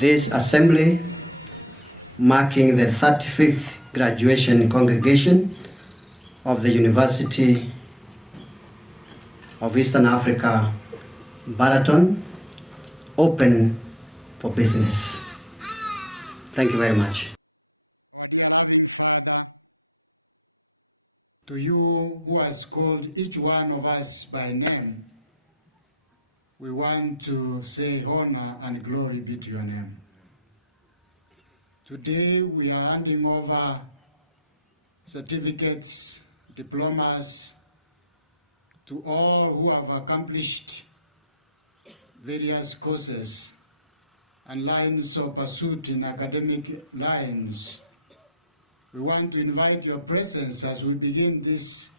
this assembly marking the 35th graduation congregation of the University of Eastern Africa, Baraton, open for business. Thank you very much. Our dear loving Father, to you who has called each one of us by name, we want to say honor and glory be to your name. Today we are handing over certificates, diplomas to all who have accomplished various courses and lines of pursuit in academic lines. We want to invite your presence as we begin this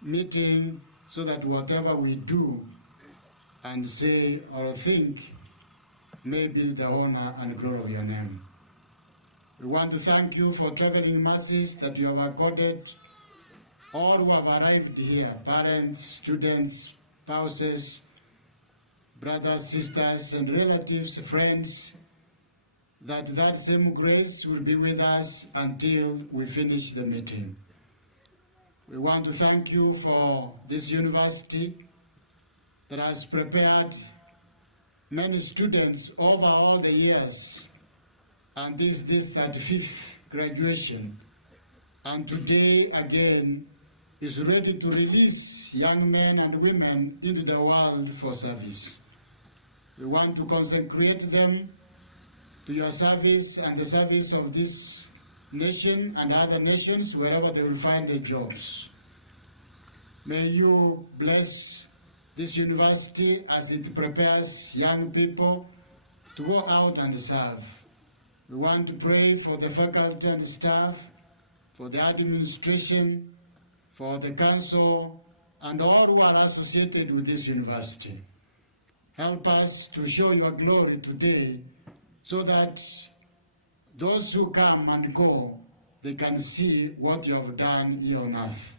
meeting so that whatever we do and say or think may be the honor and glory of your name. We want to thank you for traveling mercies that you have accorded all who have arrived here, parents, students, spouses, brothers, sisters, and relatives, friends, that same grace will be with us until we finish the meeting. We want to thank you for this university that has prepared many students over all the years, and this 35th graduation. And today again is ready to release young men and women into the world for service. We want to consecrate them to your service and the service of this nation and other nations wherever they will find their jobs. May you bless this university as it prepares young people to go out and serve. We want to pray for the faculty and staff, for the administration, for the council, and all who are associated with this university. Help us to show your glory today so that those who come and go, they can see what you have done here on earth.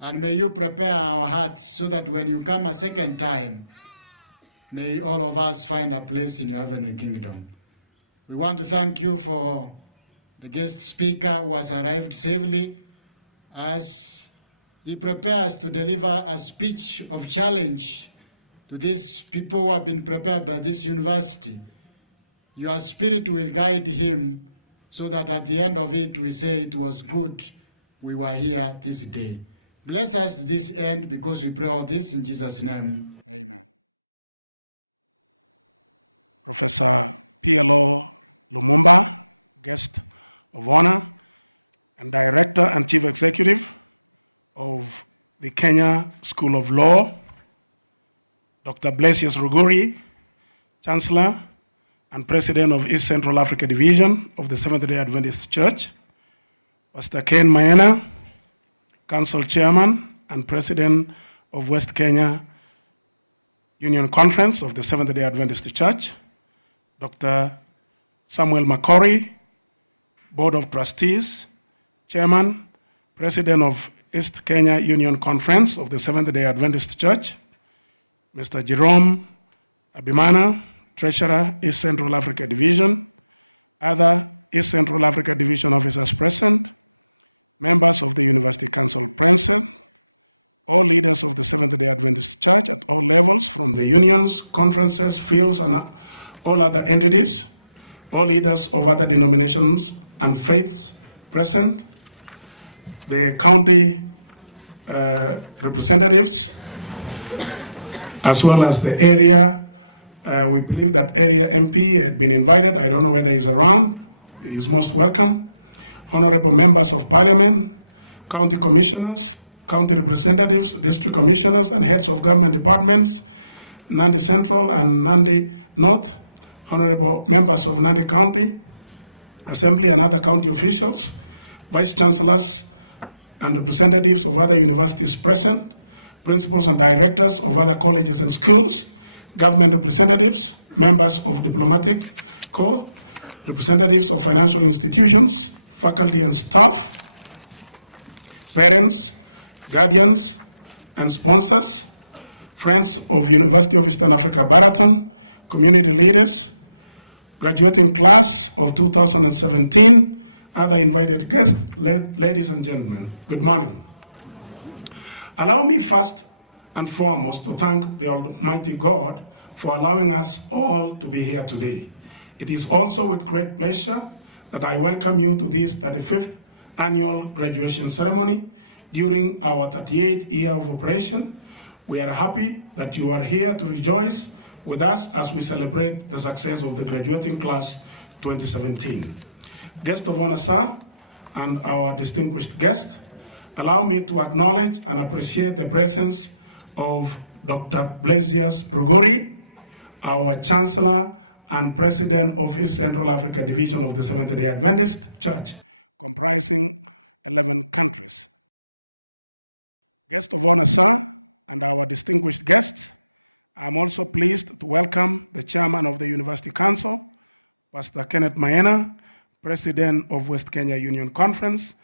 And may you prepare our hearts so that when you come a second time, may all of us find a place in your heavenly kingdom. We want to thank you for the guest speaker who has arrived safely as he prepares to deliver a speech of challenge to these people who have been prepared by this university. Your spirit will guide him so that at the end of it we say it was good we were here this day. Bless us to this end because we pray all this in Jesus' name. Amen. Professor P.L.O Lumumba, guest of honor, and Director and Chief Executive of the Kenya School of Law, Dr. Blasius Ruguri, Chancellor and President of East Central Africa Division of the Seventh-day Adventist Church, Pastor Ken Maena, Council Chairman and President of West Kenya Union Conference of the Seventh-day Adventist Church, Dr. Samuel Makori, Board of Trustees, Chairman, President of East Kenya Union Conference of the Seventh-day Adventist Church, Mr. Jerome Abimana, Treasurer, East Central Africa Division, other East Central Africa Division officers present, members of the University Council present, all leaders of the Seventh-day Adventist Church at all levels, from the unions, conferences, fields, and all other entities, all leaders of other denominations and faiths present, the county representatives, as well as the area. We believe that area MP had been invited. I don't know whether he's around. He's most welcome. Honorable members of parliament, county commissioners, county representatives, district commissioners, and heads of government departments, Nandi Central and Nandi North, honorable members of Nandi County Assembly and other county officials, vice chancellors and representatives of other universities present, principals and directors of other colleges and schools, government representatives, members of diplomatic corps, representatives of financial institutions, faculty and staff, parents, guardians, and sponsors, friends of University of Eastern Africa Baraton, community leaders, graduating class of 2017, other invited guests, ladies and gentlemen, good morning. Allow me first and foremost to thank the Almighty God for allowing us all to be here today. It is also with great pleasure that I welcome you to this 35th annual graduation ceremony during our 38th year of operation. We are happy that you are here to rejoice with us as we celebrate the success of the graduating class 2017. Guest of honor, sir, and our distinguished guests, allow me to acknowledge and appreciate the presence of Dr. Blasius Ruguri, our Chancellor and President of East Central Africa Division of the Seventh-day Adventist Church, comprising 11 countries. Guest of honor, sir, and our distinguished guests, I'm also pleased to welcome the Chairman of the University Council, Pastor Kenneth Maina, President of West Kenya Union Conference,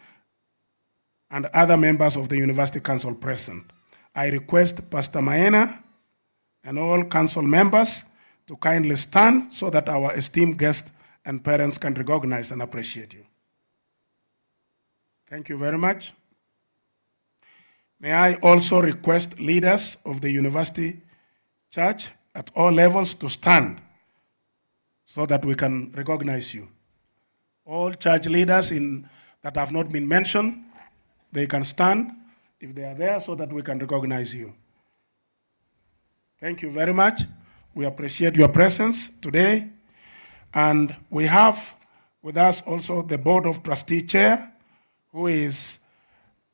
and other members of the University Council present. I request Pastor Maina and all council members to kindly stand so that our esteemed guests and parents can recognize and appreciate you. Thank you very much. May I also request leaders of the University Church at all levels to stand so that we can recognize you. All church leaders that have not been mentioned, they can stand if they are there so that we can recognize you. Thank you very much. We appreciate your presence today. And we have with us also the Board of Trustee Chair, who is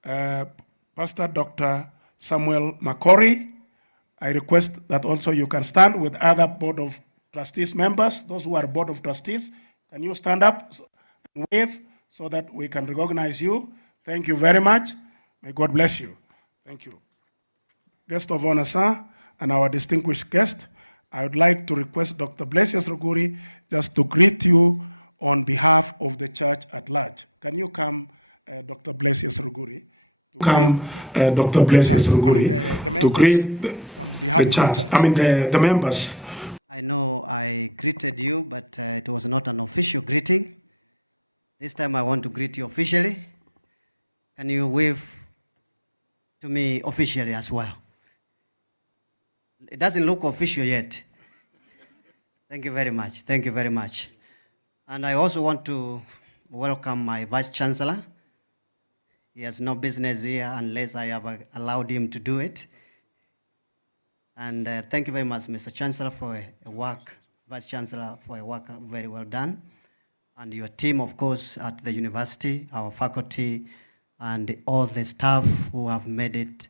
Pastor Dr. Samuel Makori. I request that also you can stand with other Board of Trustees members, those who are Board of Trustees. Can you stand up and wave so that we can recognize you? Thank you very much. May God bless you. Thank you. Guest of honor, sir, and our distinguished guest, I would like to request Dr. Blasius Ruguri just to greet you on behalf of the church at large. Can you come, Dr. Blasius Ruguri? Dr. Blasius Ruguri, to greet the church, the members. I know I greeted you, but it was not an official greeting. This time I want to greet you officially. Can you wave to me officially as well? It doesn't look official yet. Thank you very much. Thank you very much. And I also want to welcome my Vice Chancellor. He has no business here unless I have allowed him to do it. And thank you very much, Mr. Chancellor, for a work, Vice Chancellor, for a work very well done. And your team, of course, at the university, our faculty, and all the staff who have made it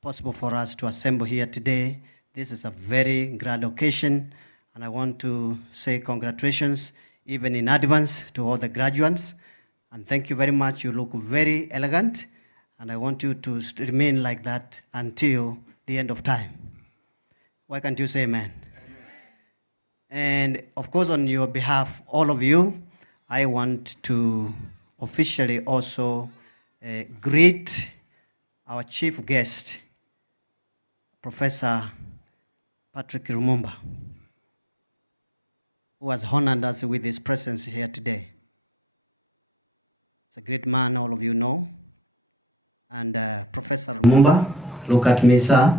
possible for us to assemble here today. This is a very grand occasion, and I want to say congratulations, even in advance, to all the graduates. And thank you very much. You look very elegant, and I want you to remain like that until the end of time. Why can't you say amen? Amen. And of course, on your behalf, all of you, I want to officially also greet our chief guest, Professor Patrick Lumumba, who has honored us with his presence here today. He's a great man, all of you know. And Professor Lumumba, look at me, sir.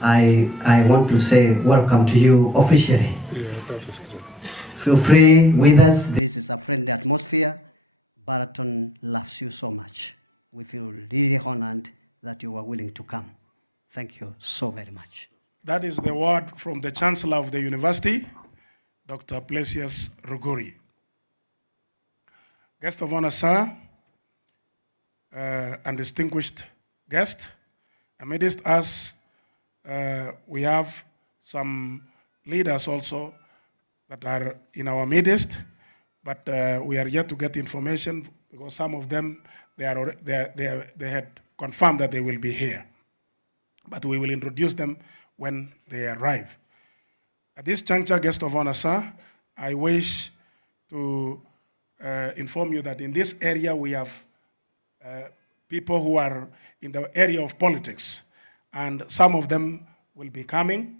I want to say welcome to you officially. Yeah, that is true. Feel free with us. This is a friendly atmosphere. Baraton loves you so much. We feel really honored that you are willing to come. Thank you so very much. That is the word from the Chancellor of the University, Dr. Blasius Ruguri. Guest of honor, sir, and distinguished guest, amidst us, we have some leaders also that are in our midst, but we are yet to get information because some of them, they had confirmed that they will be here. But we will introduce them when they arrive. At this juncture, guest of honor, sir, I wish to inform you that in this area we have people who are in the area of politics, and some of them will be coming,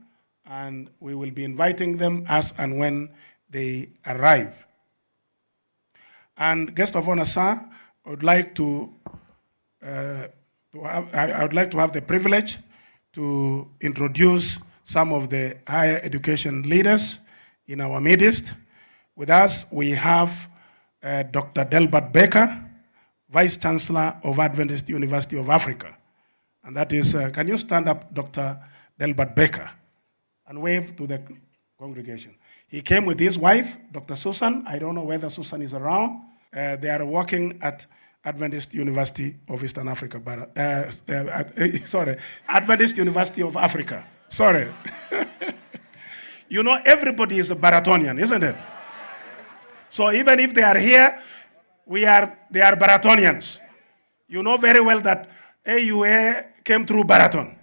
and we will be inviting them as and when they arrive. And guest of honor, sir, I would like to have the privilege to introduce some of the higher education leaders in our midst. With us, we have Dr. Delbert Baker, Vice Chancellor of Adventist University of Africa. And that is, can you stand up, Dr. Delbert Baker, and wave to the congregation. He came with his wife, Dr. Susan. I don't know whether Susan is around. They are working at Adventist University of Eastern Africa. Adventist University of Africa. Sorry. You know, everybody is a Baratonian, isn't it? So even if they are here, they are Baratonians. You know very well that AUA came through Baraton.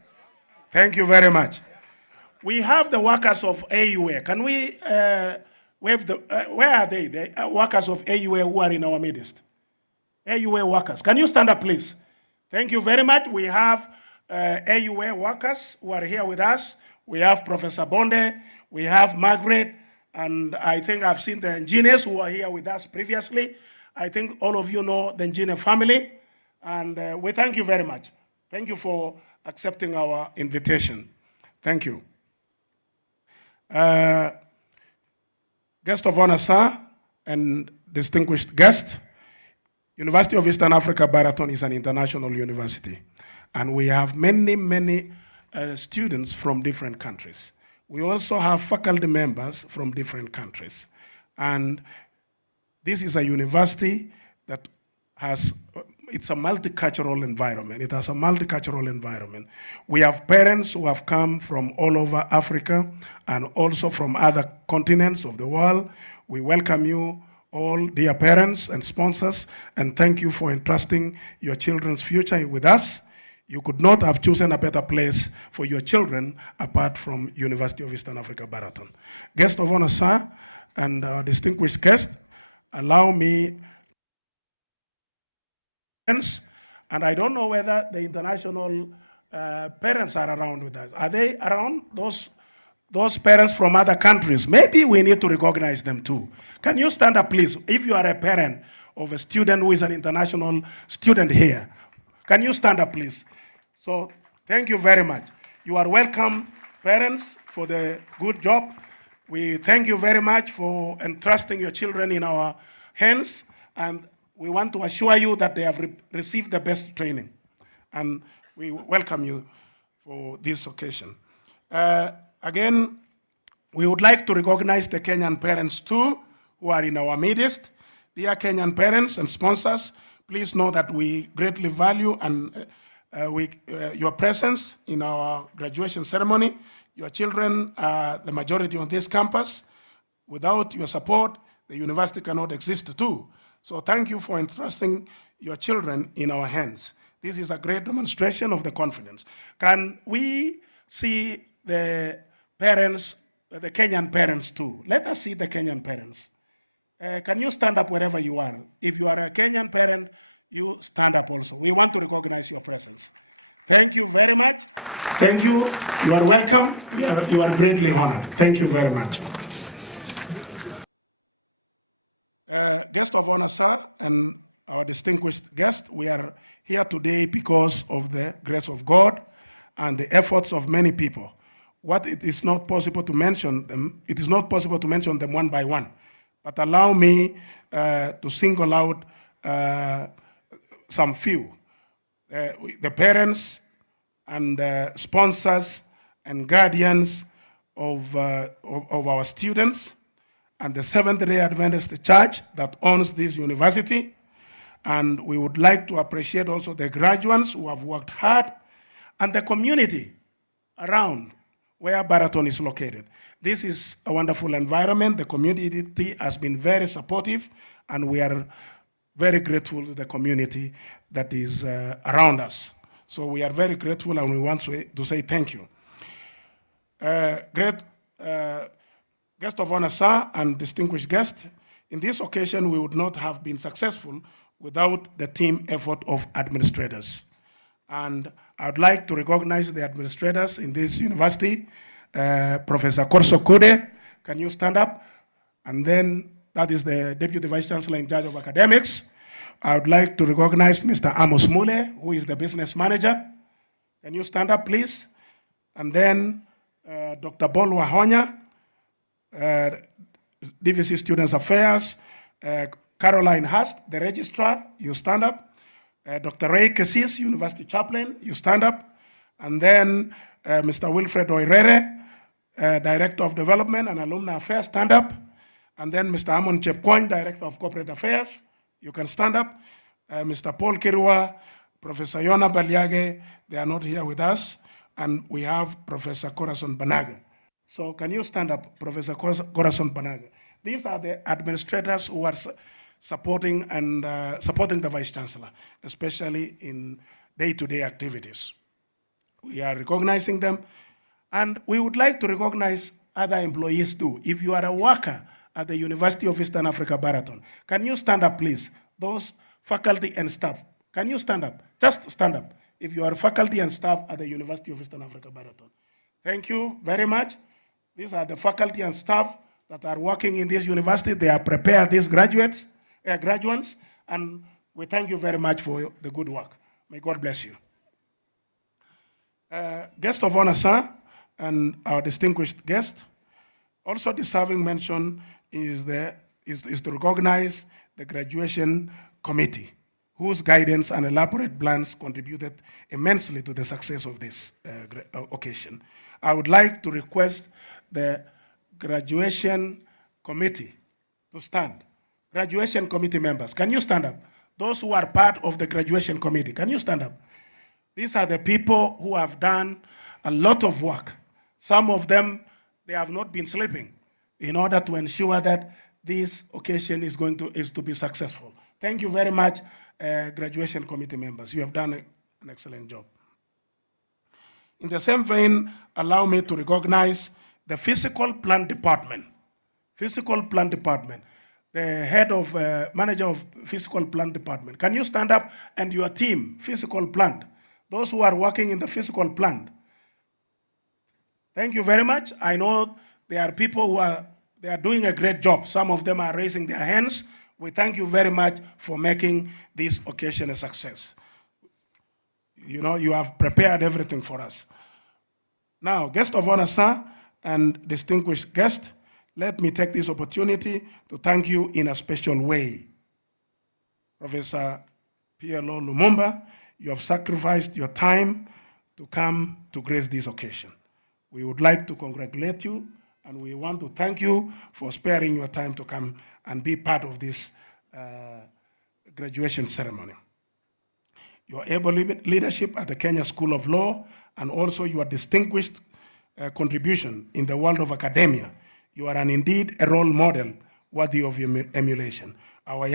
Thank you very much. We have the workers of AUA. Can we wave the, where are they? The workers of AUA who are in our midst. AUA workers. Can you stand up, please? Thank you very much. We have AUA workers who are here with us. We have Professor Bonde, we have Margaret, and I think I've seen the engineers who are here with us previously. I think all of you know the engineer family, and we thank you very much. Thank you for accepting our invitation. Thank you. Guest of honor, sir, and distinguished guest, University of Eastern Africa, Baraton is an international university, and we have many students from different countries. We also have faculty members from different countries. And this is a university that has, it's a multicultural environment. It has a multicultural environment. We have parents who have come from all over Africa and also from other continents of the world. We welcome you all, dear parents and sponsors, and thank you for entrusting your children's future with us. You could not have chosen a better place for your children apart from University of Eastern Africa, Baraton. Guest of honor, sir, and our distinguished guest, allow me, and I don't know whether the international parents are around with us. Are they around, those parents from other countries? Maybe we need to recognize them too. Can you stand up, please? If you are a parent of a student who is an international student here, can you stand up, please? So, thank you very much. You are welcome, parents, for the good job. We thank you very much for entrusting your children in our hands, and we want to assure you that they have received the best training. And we welcome you for this occasion. Again, we would like to recognize the Kenyan parents too, who are in our midst. Dear Kenyan parents and sponsors, please know that we greatly value and your presence in our graduation ceremony. Your children are the majority on this campus. Without your support, the university cannot exist too. So thank you for entrusting your children in our hands. This is a great demonstration of the confidence. Can we see the parents, the Kenyan parents too? Let us see the Kenyan parents. Can you stand up wherever you are? If you are a Kenyan parent, you stand up also. We want to recognize your presence. Thank you very much. Thank you. You are welcome. You are greatly honored. Thank you very much. Guest of honor, sir, and our distinguished guest, we are here today because of the grace of God and the efforts of many people. It is not possible to mention them one by one, but allow me to single out some few. The parents and sponsors and guardians of our students, and the Seventh-day Adventist Church that owns this university. And we would like to appreciate also the graduates who have worked hard, and the community around where Baraton is located. This is a wonderful environment. The community has been very supportive, and we are very grateful to the community that is around us. So we are very grateful, and we want to say thank you. Guest of honor, sir, and distinguished guest, in this occasion, we would not have been successful without the team effort of administrators. And I'd like to recognize the administrators in this university. Professor Korso Kude, can you stand up? And then that is the Deputy Vice Chancellor in charge of academics. I would like to recognize Mr. Amos Mule, who is the business manager. Can you stand up, please? And then Dr. Bol Wahonya, DVC Students Affairs, Caroline Hurst, the registrar, you stand up. Dr. Ray Kesis, University Chaplain, you stand up. And then Mr. Wilfred Oirere, Director of Development and Alumni Affairs, stand up. And then Mr. Amon Chepkwany, Director of Corporate Affairs, you can stand up. Mr. Paul Kirua, Professor Yona Baliage, they are not here with us. And we have Professor Corazon Banaga. So can you stand up, Professor Corazon Banaga? These are the administrators who are supporting the Vice Chancellor, especially in day-to-day activities. We are recognizing them, and we would like to recognize other employees too. If you are a worker at the University of Eastern Africa, Baraton, can you stand up, please? Those faculty and staff, can you stand up? Just stand up. If you are faculty and staff at the University of Eastern Africa, Baraton. Thank you very much. These are the faculty and staff that are working in this university. They are prepared, these graduates, and we thank you very much for the good work. May God bless you. Guest of honor, sir, and our distinguished guest, also deserving mention is to recognize the graduation committee, whose guidance and elaborate plans contributed immensely to the success of this occasion. I would like to request the graduation committee to stand. Graduation committee members, can you stand up? Those who are part of the graduation committee, can you stand up? These are the people who have done a lot of work. Some of them, they have not been sleeping in order to ensure that this occasion is to be successful. Thank you very much, graduation committee members. You have done an excellent job. In the same vein, allow me to recognize the physical plant department. Physical plant department. The head of, manager of physical plant department. Can you stand up, and your team, physical plant, those who are working in the physical plant. Thank you very much. I know there are people who are doing a great job. Some of them are raising their hands. We thank you very much for making this occasion a success. You know, you have prepared everything for us. Now, guest of honor, sir, and distinguished guest, let me take this opportunity to thank you in a special way. Professor P.L.O Lumumba, you have sacrificed your time to come to grace this occasion. We would like to congratulate you, and we want to thank you for sparing your time to come and be part of this graduation ceremony. Your able leadership at the Kenya School of Law, and also your distinguished contribution in the world of academia. You are indeed a role model worthy of emulation. For our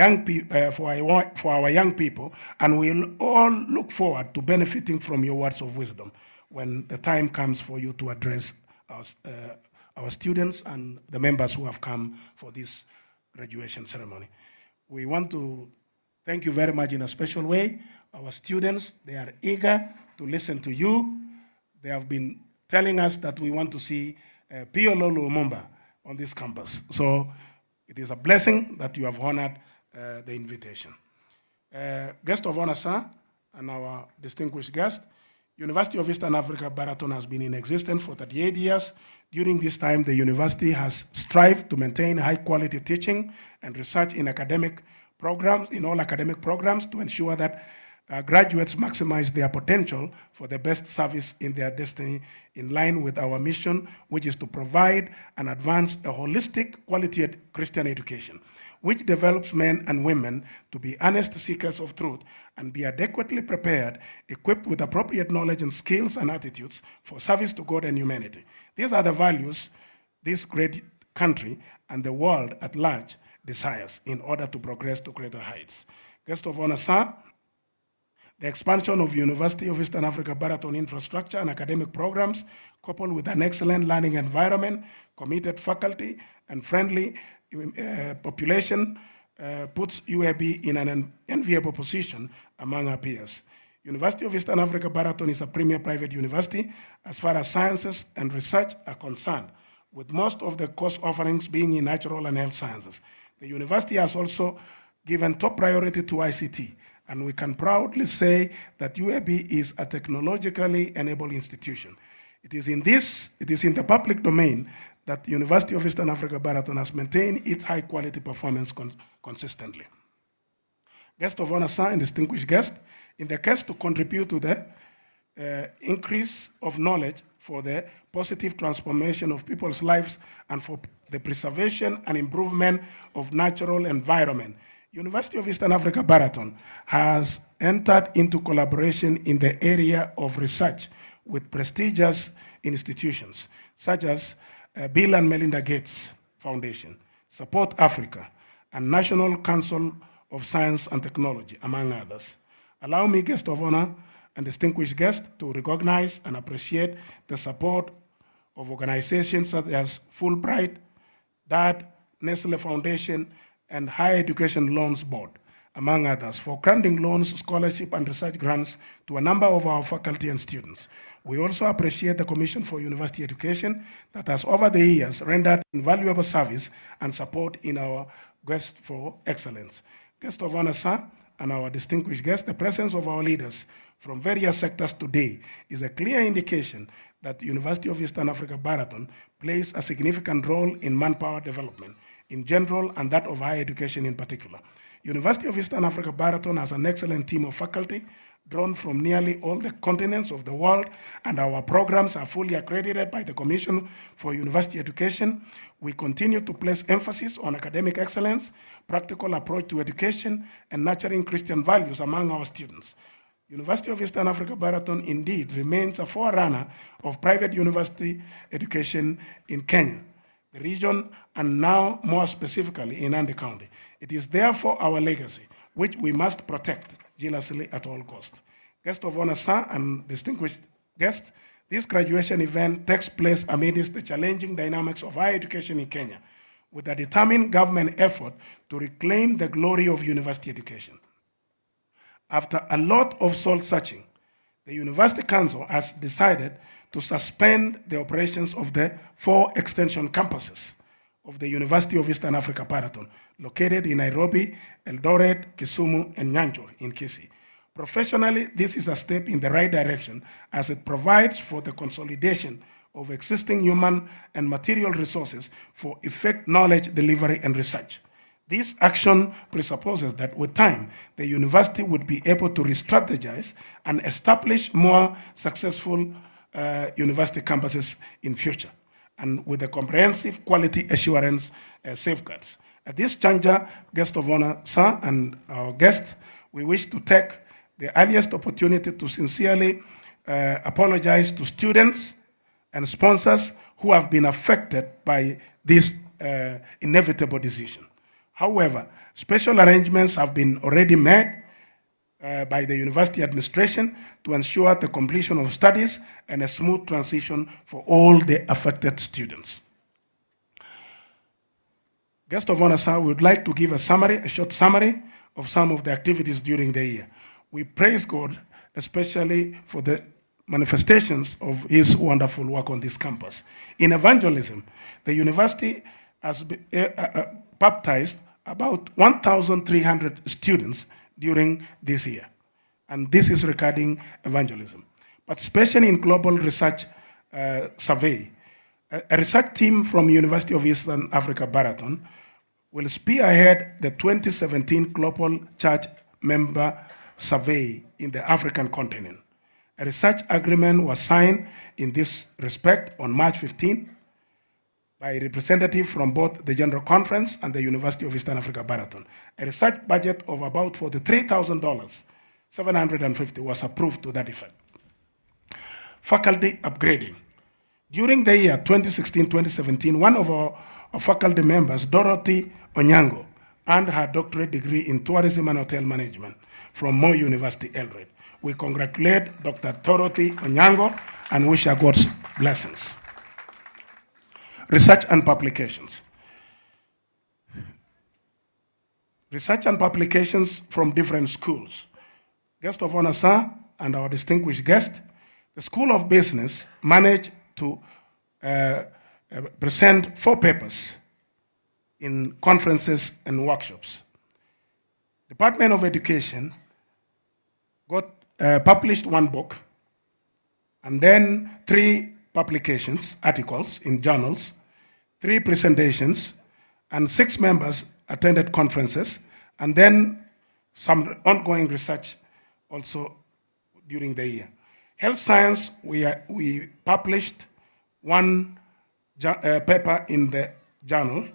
young people, and we'll all look forward to benefiting from your words of wisdom when the time comes for you to address our students and the members who have come for this graduation ceremony. We want to thank you very much in a special way. Our students, they are eager to listen to you. They have been telling us that we want to see P.L.O Lumumba on this campus. So it is a blessing that you have honored the invitation. Guest of honor, sir, and our distinguished guest, University of Eastern Africa, Baraton has been in existence for 38 years. During this time, the university has strived to maintain high-quality teaching and research in academic programs, in all academic programs, to ensure that graduates maximize their potential for the best service in their destiny, in line with our mission, which is to provide and advance a holistic quality Christian education, which develops men and women to be honest seekers of truth and be adequately prepared, equipped with appropriate knowledge and skills and attitudes for service to God and humanity. These are the values this great country and the world at large desires in order to progress to greater heights. Guest of honor, sir, the expansion of University of Eastern Africa Baraton infrastructure and academic programs, coupled with an excellent learning environment, committed faculty, and friendly population, puts UEAB in an enviable position among our peers. University of Eastern Africa Baraton is a premier private university as far as sciences and research are concerned. with most of the course offerings being in natural and health sciences. The university has also given top priority to ICT, and we can proudly say that UEAB is a technologically enabled institution. It is in the public domain that the University of Eastern Africa Baraton has maintained its high quality performance consistently. Guest of honor, sir, and distinguished guest, in the quest to contribute to the increase of knowledge for the positive transformation of people's lives and for the preservation and improvement of natural environment, University of Eastern Africa Baraton has entered into collaboration in the area of research with prestigious institutions such as Bill and Melinda Gates Foundation, Support Africa, and National Council of Science and Technology, among others. Allow me, guest of honor and distinguished guests, to recognize and appreciate the support of organizations such as Fulbright, DAD, Nestle Foundation, and Higher Education Loans Board, among others, for granting loans, scholarship, and research grants to a number of our faculty and students. We also appreciate the Commission for University Education that has over the years rendered invaluable service and support in our quest for excellence. Guest of honor, sir, and our distinguished guests, the presence of our leaders from various sectors today is a clear indication that the University of Eastern Africa Baraton plays a significant role in manpower development in general and that of higher education in particular. University of Eastern Africa Baraton has an excellent team of faculty drawn from nearly all the continents of the world, and our programs are fully accredited by the Commission for University Education. We continue to place emphasis on academic excellence, practical approach to education, and nurturing Christian values among our students. University of Eastern Africa Baraton indeed remains a forerunner of private university education in Kenya, the region, and now more specifically in Nandi County. It is therefore our legacy, which we must protect jealously at all costs. Guest of honor, sir, and distinguished guests, this graduation event takes place amidst the challenging dynamics of higher education in Kenya, with a determined government effort to reclaim the glory of university education. After a lot of soul searching, the University Council has decided to suspend the operations of the 4 extension campuses of the University of Eastern Africa Baraton, located in Nairobi, Eldoret, Kisumu, and Nyanjo in Kisii. Professionally, this is a step in the right direction as it provides for the consolidation of existing human and material resources for effective knowledge delivery and research. This action presupposes that with time, the university would be able to re-strategize and establish more successful university campuses in future, and with a comprehensive quality assurance safeguards. At this juncture, guest of honor, sir, and our guests, we wish to take the earliest opportunity to sincerely apologize to students and sponsors who have been affected by this inevitable decision. However, special arrangements have been already made by the university administration to ensure the completion of studies and a smooth transition for all the affected students. Guest of honor, sir, we would like to give a short summary of some of the activities during the year. We praise God, especially for the manifestations of his wonderful work on this campus. In evangelism, the university has baptized about 1,300 students during this year, and this is regarding evangelism. But especially in global research survey, a research team from University of Eastern Africa Baraton will spearhead the 2017 Global Church Member Survey in the African continent. A research agreement was signed in this respect on March 15 by a representative from both the General Conference and the University of Eastern Africa Baraton. A research budget of about $43,000, 750 was approved to that effect. Faculty upgrading. During the year 2016-2017, one of our faculty members, Dorothy Onyango, earned her doctorate degree in tourism and hotel management from Moi University, Eldoret. We congratulate Dr. Dorothy Onyango and wish her God's blessings. Research and publications. Research and publications from different schools. Guest of honor, sir, and our distinguished guest, the School of Business managed to present 4 papers in conferences and workshops. Department of Education published 1 book, and then 3 publications, articles in journals, 3 presentations, and 6 members attended conferences, and then some ongoing research also during the year. Health science, we published 1 paper in the journal,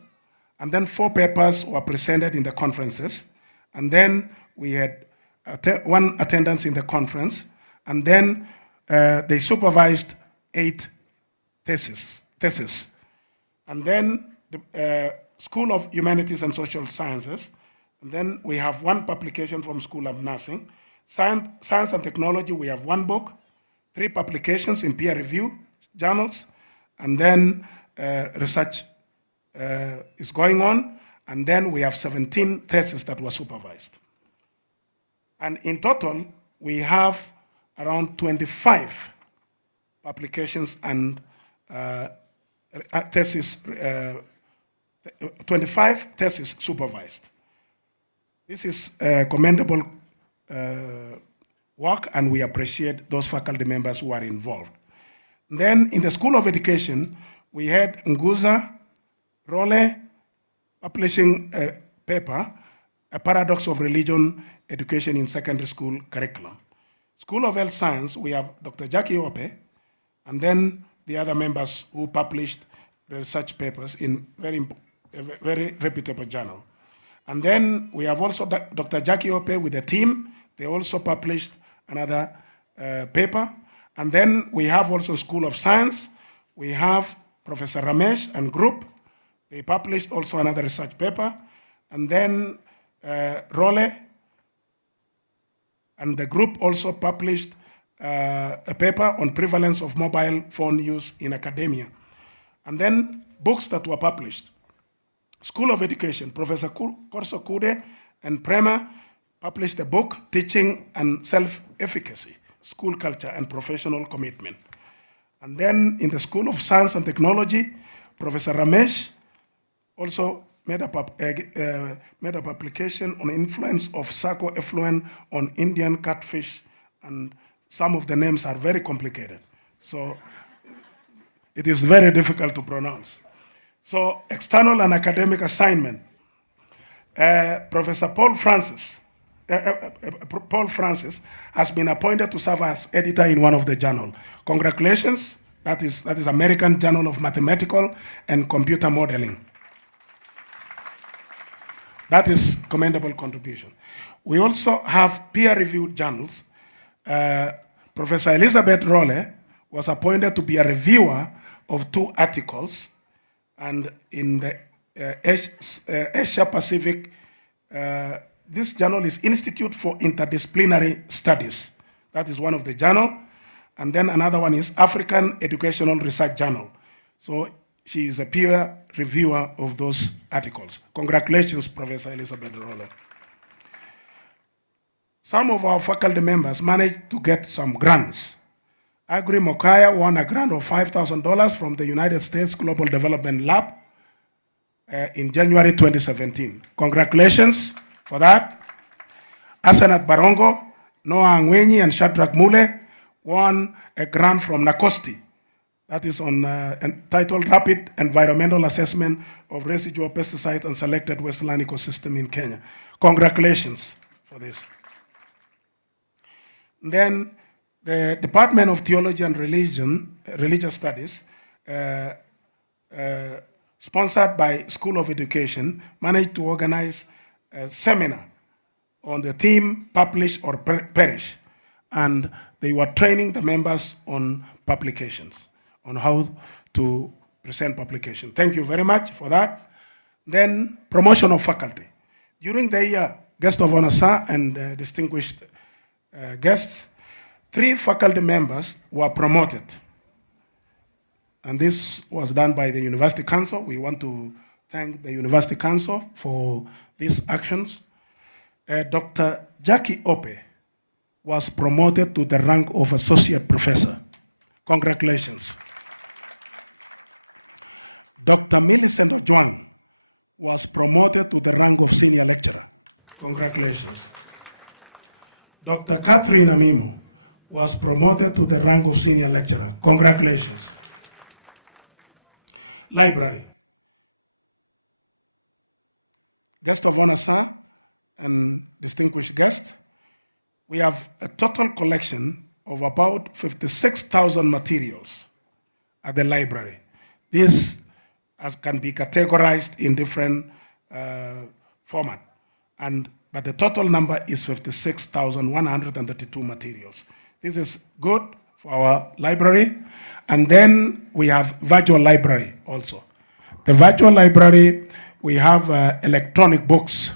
and then 4 papers were presented in the conferences, and then we had 1 attendance in the conference, and then they supervised 8 theses. And then the School of Humanities and Social Sciences, and then we have 1 publication from School of Nursing. Science and Technology, we have 1 book, 3 publications in peer review journals, and then research is going on, and then we have 17 theses that were supervised. And in total, we have around 25 publications and theses, 25 theses supervised. This is commendable work, and we appreciate those faculty members who are involved. Then in the School of Education, we had Nguza Role publishing a paper, A Paradox of Religion Education in Secondary School Curriculum. School of Health Science, we have Dr. Jackie Ope, and then the other members who published research papers in a very reputable journal. And then we have also Dr. Jackie Ope with the team. They also published another paper. And then we have also School of Science. We have Professor Ramesh and group. They published also another research paper. And then Role and the group also published a paper on prevalence of mobile phone use in academia. And then books that were published. School of Education, Professor Corso Kude and Prema published a book, Teaching and Self-Efficacy, School Culture and Professional Commitment. And then in the School of Science and Technology, Professor Ramesh also made a publication on influence of psycho-effluent on Indian catfish, and some of the names are very complicated. So it is very difficult to pronounce. So external and academic assignment. Professor Paul Francis has been appointed to serve as editor in one of the journals. Congratulations, that is American Journal of Mathematical and Computer Modeling. That is commendable contribution. We also have peer-reviewed journals. Professor Elizabeth Role was appointed to be a reviewer of 2 articles, and in the Asia Pacific, this journal is Institute for Interdisciplinary Studies. That is one of the journal. And then another one is African Educational Research Journal. So she is a peer reviewer of those articles. Congratulations, Professor Elizabeth Role. Some of our faculty members managed to get some grants. Agri Mokaya won a grant of $5,000 from the United States Global Development Lab in January 2017. Congratulations for that. Asanat Barongo, Noah Angwenyi, and Shadrach Mule won a grant from NACOSTI. That is entitled Rapid Environmental Assessment of Residual Pesticides and Selected Westland Ecosystem in Kenya. Congratulations for this. Then the Department of Theology and Religious Studies, sponsored by School of Education, managed to organize a seminar on the theme Publish or Perish. And they were training the members on publications, on how to present publication. Thank you very much for that. Then promotion of faculty. During the year, guest of honor, sir, and distinguished guests, 3 faculty members were promoted. And this was done by the University Council. We want to thank the University Council for these actions. Dr. Jackie Ope was promoted to the rank of Associate Professor. Congratulations. Dr. Millicent Ojwang was promoted to the rank of senior lecturer. Congratulations. Dr. Catherine Amimo was promoted to the rank of senior lecturer. Congratulations. Library. Guest of honor, sir, and distinguished guests, we have a total collection of about 56,000 materials at the library. This can be categorized in different format, but the total number is 56,132 materials. This is good for our library. And then we have virtual library also. The virtual library, we have electronic books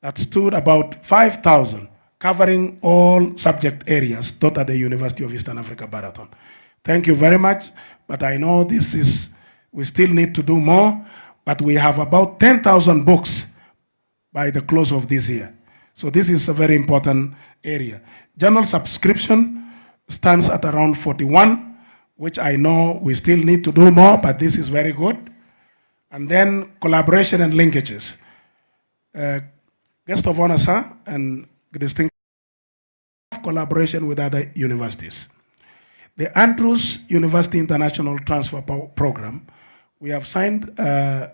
that stood about 5,000, covering all subject areas taught at the University of Eastern Africa, Baraton. Thank you very much, but I know we still need to do more, but we have about 10,000 books by the close of this year. So this is a very important area. General subscription stands at around 41, which I know we still need to do more, but this is very good. And then collaboration and linkages. Guest of honor, sir, and distinct collaboration with other universities. The Andrews University International Transfer Program, we have signed an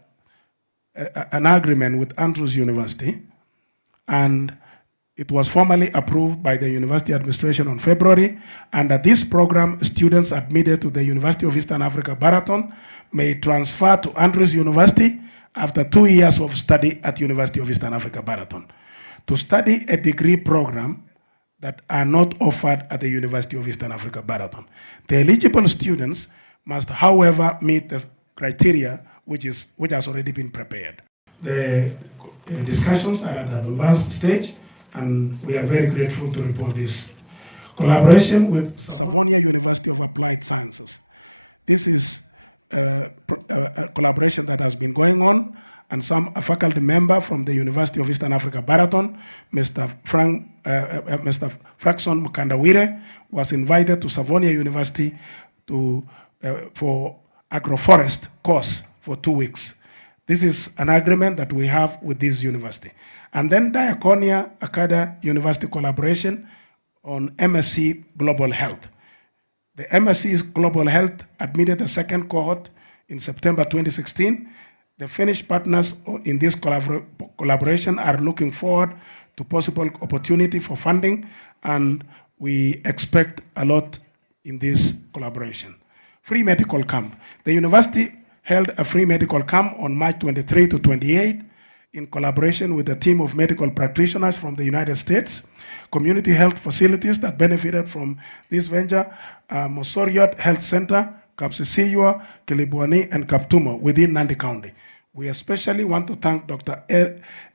agreement with Andrews University, and it was formally approved by the university administration on February. Under this program, students admitted to the University of Eastern Africa, Baraton, may transfer to Andrews University after 2 years of study at University of Eastern Africa, Baraton, to study a degree program that are not offered at the University of Eastern Africa, Baraton. The eligible students must, however, meet the criteria which has already been prepared. The discussions are at an advanced stage, and we are very grateful to report this. Collaboration with Savonia University of Applied Sciences. This is a collaboration that has been going on, and a faculty member from the University of Eastern Africa, Baraton, Mr. Fraxon Mukandawire, was invited to Savonia University for agroforest course for 2 weeks. This is an agreement that we have with this university. And then Diaconia Akada University collaboration on MSc Global Health. The MSc Global Health admitted the second cohort in September 2016. The Finnish partners in this collaboration are looking forward to possible opportunity for funding, and we expect a lot in this collaboration. Free medical camp. The university held a free medical camp on March 23 to 28 in collaboration with a team of medical practitioners from the United States. Community health facilities that benefited from this venture, Mosoriot Health Center, Kapsisiywa, Kilibwani, and Kaptumo within Nandi County. We especially want to thank Dr.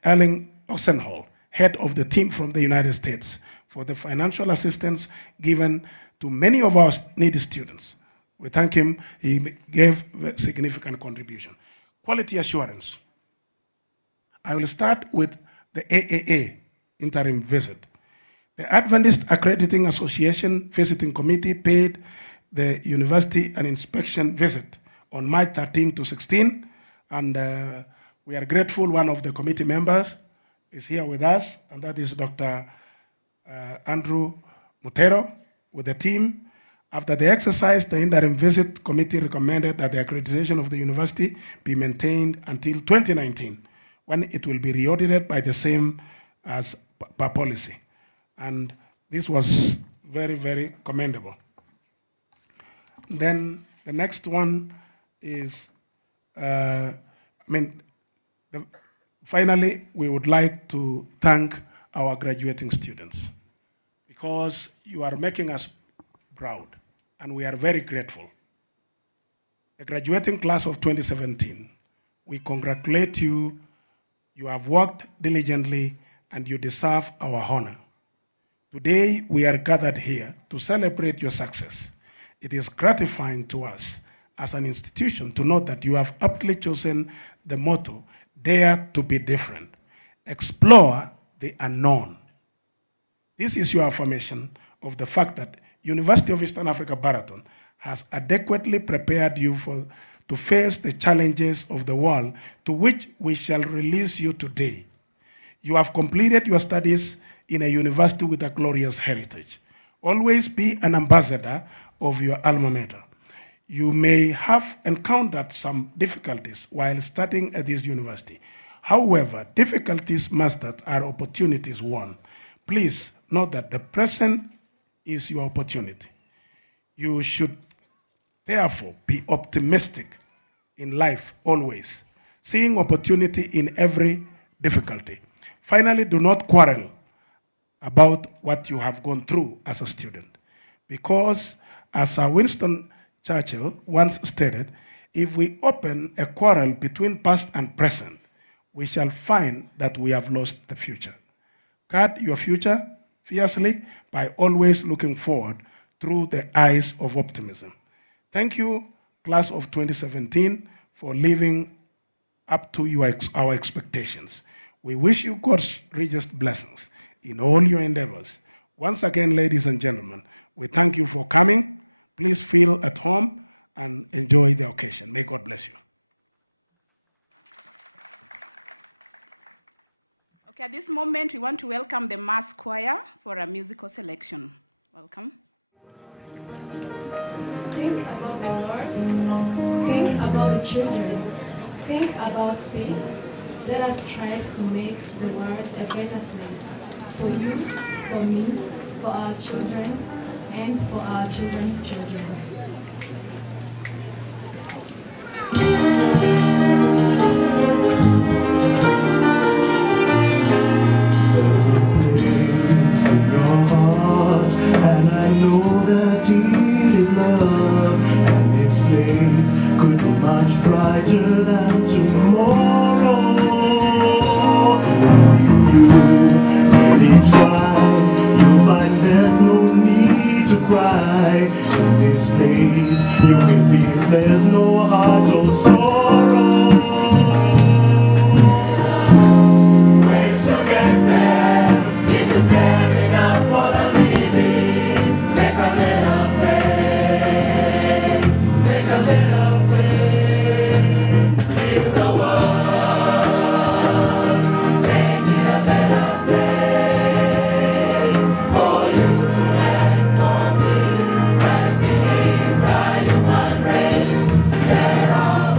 Erling Oxenhall, head of the team from the United States, for the financial assistance given to many of our needy students. We thank him. He gave a significant contribution. Quality assurance. I will start with the AAA interim visit. The Adventist Accrediting Association Visiting Committee paid the university an inspection visit on March 13 to 16, and we are grateful. One of the committee members is here with us, and that is Dr. Andrew Mutero with the team. After the exercise, the interim visit committee recommended that the accreditation of the university be maintained until 2019, when it will be re-audited by the same as per policy. And this was very, very commendable. Then the next one is, finally, we would like to thank our graduating students, because you are making us proud, and we are very grateful. The graduating class of 2017, we congratulate you. You have worked diligently, and you deserve our honor. Today, we are gathered here to celebrate your success. It is gratifying to us as an institution to note that you have aptly chosen the motto, dare to be different, explore the unknown. This is your affirmation of the fact that University of Eastern Africa, Baraton, has adequately prepared you to face the challenges of the world to which we shall release you today. You have completed your studies in a university with a glorious heritage. Always be an ambassador of your alma mater. You may have encountered some difficulties while studying at this university. However, difficulties mastered are opportunities won. Please note that the present is your opportunity. You should therefore be optimistic in life always, seeing opportunity in every difficulty. Finally, do not quarrel about what you have gone through as a student, because as Winston Churchill once stated, if we open a quarrel between past and present, we shall find that we have lost the future. Guard your future fiercely by always looking forward through the eyes of optimism. Thank you, class of 2017, for living up to our expectations. We wish you God's richest blessings in all your endeavors. Once again, ladies and gentlemen, we thank you for coming. Please feel at home and enjoy the occasion. May God bless you. Okay, at this moment, we want to welcome the mass choir for a musical selection. Welcome. Think about the Lord. Think about the children. Think about peace. Let us strive to make the world a better place. For you, for me, for our children, and for our children's children. And I know that it is love, and this place could be much brighter than tomorrow. And if you really try, you'll find there's no need to cry. In this place you will be, there's no heart or sorrow. Ways to get there, if you care enough for the living, make a little way, make a little way, feel the world, make it a better place, for you and for me, and the entire human race. There are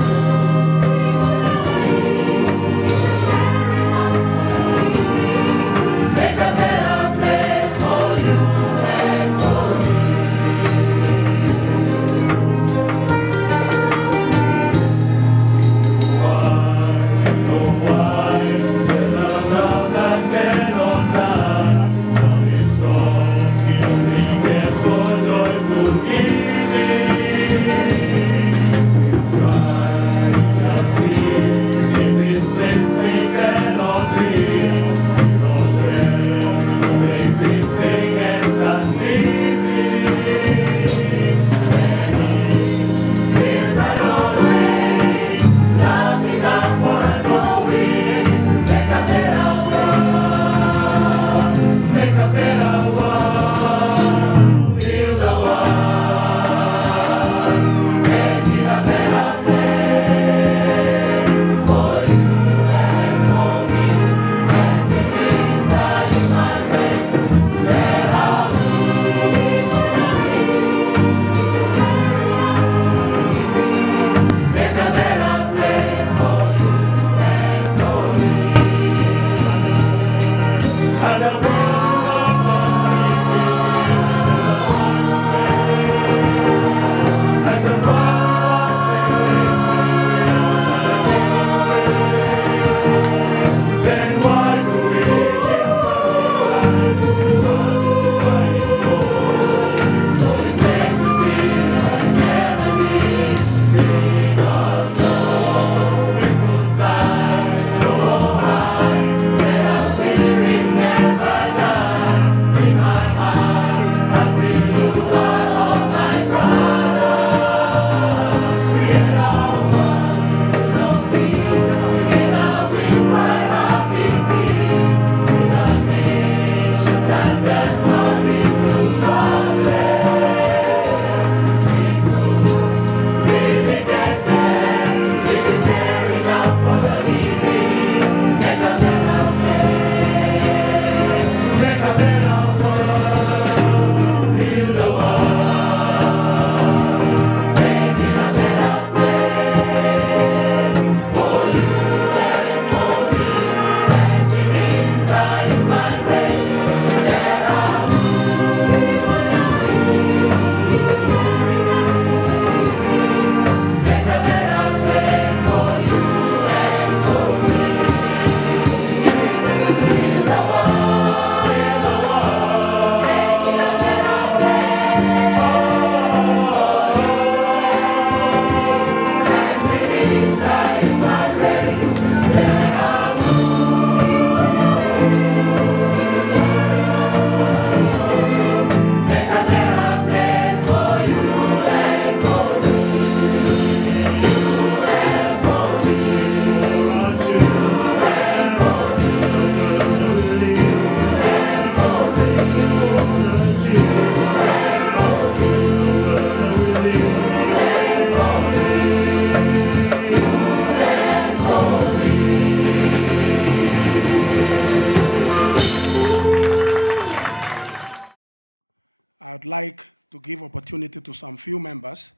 like to give opportunity to some few members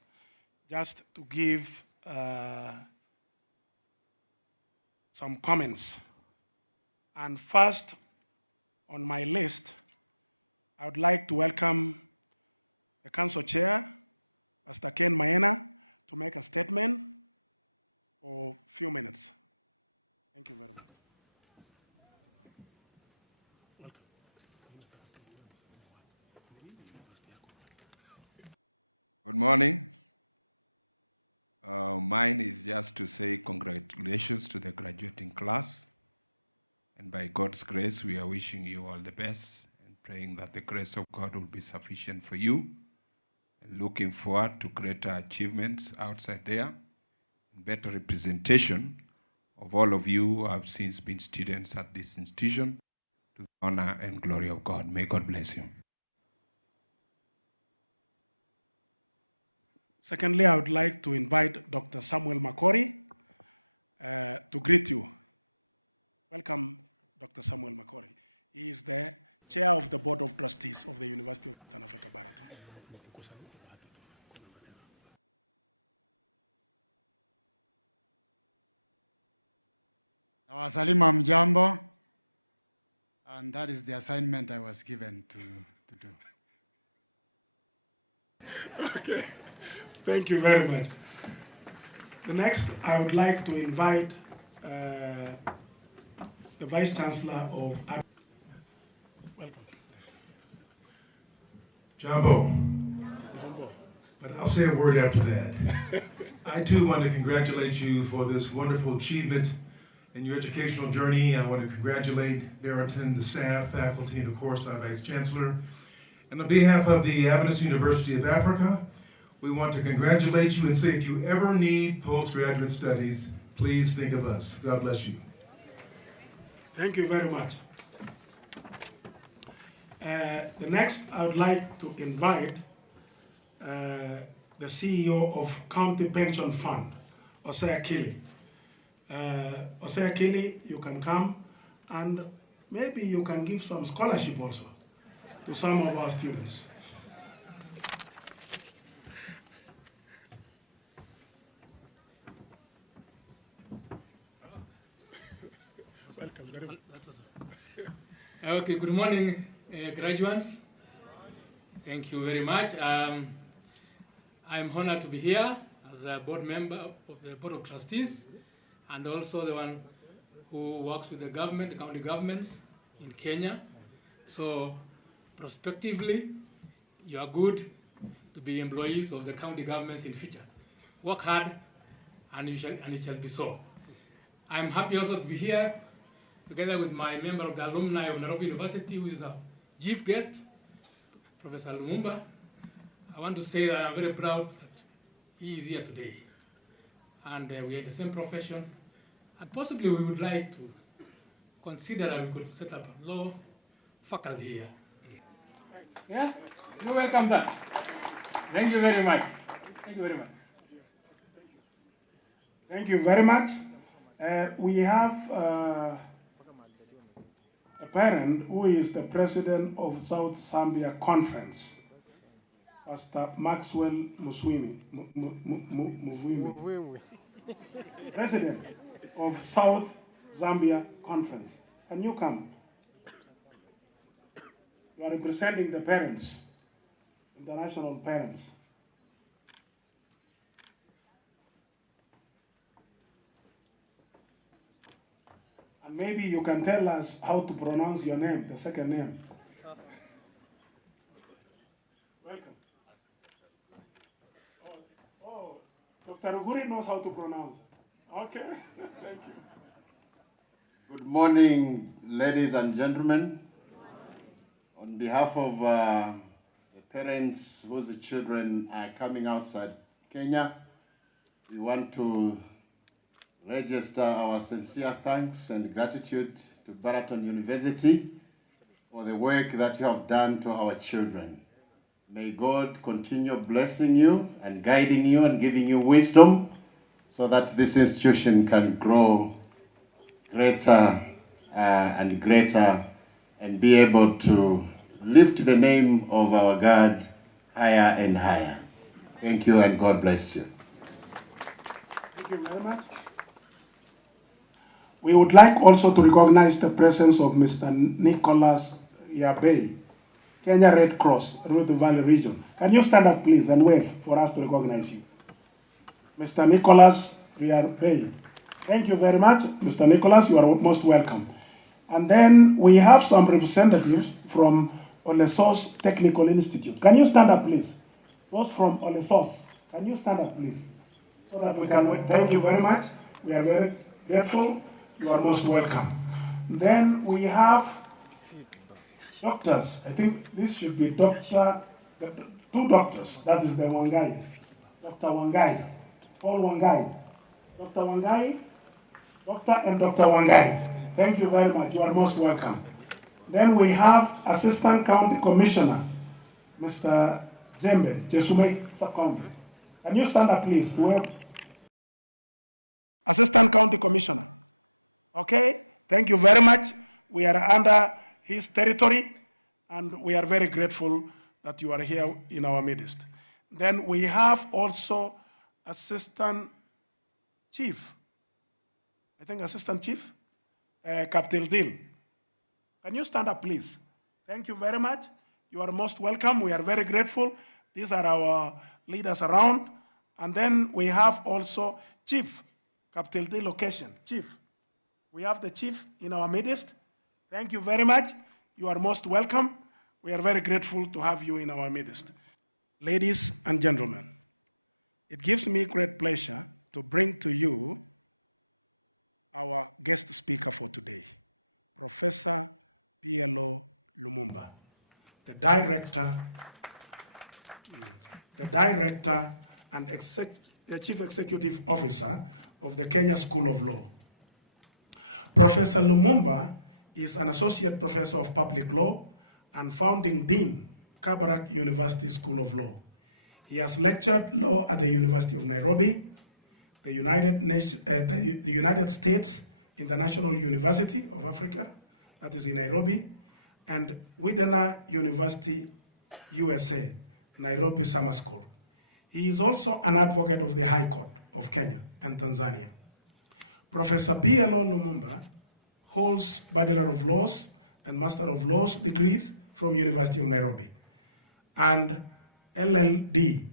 just to give some comments. And first on my list, I would like to welcome the Council Chair, Pastor Ken Maena, to make a statement for a few minutes. Thank you very much. Good morning. Mine is just to say congratulations to the graduating class. And by God's grace, we are wishing you all the best and praying that the grace of God will be sufficient for you. And looking forward to greater achievements outside there and better representation of all of you who have since been students at this institution to the honor and glory of God. May God bless you. Secondly, I would like to invite Dr. Samuel Makori to greet you. Welcome, Dr. Samuel Makori. He is the chair of the Board of Trustees of the University of Southern Africa, Baraton. Nawasalima mjambo, and that is the assignment I was given to do. Okay, thank you very much. The next, I would like to invite the Vice Chancellor of... Welcome. Jumbo. But I'll say a word after that. I too want to congratulate you for this wonderful achievement in your educational journey. I want to congratulate Baraton, the staff, faculty, and of course our Vice Chancellor. And on behalf of the Adventist University of Africa, we want to congratulate you and say if you ever need postgraduate studies, please think of us. God bless you. Thank you very much. The next, I would like to invite the CEO of County Pension Fund, Osei Akili. Osei Akili, you can come and maybe you can give some scholarship also to some of our students. Welcome very much. Okay, good morning, graduates. Thank you very much. I'm honored to be here as a board member of the Board of Trustees and also the one who works with the government, the county governments in Kenya. So, prospectively, you are good to be employees of the county governments in future. Work hard, and it shall be so. I'm happy also to be here together with my member of the alumni of Nairobi University, who is a chief guest, Professor Lumumba. I want to say that I'm very proud that he is here today. And we are in the same profession. And possibly we would like to consider that we could set up a law faculty here. Yeah? You're welcome, sir. Thank you very much. Thank you very much. Thank you very much. We have a parent who is the president of South Zambia Conference, Pastor Maxwell Muswimi, president of South Zambia Conference. Can you come? You are representing the parents, international parents. And maybe you can tell us how to pronounce your name, the second name. Welcome. Oh, Dr. Uguri knows how to pronounce. Okay, thank you. Good morning, ladies and gentlemen. On behalf of the parents whose children are coming outside Kenya, we want to register our sincere thanks and gratitude to Baraton University for the work that you have done to our children. May God continue blessing you and guiding you and giving you wisdom so that this institution can grow greater and greater and be able to lift the name of our God higher and higher. Thank you and God bless you. Thank you very much. We would like also to recognize the presence of Mr. Nicholas Yabey, Kenya Red Cross, Rift Valley Region. Can you stand up, please, and wave for us to recognize you? Mr. Nicholas Yabey. Thank you very much, Mr. Nicholas. You are most welcome. And then we have some representatives from Olesos Technical Institute. Can you stand up, please? Those from Olesos, can you stand up, please? So that we can wait. Thank you very much. We are very grateful. You are most welcome. Then we have doctors. I think this should be two doctors. That is the Wangai. Dr. Wangai, Paul Wangai. Dr. Wangai, Doctor and Dr. Wangai. Thank you very much. You are most welcome. Then we have Assistant County Commissioner, Mr. Jembe, Jesume Sub-County. Can you stand up, please? Assistant County Commissioner. Okay, thank you very much. We are under his territory, and we are very grateful that you are here in our midst. Then we have also Assistant Chief, I think Assistant Chief, Captain Dill. Can you stand up, please? Thank you very much. You are most welcome. We are very grateful. These are our leaders around. And then we have also Chief, Captain Dill location, Chief. We have the Chief in our midst. Thank you very much. You are most welcome. We are very grateful to have you in our midst. Ladies and gentlemen, it gives me great pleasure to bring to you our guest speaker for today, Professor P.L.O Lumumba, the Director and Chief Executive Officer of the Kenya School of Law. Professor Lumumba is an Associate Professor of Public Law and founding Dean, Kabarak University School of Law. He has lectured law at the University of Nairobi, the United States International University of Africa, that is in Nairobi, and Widener University, USA, Nairobi Summer School. He is also an advocate of the High Court of Kenya and Tanzania. Professor P.L.O Lumumba holds Bachelor of Laws and Master of Laws degrees from University of Nairobi and LLD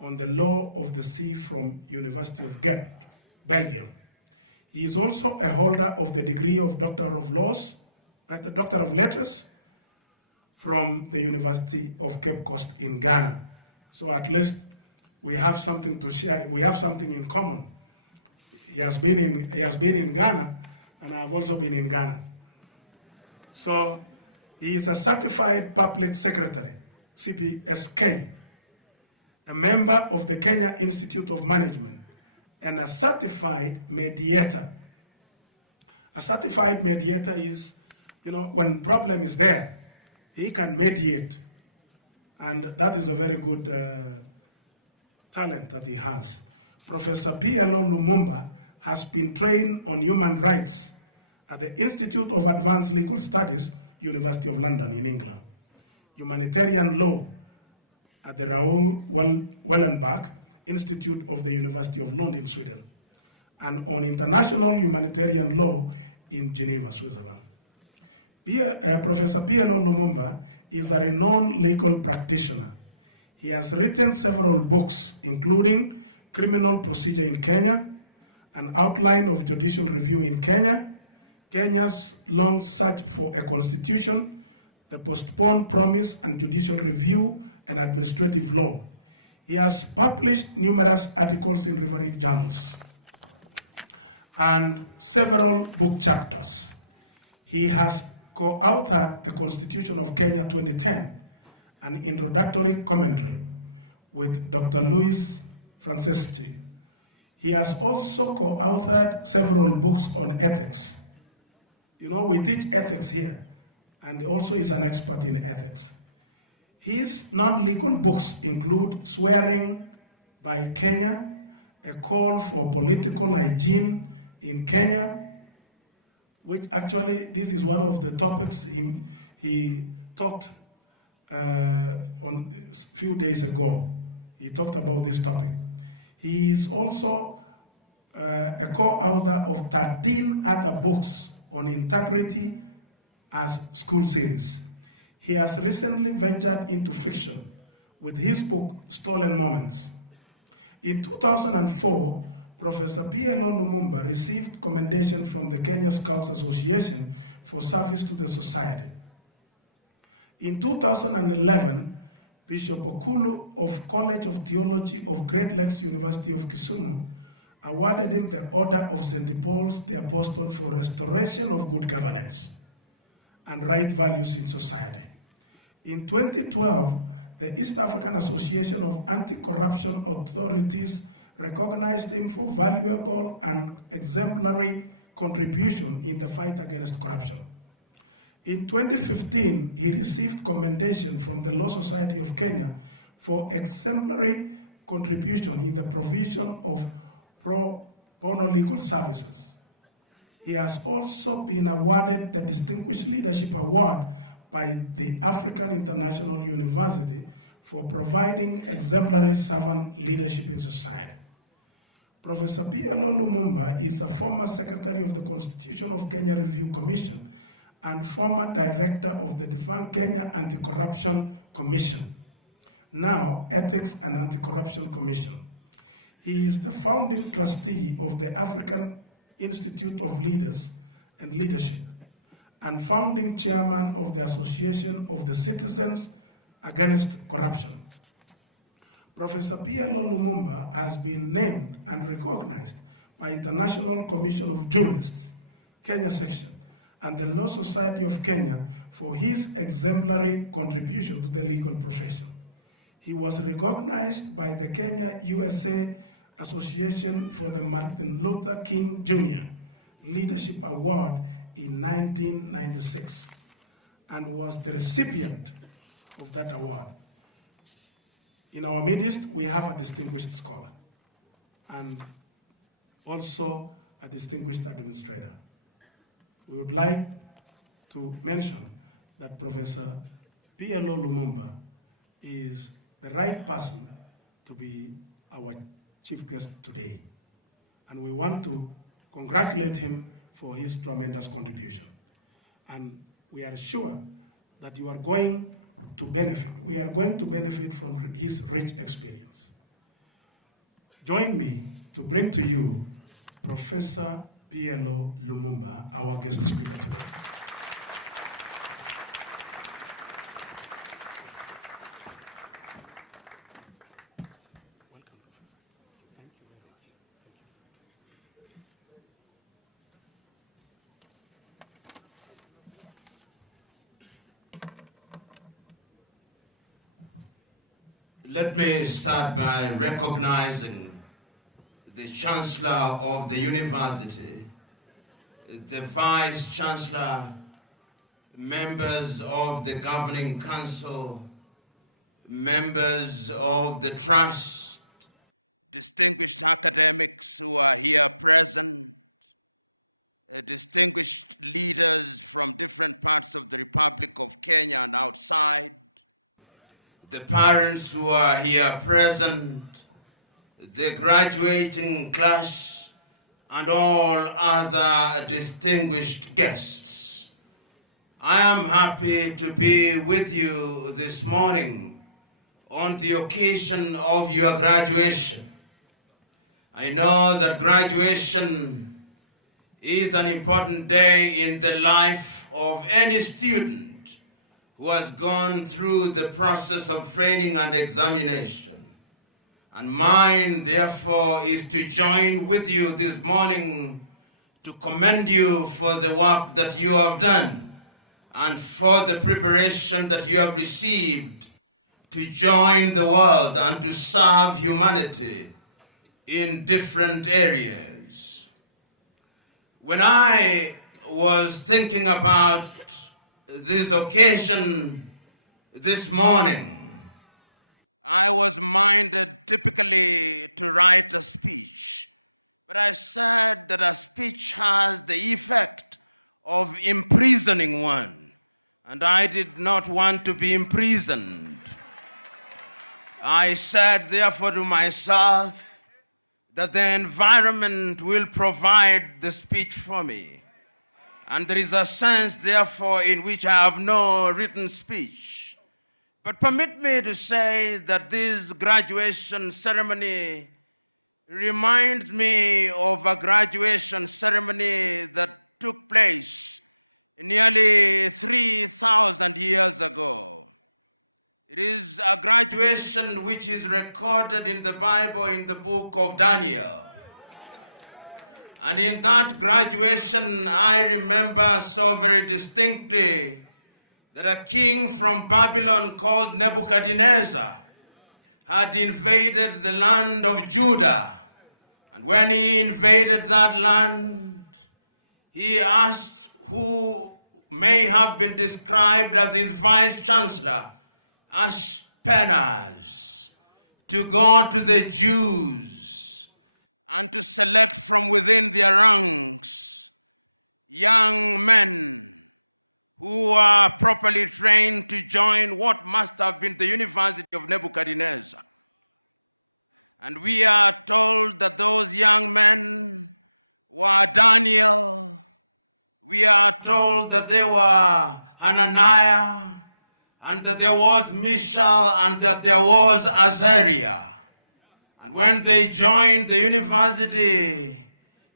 on the Law of the Sea from University of Ghent, Belgium. He is also a holder of the degree of Doctor of Letters from the University of Cape Coast in Ghana. So at least we have something to share. We have something in common. He has been in Ghana, and I have also been in Ghana. So he is a certified public secretary, CPSK, a member of the Kenya Institute of Management, and a certified mediator. A certified mediator is, when problem is there, he can mediate. And that is a very good talent that he has. Professor P.L.O Lumumba has been trained on human rights at the Institute of Advanced Legal Studies, University of London in England, humanitarian law at the Raoul Wallenberg Institute of the University of Lund in Sweden, and on international humanitarian law in Geneva, Switzerland. Professor P.L.O Lumumba is a renowned legal practitioner. He has written several books, including Criminal Procedure in Kenya, An Outline of Judicial Review in Kenya, Kenya's Long Search for a Constitution, The Postponed Promise and Judicial Review and Administrative Law. He has published numerous articles in refereed journals and several book chapters. He has co-authored the Constitution of Kenya 2010, an introductory commentary with Dr. Louis Franceschi. He has also co-authored several books on ethics. We teach ethics here, and also is an expert in ethics. His non-legal books include Swearing by Kenya, A Call for Political Hygiene in Kenya, which actually, this is one of the topics he talked on a few days ago. He talked about this topic. He is also a co-author of 13 other books on integrity as school series. He has recently ventured into fiction with his book, Stolen Moments. In 2004, Professor P.L.O Lumumba received commendation from the Kenya Scouts Association for service to the society. In 2011, Bishop Okulu of College of Theology of Great Lakes University of Kisumu awarded him the Order of St. Paul's the Apostle for restoration of good governance and right values in society. In 2012, the East African Association of Anti-Corruption Authorities recognized him for valuable and exemplary contribution in the fight against corruption. In 2015, he received commendation from the Law Society of Kenya for exemplary contribution in the provision of pro bono legal services. He has also been awarded the Distinguished Leadership Award by the African International University for providing exemplary servant leadership in society. Professor P.L.O Lumumba is a former Secretary of the Constitution of Kenya Review Commission and former Director of the defunct Kenya Anti-Corruption Commission, now Ethics and Anti-Corruption Commission. He is the founding trustee of the African Institute of Leaders and Leadership and founding chairman of the Association of the Citizens Against Corruption. Professor P.L.O Lumumba has been named and recognized by International Commission of Jurists, Kenya section, and the Law Society of Kenya for his exemplary contribution to the legal profession. He was recognized by the Kenya USA Association for the Martin Luther King Jr. Leadership Award in 1996 and was the recipient of that award. In our midst, we have a distinguished scholar and also a distinguished administrator. We would like to mention that Professor P.L.O Lumumba is the right person to be our chief guest today. And we want to congratulate him for his tremendous contribution. And we are sure that you are going to benefit. We are going to benefit from his rich experience. Join me to bring to you Professor P.L.O Lumumba, our guest speaker today. Let me start by recognizing the Chancellor of the University, the Vice Chancellor, members of the Governing Council, members of the Trust, distinguished academics who are here present, distinguished leaders from different parts of the Republic of Kenya and outside, the parents who are here present, the graduating class, and all other distinguished guests. I am happy to be with you this morning on the occasion of your graduation. I know that graduation is an important day in the life of any student who has gone through the process of training and examination. And mine, therefore, is to join with you this morning to commend you for the work that you have done and for the preparation that you have received to join the world and to serve humanity in different areas. When I was thinking about this occasion this morning, I was minded typically to write a speech, but I said that a speech has the effect of imprisoning one. and I did not want to be imprisoned. I said, therefore, to myself that the environment will provide the speech for me. And there is a sense, therefore, in which I have no written speech. But permit me to say that this graduation ceremony reminds me of a graduation ceremony that took place nearly 3,000 years ago. It is a graduation which is recorded in the Bible in the book of Daniel. And in that graduation, I remember so very distinctly that a king from Babylon called Nebuchadnezzar had invaded the land of Judah. And when he invaded that land, he asked who may have been described as his vice chancellor, Ashpenaz, to go to the Jews and to select from within their ranks young men who are properly trained to join what must have been the University of Nebuchadnezzar. And we are told that those young men were Daniel. We are told that they were Hananiah, and that there was Mishael, and that there was Azariah. And when they joined the university,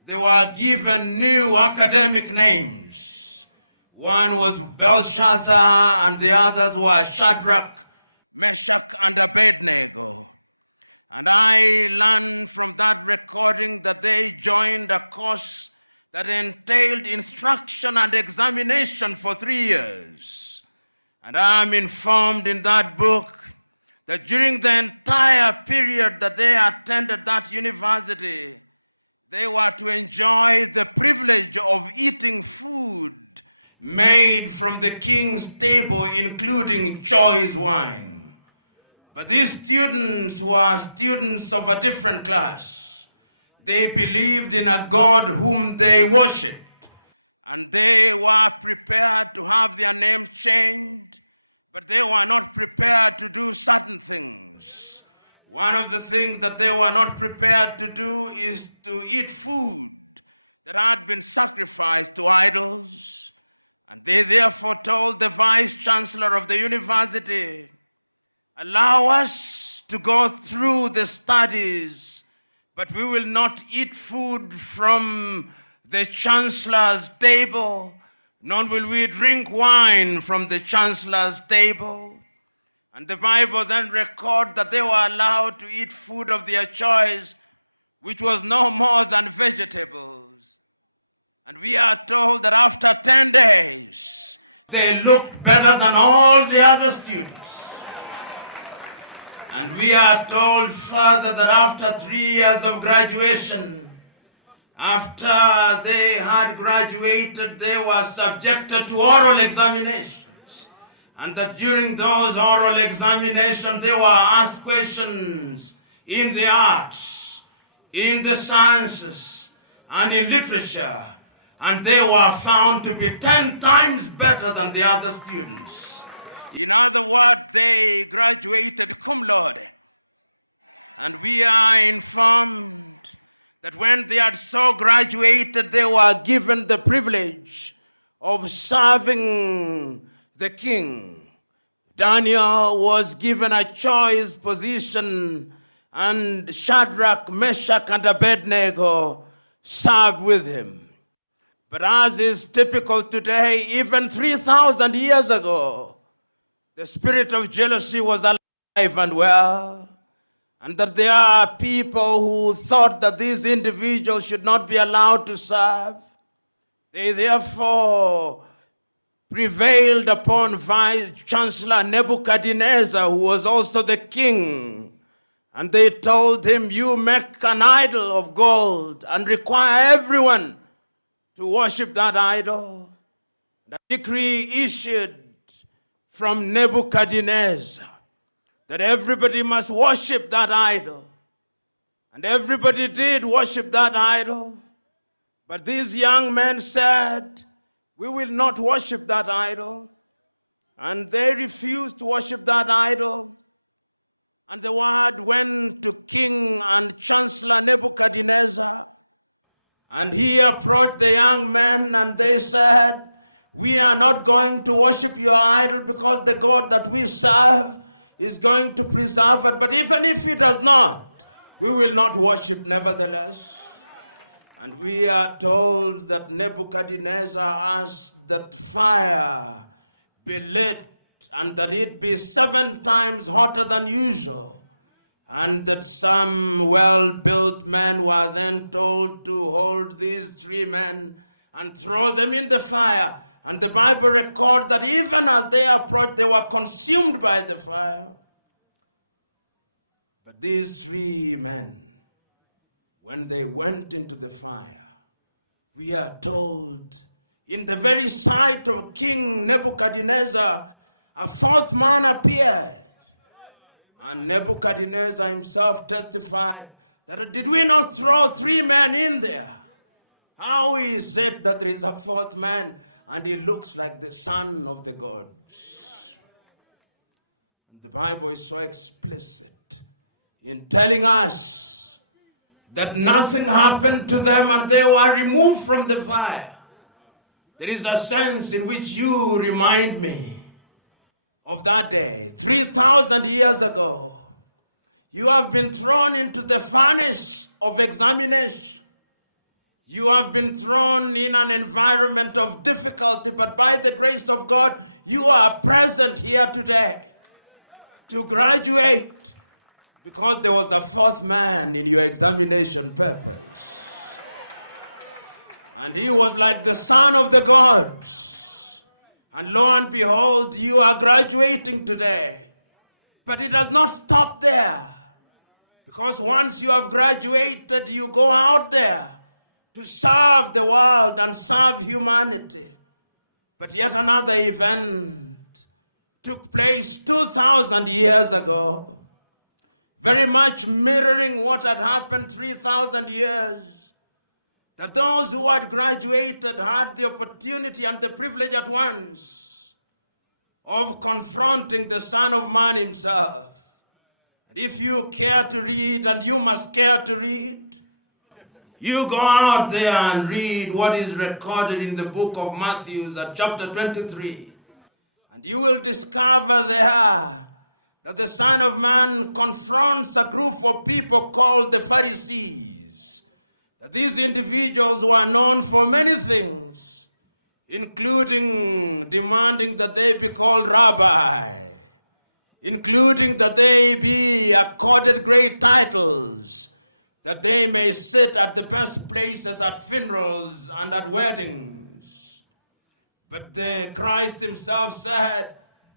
they were given new academic names. One was Belshazzar, and the others were Shadrach, Meshach, and Abednego. And I learned from that recording that they joined a course that entailed instruction and examination for 3 years. And I'm informed in that book that during the entire period that they attended that university, they were to enjoy the privilege of eating food made from the king's table, including choice wine. But these students were students of a different class. They believed in a God whom they worshipped, and they were prepared to have their names changed, but they were not prepared to do certain things. One of the things that they were not prepared to do is to eat food that had been sacrificed to idols. And they therefore told the vice chancellor of the university, allow us to go through the studies, but we will not eat food from the chancellor's table, nor will we drink wine from the chancellor's table. And the Bible then records that they were allowed to eat food of their choice, which was no more than vegetables. And we are told that after 10 days, they looked better than all the other students. And we are told further that after 3 years of graduation, after they had graduated, they were subjected to oral examinations. And that during those oral examinations, they were asked questions in the arts, in the sciences, and in literature. And they were found to be 10 times better than the other students. In other words, they graduated cum laude. And we are informed that when they had so graduated, they were given the privilege of serving the king. Daniel was given a choice position, and Shadrach, Meshach, and Abednego served with him. But as is typical today, even 3,000 years ago, the spirit of jealousy was alive and well. And that there are people who thought that these individuals should not be allowed to serve. They therefore prevailed upon Vice Chancellor Nebuchadnezzar, who was also the king. And they told him, you make an idol of gold and require everyone to worship that idol. The decree issued from Nebuchadnezzar that everybody must worship that idol. And everybody did worship that idol. But these young men said, we will not worship that idol. And they refused to worship that idol. And the word went to King and Chancellor Nebuchadnezzar. And he approached the young men and they said, we are not going to worship your idol because the God that we serve is going to preserve it. But even if he does not, we will not worship nevertheless. And we are told that Nebuchadnezzar asked that fire be lit and that it be 7 times hotter than usual. And that some well-built men were then told to hold these 3 men and throw them in the fire. And the Bible records that even as they approached, they were consumed by the fire. But these 3 men, when they went into the fire, we are told, in the very sight of King Nebuchadnezzar, a 4th man appeared. And Nebuchadnezzar himself testified that, did we not throw 3 men in there? How is it that there is a 4th man and he looks like the son of the gods? The Bible is so explicit in telling us that nothing happened to them and they were removed from the fire. There is a sense in which you remind me of that day, 3,000 years ago. You have been thrown into the furnace of examination. You have been thrown in an environment of difficulty, but by the grace of God, you are present here today to graduate because there was a 4th man in your examination papers. And he was like the son of the gods. And lo and behold, you are graduating today. But it does not stop there. Because once you have graduated, you go out there to serve the world and serve humanity. But yet another event took place 2,000 years ago, very much mirroring what had happened 3,000 years. That those who had graduated had the opportunity and the privilege at once of confronting the Son of Man himself. If you care to read, and you must care to read, you go out there and read what is recorded in the book of Matthew at chapter 23. And you will discover there that the Son of Man confronts a group of people called the Pharisees. These individuals were known for many things, including demanding that they be called rabbi, including that they be accorded great titles, that they may sit at the best places at funerals and at weddings. But Christ himself said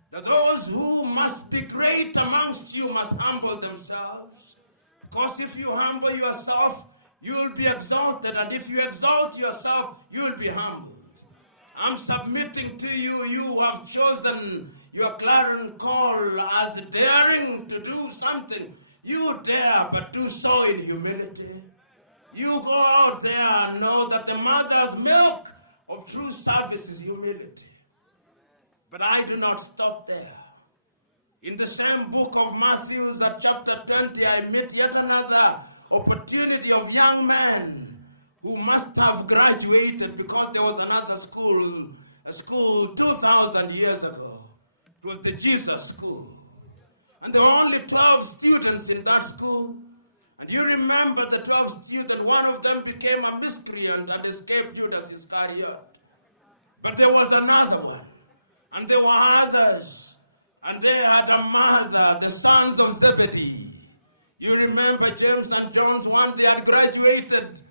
that those who must be great amongst you must humble themselves. Because if you humble yourself, you will be exalted, and if you exalt yourself, you will be humbled. I'm submitting to you, you who have chosen your clarion call as daring to do something. You dare, but do so in humility. You go out there and know that the mother's milk of true service is humility. But I do not stop there. In the same book of Matthew, at chapter 20, I meet yet another opportunity of young men who must have graduated because there was another school, a school 2,000 years ago. It was the Jesus School. And there were only 12 students in that school. And you remember the 12 students, one of them became a miscreant and escaped Judas Iscariot. But there was another one. And there were others. And they had a mother, the sons of Zebedee. You remember James and John's one, they had graduated.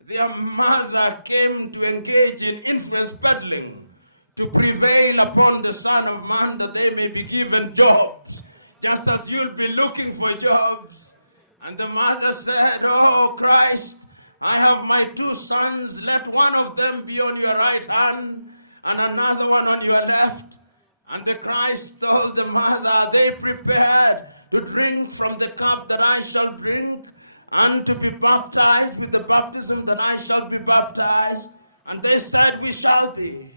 Their mother came to engage in influence peddling to prevail upon the Son of Man that they may be given jobs, just as you'll be looking for jobs. And the mother said, "Oh, Christ, I have my 2 sons. Let one of them be on your right hand and another one on your left." And the Christ told the mother, "Are they prepared to drink from the cup that I shall drink and to be baptized with the baptism that I shall be baptized?" And they said, "We shall be."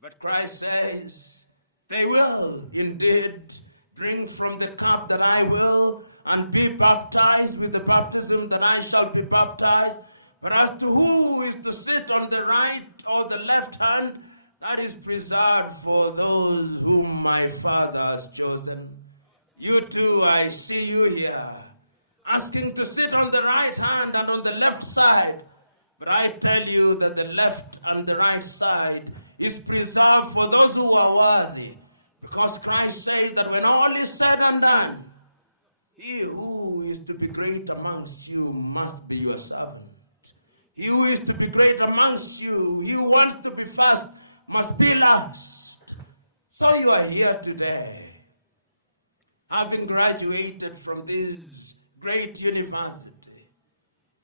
But Christ says, They will indeed drink from the cup that I will and be baptized with the baptism that I shall be baptized. But as to who is to sit on the right or the left hand, that is preserved for those whom my Father has chosen. You too, I see you here, asking to sit on the right hand and on the left side. But I tell you that the left and the right side is preserved for those who are worthy. Because Christ says that when all is said and done, he who is to be great amongst you must be your servant. He who is to be great amongst you, he who wants to be first, must be last. So you are here today, having graduated from this great university.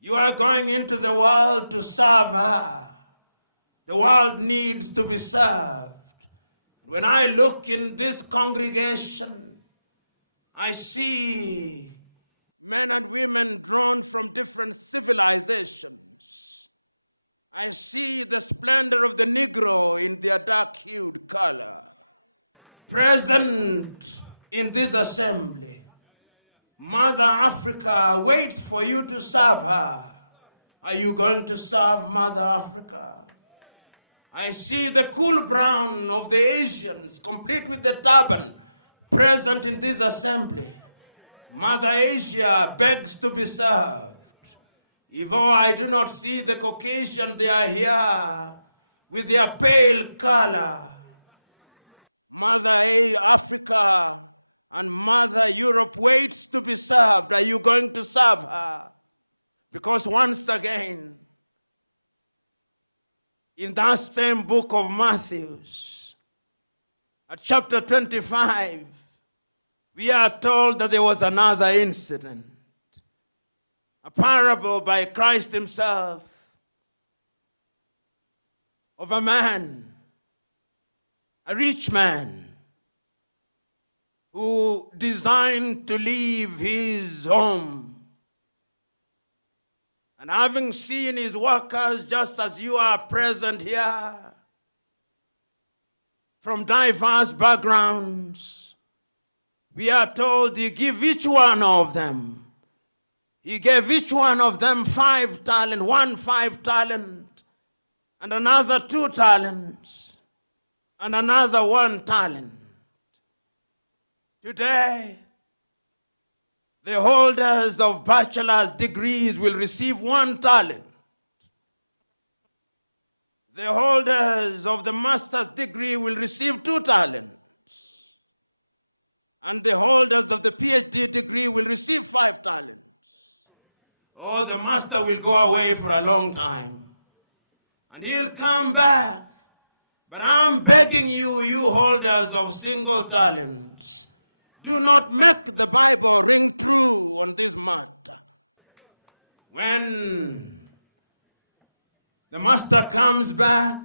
You are going into the world to serve her. The world needs to be served. When I look in this congregation, I see men and women drawn from different civilizations. I see the splendor of the Negro in their dark-hued color. Present in this assembly, Mother Africa waits for you to serve her. Are you going to serve Mother Africa? I see the cool brown of the Asians, complete with the turban, present in this assembly. Mother Asia begs to be served. Although I do not see the Caucasian, they are here with their pale color. Mother Africa and Mother Europe waits to be served. Are you going to serve her? Because once again, in that same book of Matthew, at chapter 25, we are told that there was another incident, a parable by Christ himself of a man, a rich man, who designed to leave his home. And having seen his workers, just as you are present here, from diverse backgrounds, we are told he gave each one of them. He gave each one of them 5 talents, one 5 talent, and another 2 talents, and another 1 talent. Today, the holders of bachelor's degrees will receive 1 talent. The holders of the master's degree will receive 2 talents. And the holders of the PhD degree will receive 5 talents. Oh, the master will go away for a long time. And he'll come back. But I'm begging you, you holders of single talents, do not make the Bible ring true on this matter. When the master comes back,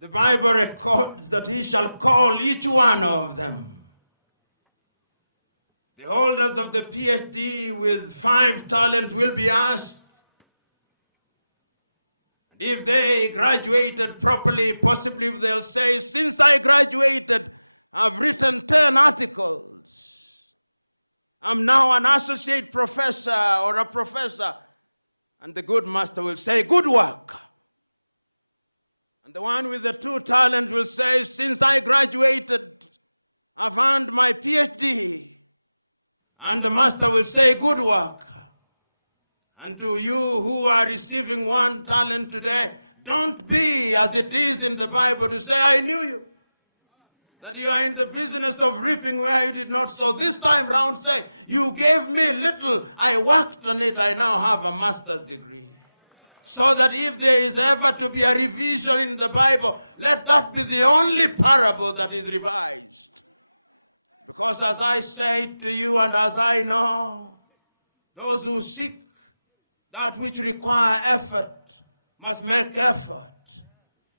the Bible records that he shall call each one of them. The holders of the PhD with 5 talents will be asked if they graduated properly. Possibly they'll say, since I graduated, I've written 10 articles. I'm now an associate professor or a professor. And the good master will say, good work. And the one with the 2 talents will say, since I graduated, I've earned my PhD. And the master will say, good work. And to you who are receiving 1 talent today, don't be as it is in the Bible to say, I knew you. That you are in the business of reaping where you did not sow. This time round say, you gave me little, I worked on it, I now have a master's degree. So that if there is ever to be a revision in the Bible, let that be the only parable that is revised. Because as I say to you and as I know, those who seek that which require effort must make effort.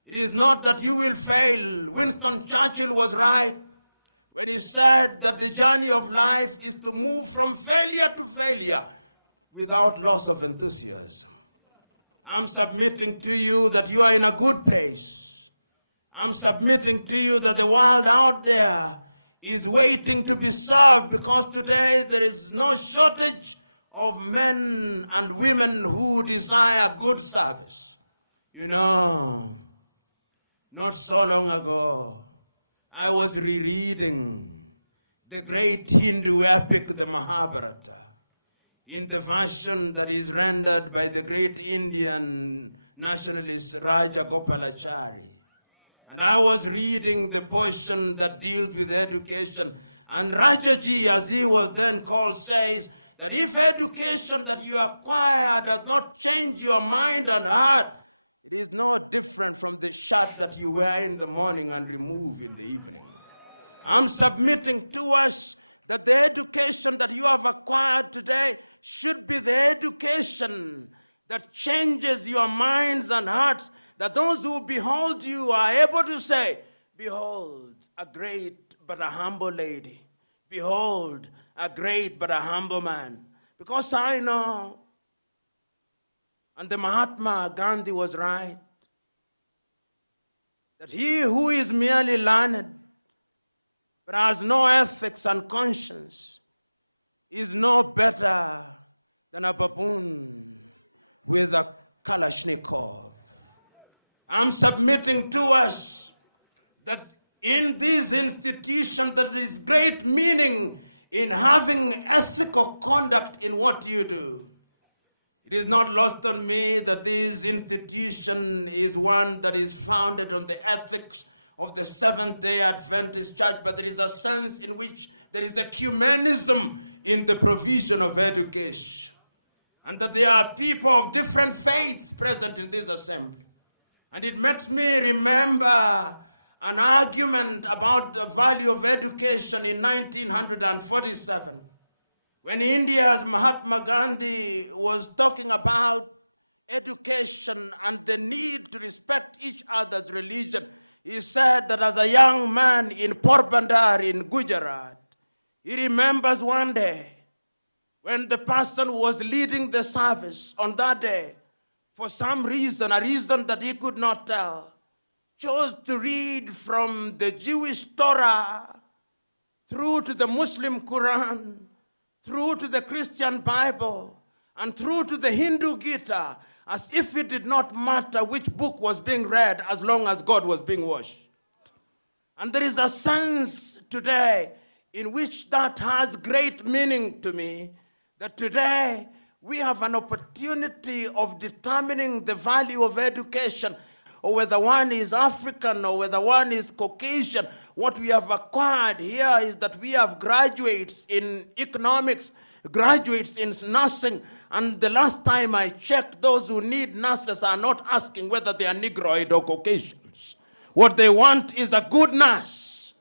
It is not that you will fail. Winston Churchill was right when he said that the journey of life is to move from failure to failure without loss of enthusiasm. I'm submitting to you that you are in a good place. I'm submitting to you that the world out there is waiting to be served, because today there is no shortage of men and women who desire good service. You know, not so long ago, I was rereading the great Hindu epic, the Mahabharata, in the version that is rendered by the great Indian nationalist Raja Gopalachari. And I was reading the portion that deals with education. And Rajaji, as he was then called, says that if education that you acquire does not change your mind and heart, it is no different from the shirt that you wear in the morning and remove in the evening. I'm submitting to us that the education that you have acquired today should be the education that changes your minds and hearts, that those who behold you are able to say, behold, a great but a humble lady. Behold, a great but a humble man. Because I know, and the Mahatma Gandhi was right, that he who is merely learned but has no ethics and conscience is no better than a baboon with a Kalashnikov. I'm submitting to us that in this institution there is great meaning in having ethical conduct in what you do. It is not lost on me that this institution is one that is founded on the ethics of the Seventh-day Adventist Church, but there is a sense in which there is ecumenism in the provision of education, and that there are people of different faiths present in this assembly. And it makes me remember an argument about the value of education in 1947, when India's Mahatma Gandhi was talking about education and the need to respect each other's religion. He said that as a young man in Porbandar in Gujarat, he remembers one day when the person who was leading the service on that day, for some reason, a reason that he could not tell, chose to read from the Jewish Torah through to the Muslim Quran, through to the Christian Bible, and through to the Hindu Gita, as if it did not matter which book was being read as long as God was being worshipped. And there is a sense today in which that has great meaning to me, that today we have an opportunity of determining the value of education, or whether one is African or whether one is Caucasian. What we have acquired here is that we have graduates in economics, graduates in nursing, and the last time I checked, those who need nurses are not asking whether they are Negroid or Caucasians. What they want is a good nurse.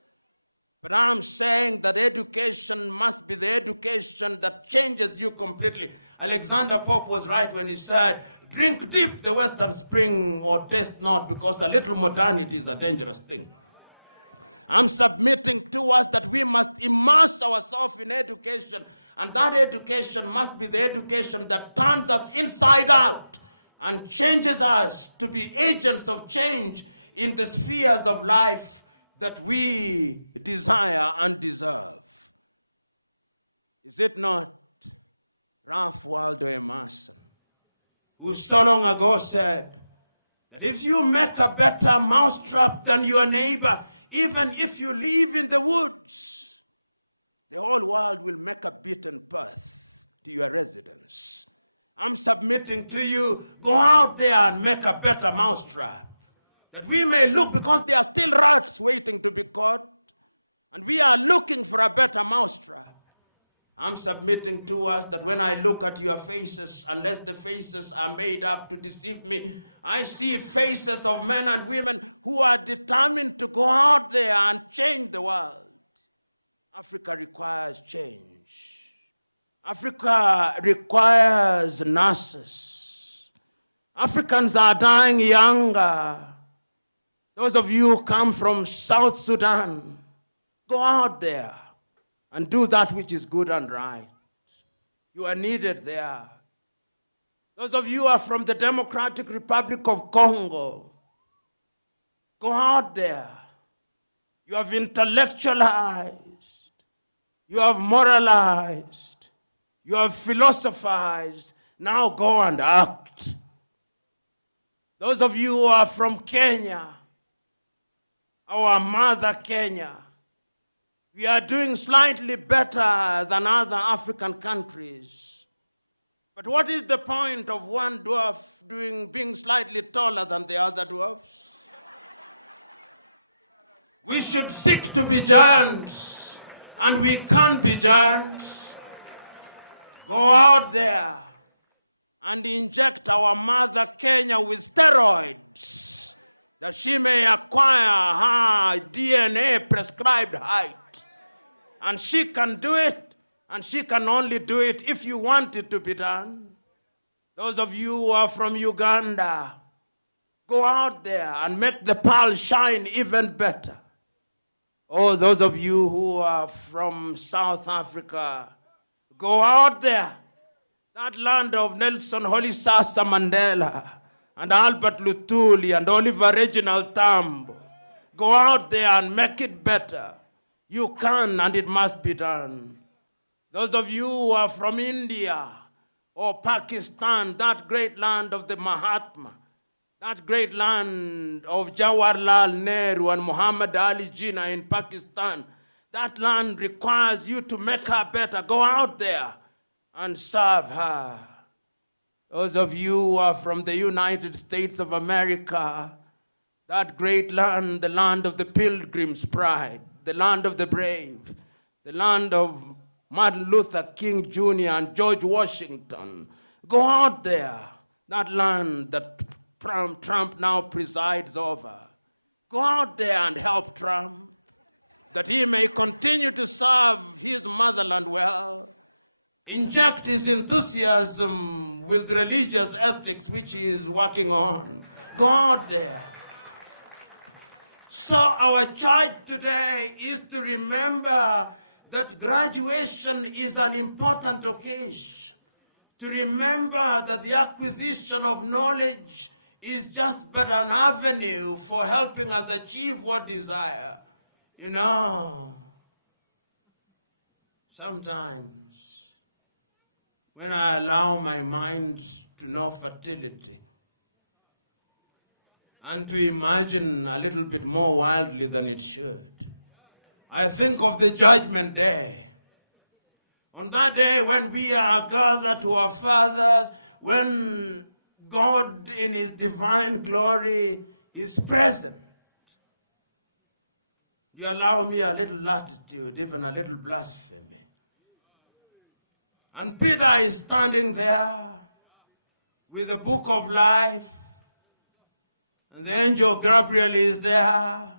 But I'm saying that education must be the education that changes you completely. Alexander Pope was right when he said, drink deep the western spring or taste not, because a little modernity is a dangerous thing. I'm submitting to us that we must immerse ourselves in education, and that education must be the education that turns us inside out and changes us to be agents of change in the spheres of life that we desire and deserve. Is it not Ralph Waldo Emerson, who so long ago said that if you make a better mousetrap than your neighbor, even if you live in the woods, the whole world will make a beaten path to your residence. I'm submitting to you, go out there and make a better mousetrap, that we may look, because there are still rats waiting to be caught, and we are looking for a better mousetrap. I'm submitting to us that when I look at your faces, unless the faces are made up to deceive me, I see faces of men and women who are determined to go out there and change the world. Africa requires change. Africa requires nurses. Africans are dying younger. Those of you who come from South Sudan, go out there and do that which is good and right. You are needed there. Those of you who are from the Democratic Republic of Congo, Go out there. You have intellectualized. You have moralized. You have philosophized. Now go and act. Those of you who are from Kenya, our mother Kenya, we are doing slightly better than other African countries. But what is the point of one dwarf being slightly taller than the other dwarfs? We should seek to be giants, and we can be giants. Go out there and inject our mother Kenya with steroids that she may acquire her DNA prescribed height. And she can do it, and she can only do it if you want it to be done. Those of you who are from Uganda, go out there and make the pearl shine even better. Oh, those of you who are from South Africa, go out there. That land of Nelson Rolihlahla Mandela and Albert Lutuli and Oliver Reginald Tambo. Go out there and make it better. You can, and it must be done. Those of you who are from India or Pakistan, that great land of the Mahatma, that great land of Jawaharlal Nehru and Muhammad Ali Jinnah in Pakistan, that land requires you to make her better. Go out there and serve her. Those of you who are from the United States of America, that great land, the land of the Pilgrim's Pride, the land of the brave, the land of Martin Luther King Jr. and George Washington. Go out there, that land that Trump now presides over. Go out there and help Trump, that he may continue to serve his motherland well. Inject his enthusiasm with religious ethics, which he is working on. Go out there. So our charge today is to remember that graduation is an important occasion. To remember that the acquisition of knowledge is just but an avenue for helping us achieve what desire. You know, sometimes when I allow my mind to know fertility and to imagine a little bit more wildly than it should, I think of the judgment day. On that day when we are gathered to our fathers, when God in his divine glory is present. You allow me a little latitude, even a little blasphemy. And Peter is standing there with the book of life. And the angel Gabriel is there.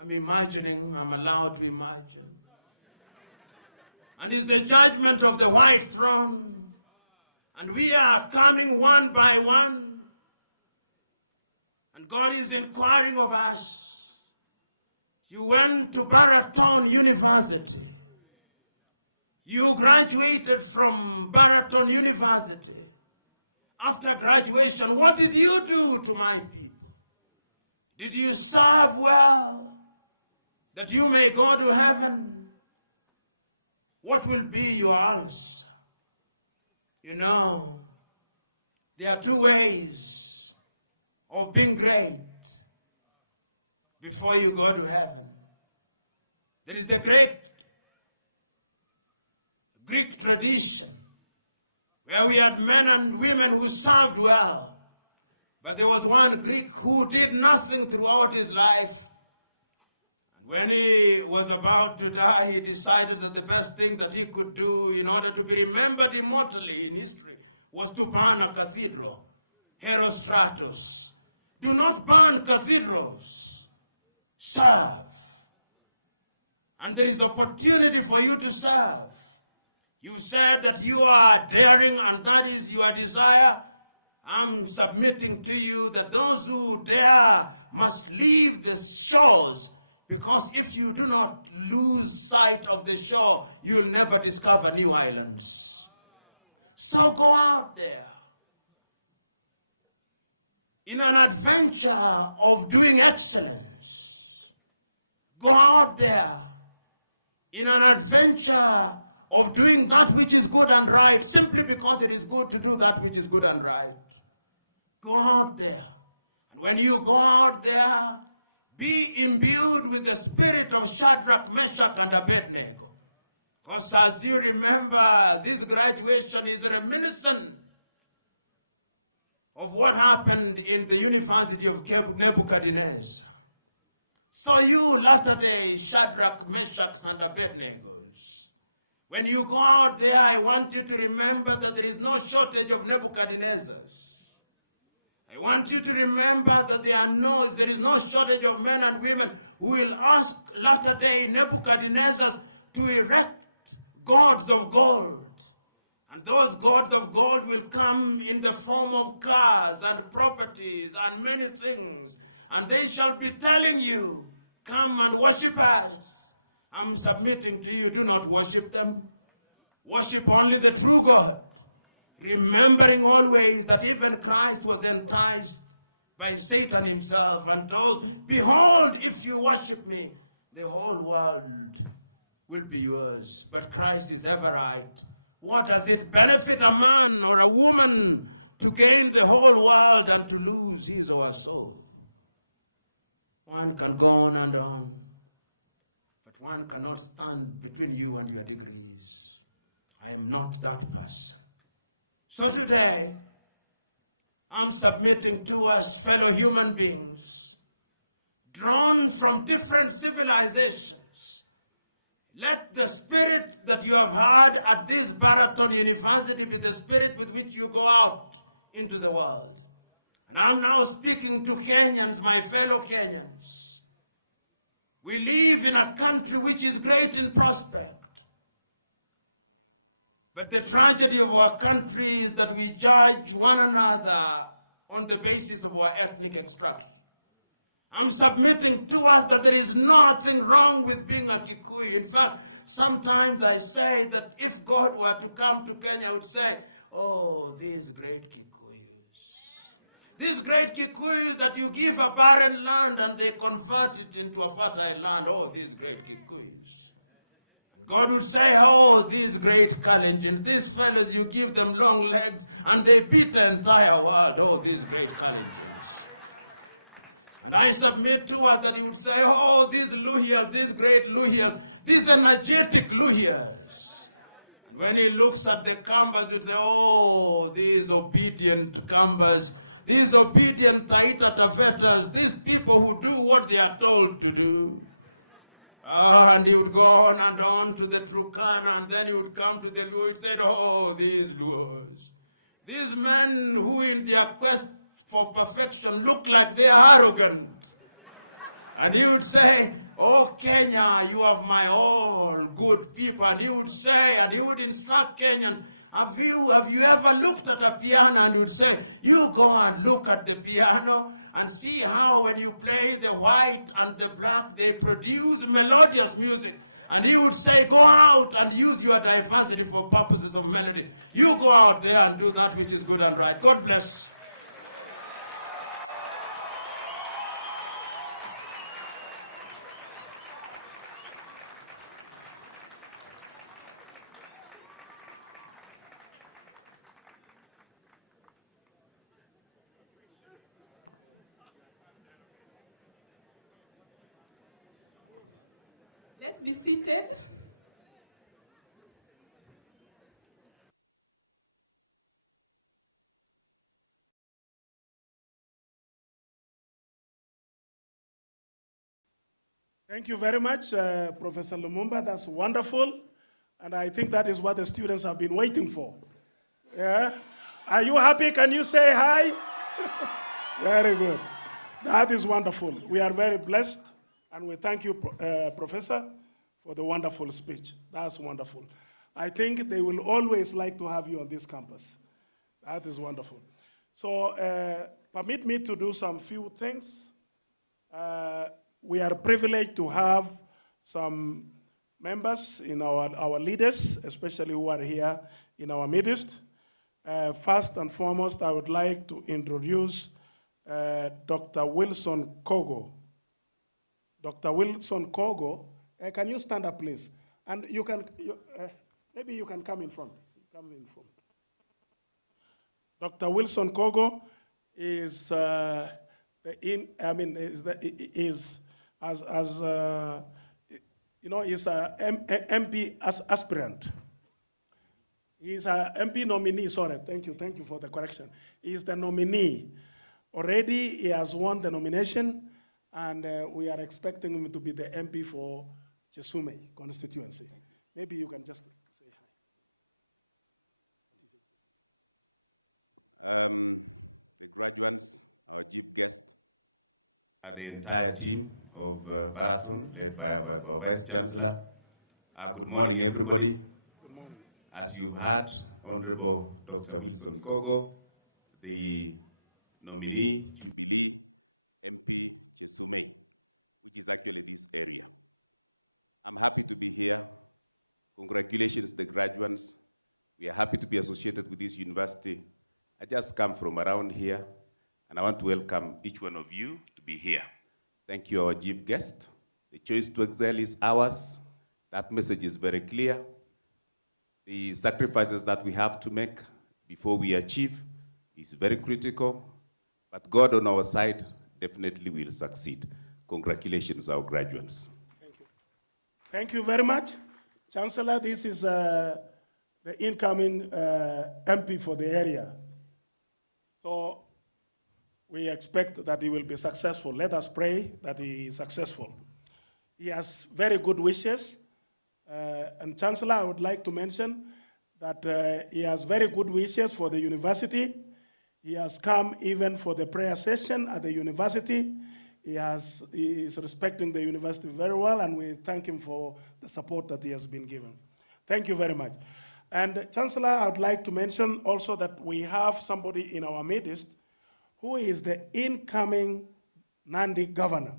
I'm imagining, I'm allowed to imagine. And it's the judgment of the white throne. And we are coming one by one. And God is inquiring of us. You went to Baraton University. You graduated from Baraton University. After graduation, what did you do to my people? Did you serve well, that you may go to heaven? What will be your answer? You know, there are two ways of being great before you go to heaven. There is the great Greek tradition where we had men and women who served well. But there was one Greek who did nothing throughout his life. And when he was about to die, he decided that the best thing that he could do in order to be remembered immortally in history was to burn a cathedral. Herostratus. Do not burn cathedrals. Serve. And there is opportunity for you to serve. You said that you are daring and that is your desire. I'm submitting to you that those who dare must leave the shores, because if you do not lose sight of the shore, you'll never discover new islands. So go out there in an adventure of doing excellence. go out there in an adventure of doing that which is good and right, simply because it is good to do that which is good and right. Go out there. And when you go out there, be imbued with the spirit of Shadrach, Meshach, and Abednego. Because as you remember, this graduation is reminiscent of what happened in the University of Nebuchadnezzar. So you latter-day Shadrach, Meshach, and Abednego, when you go out there, I want you to remember that there is no shortage of Nebuchadnezzars. I want you to remember that there is no shortage of men and women who will ask latter-day Nebuchadnezzars to erect gods of gold. And those gods of gold will come in the form of cars and properties and many things. And they shall be telling you, come and worship us. I'm submitting to you, do not worship them. Worship only the true God. Remembering always that even Christ was enticed by Satan himself and told, behold, if you worship me, the whole world will be yours. But Christ is ever right. What does it benefit a man or a woman to gain the whole world and to lose his or her soul? One can go on and on, but one cannot stand between you and your degrees. I am not that person. So today, I'm submitting to us, fellow human beings, drawn from different civilizations. Let the spirit that you have had at this Baraton University be the spirit with which you go out into the world. And I'm now speaking to Kenyans, my fellow Kenyans. We live in a country which is great in prospect. But the tragedy of our country is that we judge one another on the basis of our ethnic extraction. I'm submitting to us that there is nothing wrong with being a Kikuyu. In fact, sometimes I say that if God were to come to Kenya, I would say, oh, these great Kikuyus. These great Kikuyus that you give a barren land and they convert it into a fertile land. Oh, these great Kikuyus. God would say, oh, these great Kalenjins, these fellows, you give them long legs and they beat the entire world. Oh, these great Kalenjins. And I submit to us that he would say, oh, these Luhyas, these great Luhyas, these energetic Luhyas. And when he looks at the Kambas, he would say, oh, these obedient Kambas, these obedient Taita Tavetas, these people who do what they are told to do. And he would go on and on to the Turkana, and then he would come to the Luo. He said, oh, these Luos. These men who in their quest for perfection look like they are arrogant. And he would say, oh, Kenya, you have my all good people. And he would say, and he would instruct Kenyans, have you ever looked at a piano? And he would say, you go and look at the piano and see how when you play the white and the black, they produce melodious music. And he would say, go out and use your diversity for purposes of melody. You go out there and do that which is good and right. God bless. Let's be seated. Thank you very much, Professor Lumumba. That's wonderful. And I think that is what the students have been waiting for. Yeah? Are you happy? Can you say hi? Very good. That is wonderful. We are very blessed. And we thank you, Professor, for the wonderful speech. That's wonderful. I think they will always like to have you on this campus. That is wonderful. So permit me to do some few things. We are privileged to have some members in our leaders, especially who are here in our midst. First and foremost, I would like to introduce Dr. Wilson Kogo. Dr. Wilson Kogo. Can you stand up, please? And you can, maybe you can come in front. Come in front. Dr. Wilson Kogo is is a MP aspirant. He's a MP nominee, sorry, thank you for the correction. He's the nominee. Already he has won the nomination, and we are expecting him to be the MP for Chesume constituency. Maybe you can just say hi. The graduates, our chief guest, and the entire team of Baraton, led by our Vice Chancellor. Good morning, everybody. Good morning. As you've heard, Honorable Dr. Wilson Kogo, the nominee, Jubilee, MP Chesume, which is actually this area. I'm happy to be here. Congratulations to the graduates. We are happy to be associated with this university. I just come from around here, and I want to welcome each one of you to be here. Thank you, our chief guest. The choice to excel is ours. That message is very clear. The sacrifices that we have to make before we achieve is very critical, but God on our side definitely will succeed. Congratulations, our graduates. Thank you. Thank you very much. Chancellor, this is the incoming MP for the area. So we expect that he will be successful. Let us pray that he is successful. He has very good wishes. And Chancellor, I would like to mention that he has very good wishes for the university. He has come even for the prayer session at the university. He is respecting the university very well, and we thank him for the support that he has been given. Thank you very much. And Chancellor, I would like to mention also that we have somebody in our midst who is the incoming Nandi governor.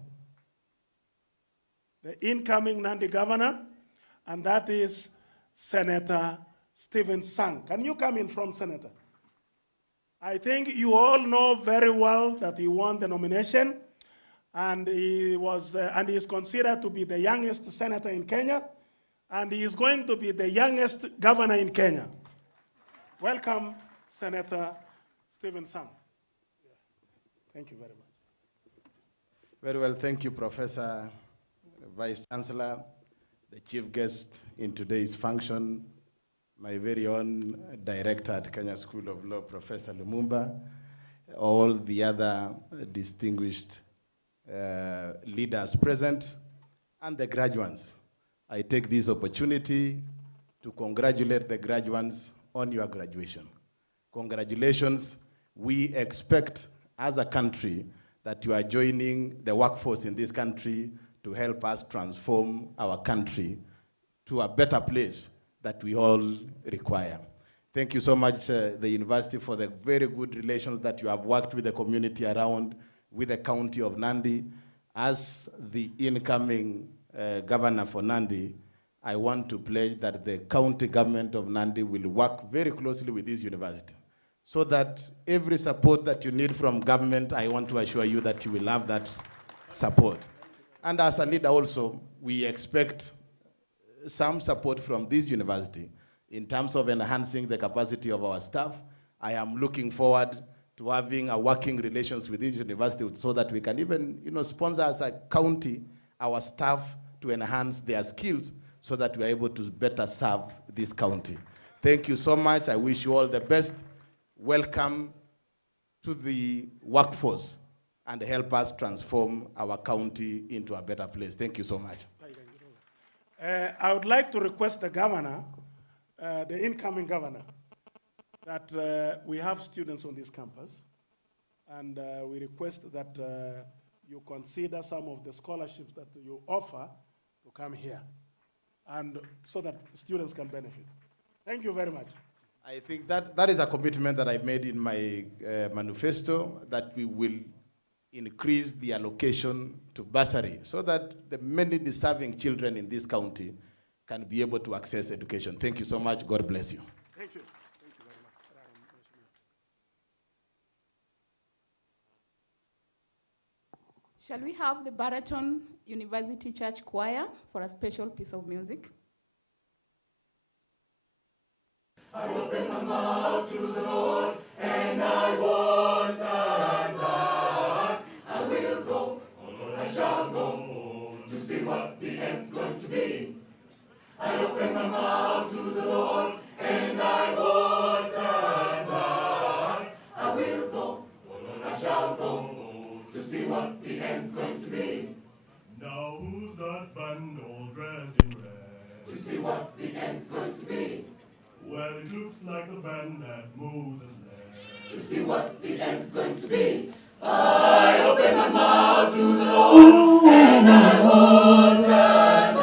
The incoming Nandi governor, and that is Senator Stephen Sang. Can you come in front, Senator? I think you all know very well that he won the nomination, and he is considered to be the youngest senator in Kenya, and he is going to be the youngest governor in Kenya. Welcome, Senator Stephen Sang. Thank you very much. Very well, thank you, Professor, Vice Chancellor, the chief guest in today's function, my very own director at Kenya School of Law, Professor Lumumba, all the other distinguished leaders present, and the graduates. I take this opportunity to congratulate the graduates on your graduation. Congratulations. We expect as a country that you are joining the workforce in this country to help us transform our country to a better place that we all require. Thank you so much, the university, for the very good relations that you have worked with the community around, with the county of Nandi. As the incoming governor for Nandi, I want to pledge that the county government of Nandi will work very closely with this university, so that every support that you need from government, I want to assure you that you will have that support. And as a leader also, we expect some support from this university in terms of enhancing the capacity of our staff. I am looking forward to having a working relations with this university so that we can even sponsor as a county our staff to enhance their skills so that we are able to better serve this county. Thank you so much. I wish you all the best. Welcome to the workforce and help us transform our county into a better place. Thank you so much. I would like to request the governor, the incoming governor, that we have students on this campus, and we request that you consider some of the scholarships that you offer to come here, and so that students can benefit. Thank you very much. I think that is a commitment that I made in my manifesto, that we will increase the allocation to bursary so that the many deserving children in this county can be able to access education. Thank you so much. God bless you. Thank you. Thank you very much. Shall we have the Baraton University Church Choir for a special piece of music? I open my mouth to the Lord, and I won't turn back. I will go, oh Lord, I shall go, to see what the end's going to be. I open my mouth to the Lord, and I won't turn back. I will go, oh Lord, I shall go, to see what the end's going to be. Now who's that band all dressed in red? To see what the end's going to be. Well, it looks like the band that moves us left. To see what the end's going to be. I open my mouth to the Lord, and I won't turn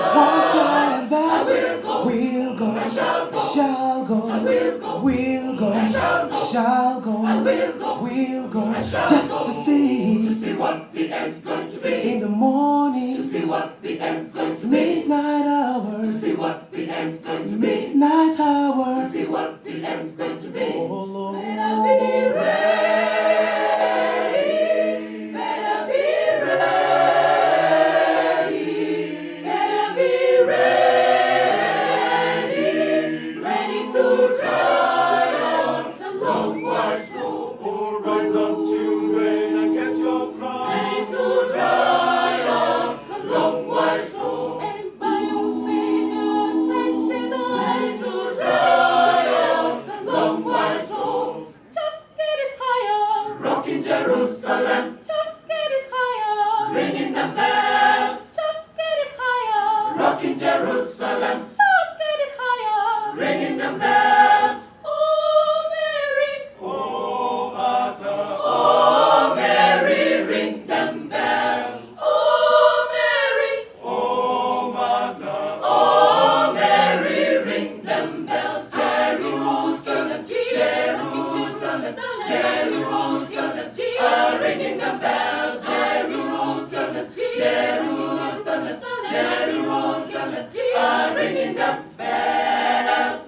back. I will go, we'll go, I shall go, shall go, I will go, we'll go, I shall go, shall go, I will go, we'll go, I shall just go, to see what the end's going to be. in the morning, To see what the end's going to be. midnight hour, To see what the end's going to be. midnight hour, To see what the end's going to be. oh Lord, Better be ready. Better be ready. Better be ready. Ready to try on the long white road. Oh, rise up, children, and get your prize. Ready to try on the long white road. And by your singers and sinners. Ready to try on the long white road. Just get it higher. Rocking Jerusalem. Just get it higher. Ringing the bells. Just get it higher. Rocking Jerusalem. Just get it higher. Ringing the bells. Oh Mary. Oh, Martha. Oh Mary, ring them bells. Oh Mary. Oh, Martha. Oh Mary, ring them bells. Jerusalem, Jerusalem, Jerusalem, ringing them bells. Jerusalem, Jerusalem, Jerusalem, ringing them bells.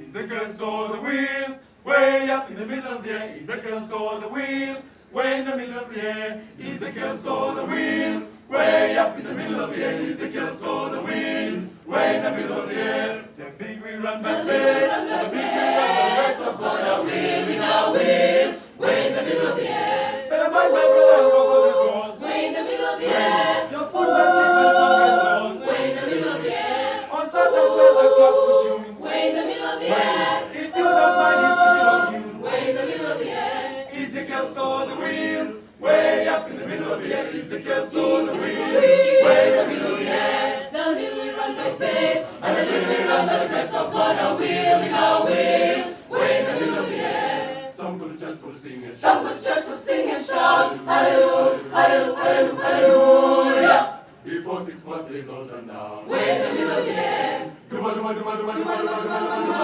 Ezekiel saw the wheel, way up in the middle of the air. Ezekiel saw the wheel, way in the middle of the air. Ezekiel saw the wheel, way up in the middle of the air. Ezekiel saw the wheel, way in the middle of the air. The big wheel run by faith, the big wheel run by the grace of God. Our wheel in our wheel, way in the middle of the air. Better mind my brother who walk on the cross. Way in the middle of the air. Your foot must slip and some get lost. Way in the middle of the air. On Saturdays there's a clock for shoe. Way in the middle of the air. If you don't mind, it's slipping on you. Way in the middle of the air. Ezekiel saw the wheel, way up in the middle of the air. Ezekiel saw the wheel, way in the middle of the air. The little we run by faith, and the little we run by the grace of God. Our wheel in our wheel, way in the middle of the air. Some go to church for singing. Some go to church for sing and shout, hallelujah, hallelujah, hallelujah, hallelujah. Before 6 months days all turned down. Way in the middle of the air. Duma, duma, duma, duma, duma, duma, duma, duma, duma,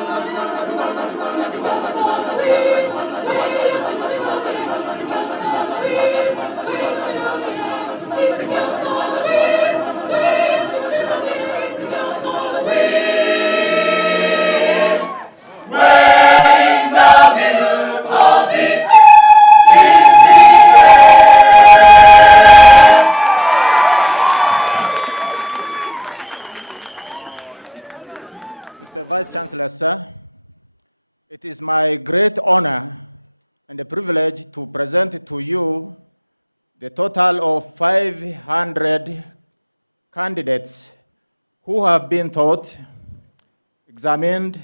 Mr. Vice Chancellor, sir, it is my great honor and a privilege to present to you the total of 500 candidates who have been taught, examined,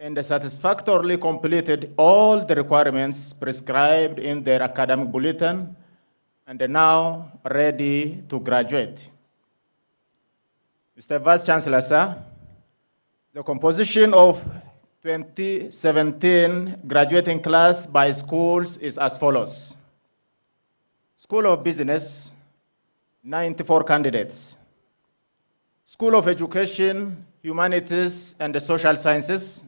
and satisfactorily completed all the requirements prescribed in their academic bulletin and are now ready to graduate. Mr. Vice Chancellor, sir, the composition of 2017 graduating class by schools is as follows. School of Business, 94 candidates. School of Education, Humanities and Social Sciences,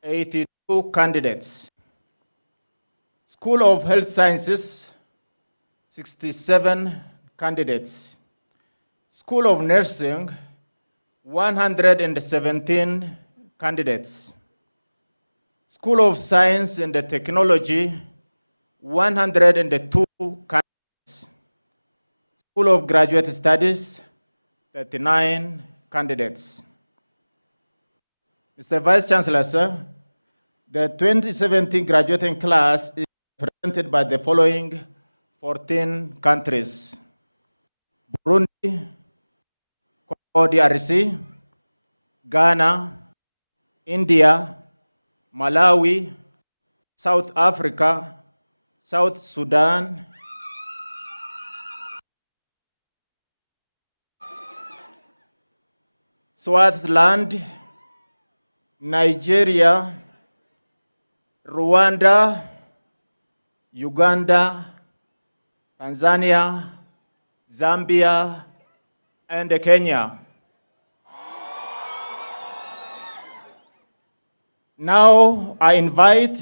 82 candidates. School of Health Sciences, 67 candidates. School of Nursing, 117 candidates. School of Science and Technology, 102 candidates. School of Graduate Studies, 39 candidates. Mr. Vice Chancellor, sir, the 2017 graduating class is represented by the following 14 countries: Burundi, Congo DRC, Ghana, India, Malawi, South Africa, South Sudan, Swaziland, Nigeria, Rwanda, Uganda, Tanzania, Zambia, and Kenya. Now I invite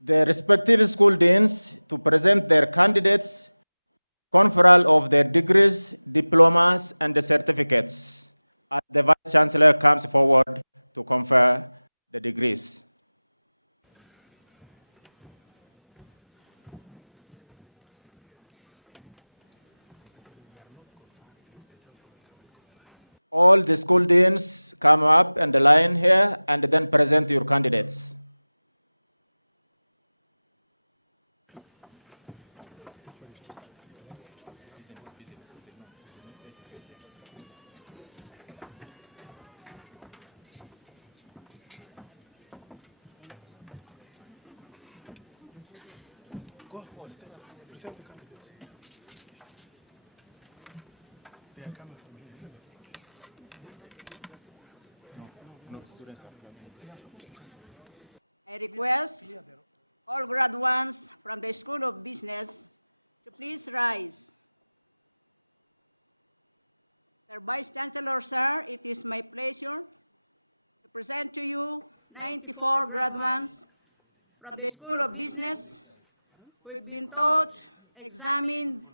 the respective school deans to present their candidates, conferral of their degrees, diplomas, and the certificates, as the Vice Chancellor comes forward to confer the degrees. All the school deans come up and the line here and then present your candidates. Present the candidates. They are coming from here. No students are coming. I request all graduates from the School of Business to please rise. Sir Vice Chancellor, sir, it is my pleasure to present to you 94 graduates from the School of Business who have been taught, examined,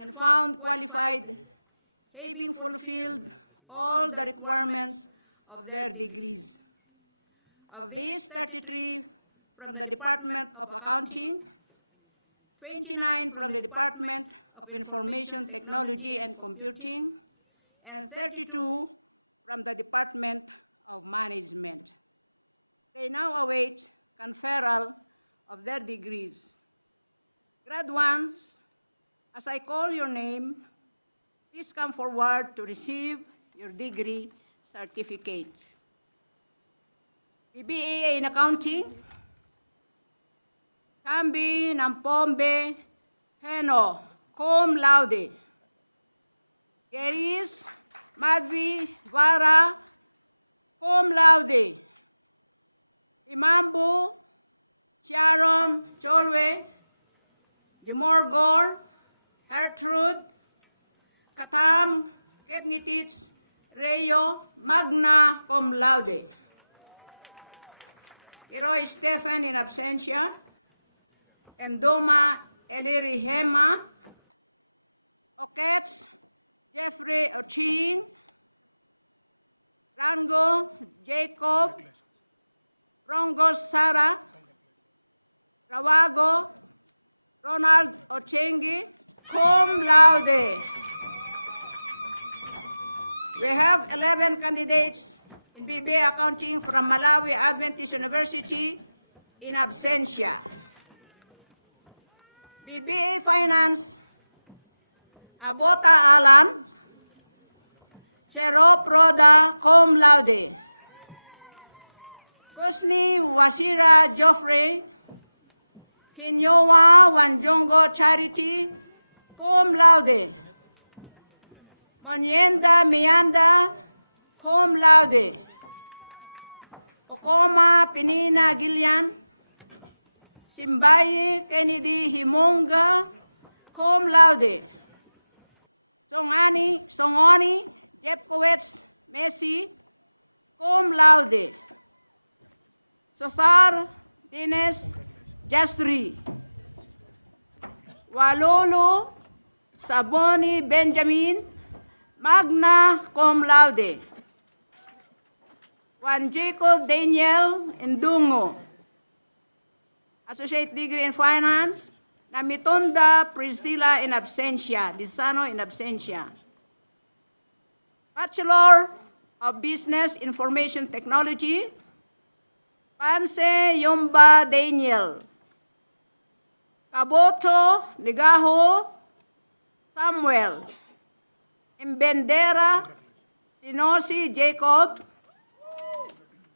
and found qualified, having fulfilled all the requirements of their degrees. Of these, 33 from the Department of Accounting, 29 from the Department of Information Technology and Computing, and 32 from the Department of Management. They now await conferral of their degrees. Graduates, as I call your name, please come forward to receive your degree certificate. BBA in Accounting, Kambi Nampombe Heno, cum laude. Geris Madvi Vara, cum laude. Imambu Sharon Cholwe, Demorgor, Gertrude, Katam Kepnitich, Rayo, magna cum laude. Heroy Stephen in absentia, Endoma Elirihema, Okets, Jeffrey Oching, Rango Jacob, Rongos Sara, Rawago, Ronald Ochengi, cum laude. We have 11 candidates in BBA Accounting from Malawi Adventist University in absentia. BBA Finance, Abota Alan, Sero Proda, cum laude. Kusni Wasira Joffrey, Kinyowa Wanjongo Charity, cum laude. Monyenda Mianda, cum laude. Okoma Penina Gillian, Simbayi Kennedy Himonga, cum laude. Songoni Jepkowitz Messi, cum laude. Sothar Dines Jastri, Walolo Saboni Benjamin, magna cum laude. Juan Jacob Daniel Ndungo, Associate Degree in Finance, Namitonda Priscilla in absentia, Disano in absentia. Bachelor of Business Information Technology, Panse Yomba Daniel. Kaboto Ligaho Samuel. Imbendera Sinosi Jacob.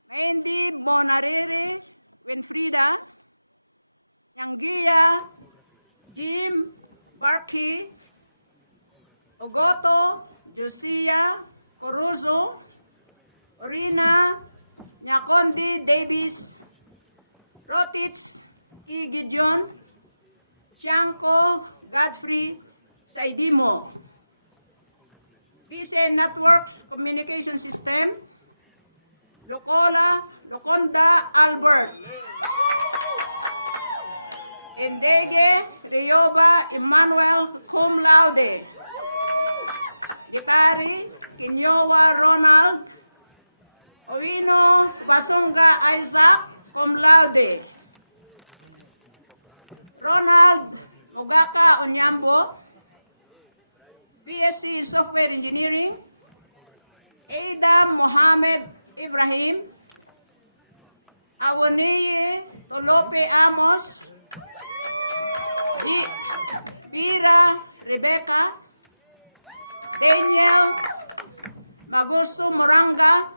Mandy Bonarere Winfrida. Nyangia Jim Barkey. Ogoto Josiah Coruzo. Rina Nyakondi Davis. Rotich E. Gideon. Shanko Godfrey Saidimo. Visa Networks Communication System. Loconda Albert. Indege Rioba Emmanuel cum laude. Gitari Kinyowa Ronald. Owino Basunga Isaac cum laude. Ronald Mogaka Onyambo, BSc in Software Engineering. Adam Mohamed Ibrahim. Awoniye Tolope Amos. Bira Rebecca. Daniel Magusto Moranga.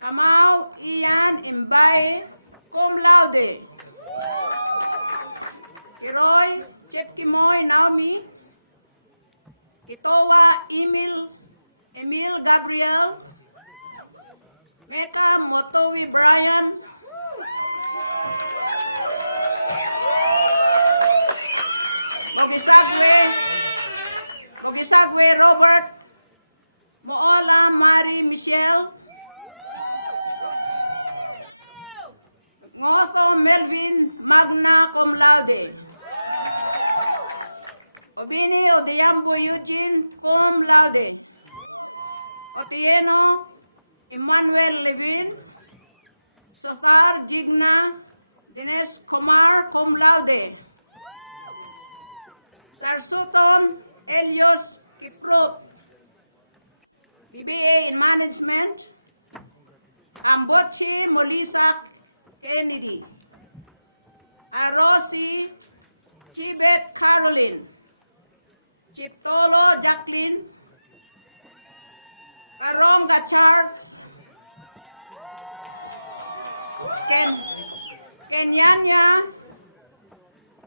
Kamau Ian Imbaye cum laude. Kiroy Chepkimoy Naomi. Itowa Emil Gabriel. Meka Motowi Brian. Bogisagwe Robert. Moola Marie Michelle. Ngotho Melvin Magna cum laude. Obini Odeyambo Eugene cum laude. Otieno Emmanuel Levin. Sothar Jigna Dinesh Kumar cum laude. Sarsuton Elios Kiprop. BBA in Management. Ambochi Molisa Kennedy. Arosi Chibet Caroline. Chiptolo Jacqueline. Aronga Charles. Kenyanya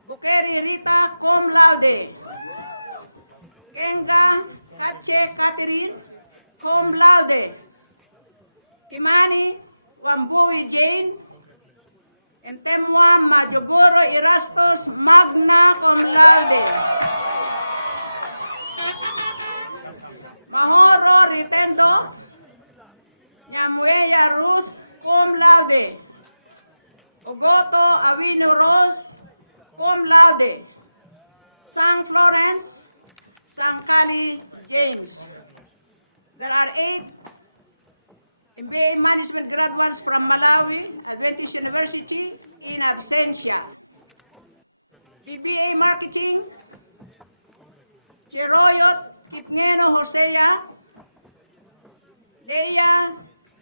Bukeri Rita cum laude. Kenga Kache Catherine cum laude. Kimani Wambui Jane. Entemwa Majogoro Erastus magna cum laude. Mahoro Ritendo. Nyamueya Ruth cum laude. Ogoto Avino Rose cum laude. Sang Florence. Sankali James. There are 8 MBA Management graduates from Malawi Adventist University in absentia. BBA Marketing, Cheroyot Kipngeno Hosea, Leia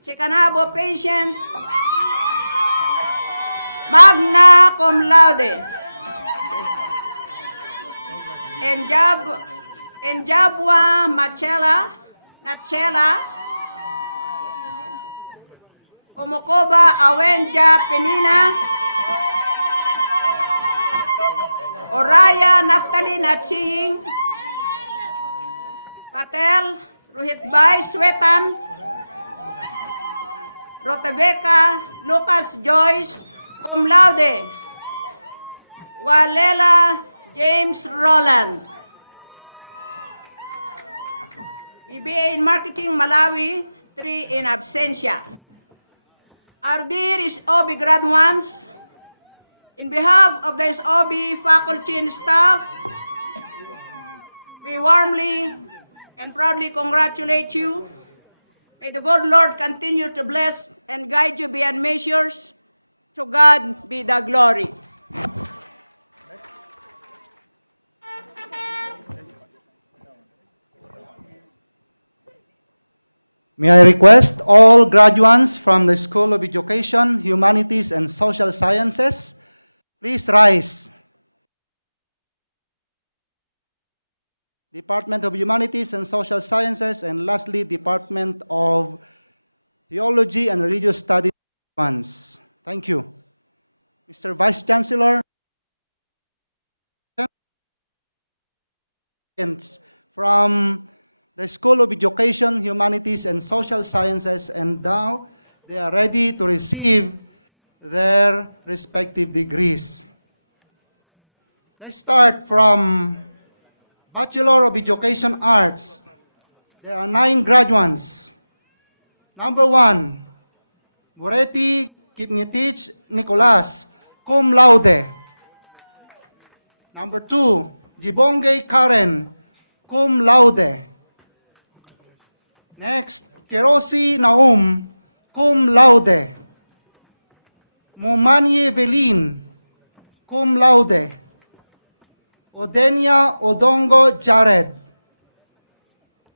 Chekanabo Patience, magna cum laude. Enjabwa Nachela, Omokoba Awenja Penina, Oraya Naftali Naching, Patel Ruhitbai Swetan, Rotebeka Lucas Joyce, cum laude. Walela James Roland. BBA in Marketing Malawi, 3 in absentia. Our dear SOB graduates, in behalf of the SOB faculty and staff, we warmly and proudly congratulate you. May the good Lord continue to bless and guide you beyond measures. To God be the glory. May I request all graduates from the School of Education, Humanities, and Social Sciences, please rise. Department of Humanities and Social Sciences, and lastly, Department of Theology and Religious Studies. Thank you. Mr. Vice Chancellor, from the School of Education, Humanities, and Social Sciences, and now they are ready to receive their respective degrees. Let's start from Bachelor of Education Arts. There are 9 graduates. Number 1, Moretti Kipnitich Nicolas, cum laude. Number 2, Jibonge Karen, cum laude. Next, Kerosi Naum, cum laude. Momanie Velin, cum laude. Odenia Odongo Jared.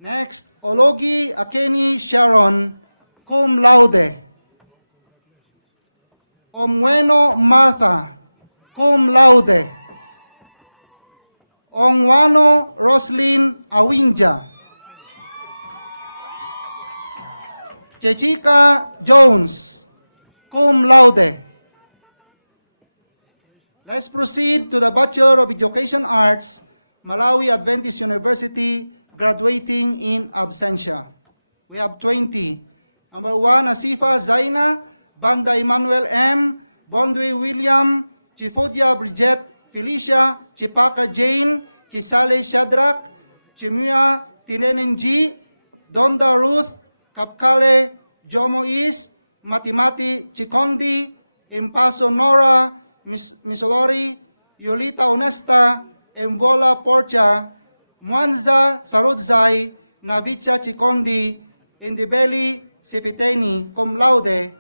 Next, Ologi Akeni Sharon, cum laude. Omweno Martha, cum laude. Ongwano Roslyn Awinja. Chechika Jones, cum laude. Let's proceed to the Bachelor of Education Arts, Malawi Adventist University, graduating in absentia. We have 20. Number 1, Asifa Zaina, Banda Emmanuel M., Bondwe William, Chifodia Bridget, Felicia, Chipaka Jane, Chisale Shadrach, Chimua Tinenen G, Donda Ruth, Kapkale Jomo Is, Matimati Chikondi, Impaso Nora, Misolori, Yolita Onesta, Embola Porcha, Mwanza Sarudzai, Navicha Chikondi, Indibeli Sifiteni, cum laude.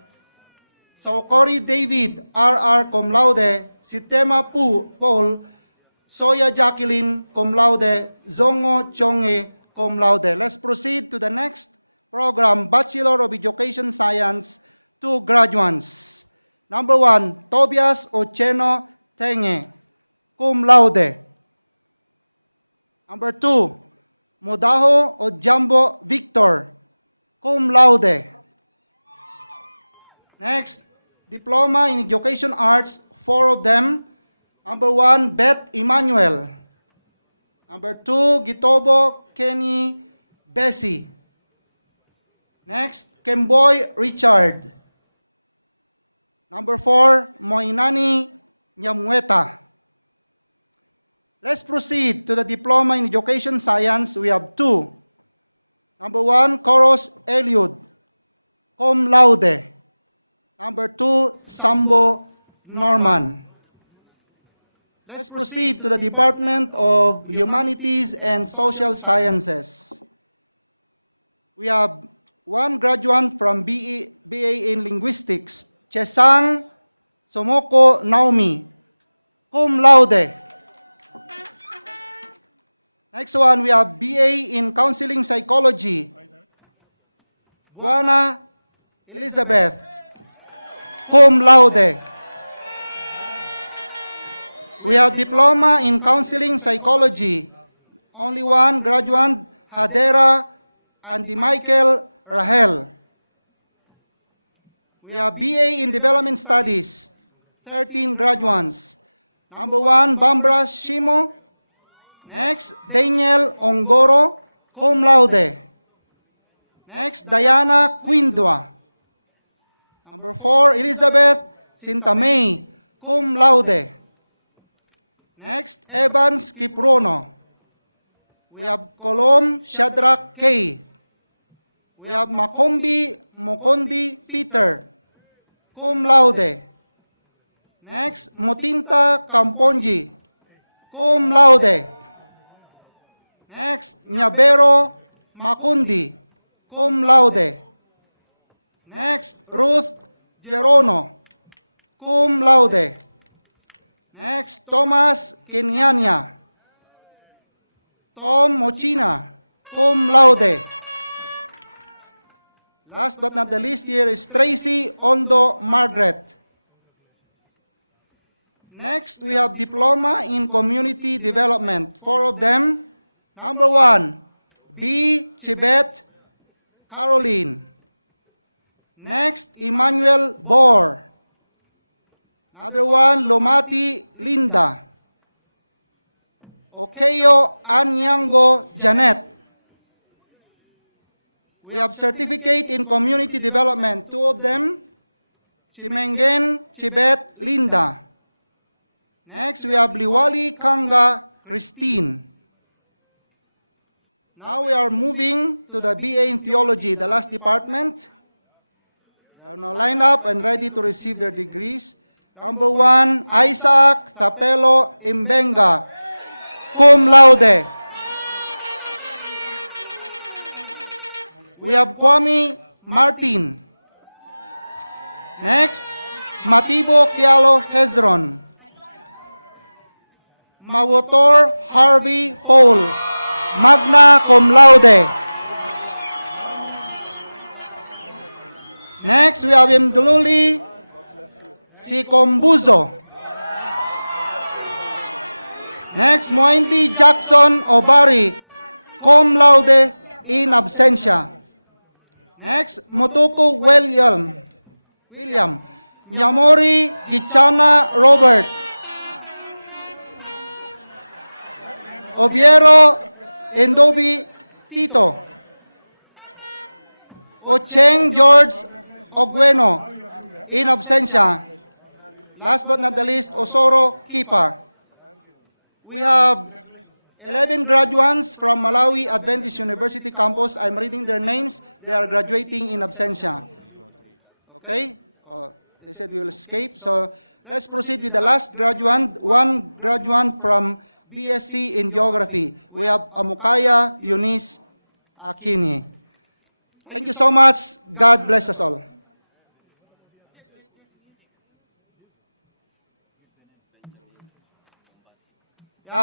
Saokori David, R.R. cum laude. Sitema Paul, Soya Jacqueline, cum laude. Zongo Chonge, cum laude. Let's proceed to the next program, Bachelor of Education Science, 2 graduates. Number 1, Tobias Ocheno Tenge, cum laude. Number 2, Modaho Ojambo Victor, cum laude. Next, Diploma in Education Arts, 4 of them. Number 1, Beth Emmanuel. Number 2, Gitobo Kenny Bessie. Next, Kemboy Richard. Number 4, Moinani Nyamweta. Let's proceed to the Diploma in Education Science. We have 2. Number 1, Koros Eliud, cum laude. Number 2, Sambo Norman. Let's proceed to the Department of Humanities and Social Sciences. We have 1 graduate from BA in Linguistics, Chesang Somoko Naomi, cum laude. Next one, we have BA in Counseling Psychology, Buana Elizabeth, cum laude. We have Diploma in Counseling Psychology, only 1 graduate, Hadera Andy Michael Rahel. We have BA in Development Studies, 13 graduates. Number 1, Bambra Shimo. Next, Daniel Ongoro, cum laude. Next, Diana Quindua. Number 4, Elizabeth Sintamay, cum laude. Next, Evans Kiprono. We have Kolom Shadrach K. We have Makombi Mokondi Peter, cum laude. Next, Motinta Kamponji, cum laude. Next, Nyabero Makundi, cum laude. Next, Ruth Gerono, cum laude. Next, Thomas Kenyanya. Tom Mochina, cum laude. Last but not the least here is Tracy Ondo Margaret. Next, we have Diploma in Community Development. 4 of them. Number 1, B. Chibet Caroline. Next, Emmanuel Bor. Another one, Lomati Linda. Okeyo Anyango Janet. We have certificate in community development. 2 of them, Chimengen Chibet Linda. Next, we have Liwali Kanga Christine. Now we are moving to the BA in Theology, the last department. They are now lined up and ready to receive their degrees. Number 1, Isaac Tapelo Imbenga, cum laude. We have Kwame Martin. Next, Matibo Kialo Hezron. Mawotor Harvey Paul, magna cum laude. Next, we have Imdululi Sikombuzo. Next, Moindi Jackson Obari, cum laude in absentia. Next, Motoko William. Nyamori Gichana Robert. Obiero Endobi Tito. Ocheng George Ogweno, in absentia. Last but not the least, Osoro Kipa. We have 11 graduates from Malawi Adventist University campus. I'm reading their names. They are graduating in absentia. Okay? They said we will escape. So let's proceed with the last graduate. One graduate from BSc in Geography. We have Amukaya Eunice Akini. Thank you so much. God bless us all.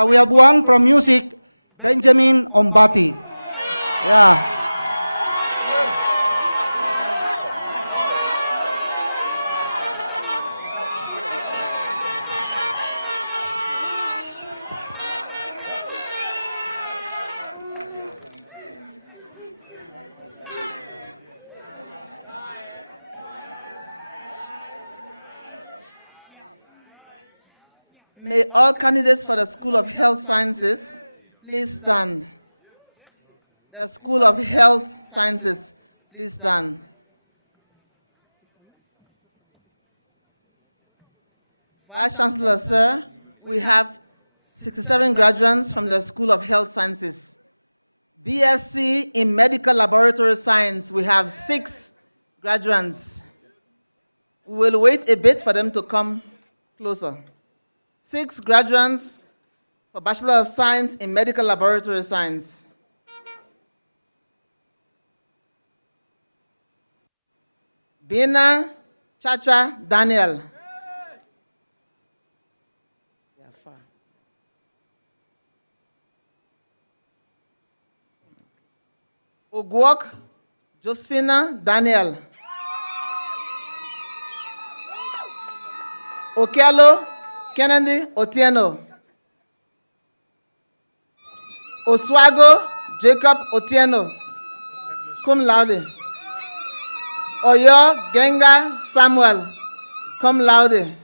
We have one from music, Benjamin Ombati. Yeah. May all candidates for the School of Health Sciences please stand. The School of Health Sciences, please stand. Vice Chancellor, sir, we have 67 graduates from the School of Health Sciences. BSc in Medical Laboratory Science, we have 6 graduates. We will wait a bit for them to come closer. 6 graduates for Bachelor of Science in Medical Laboratory Science. Bina Chacha Daniel. Ogwok Josephina Daniel. Okello Kennedy Otieno. Oswago Jacob Otieno, cum laude. Oyo Genga Samuel, cum laude.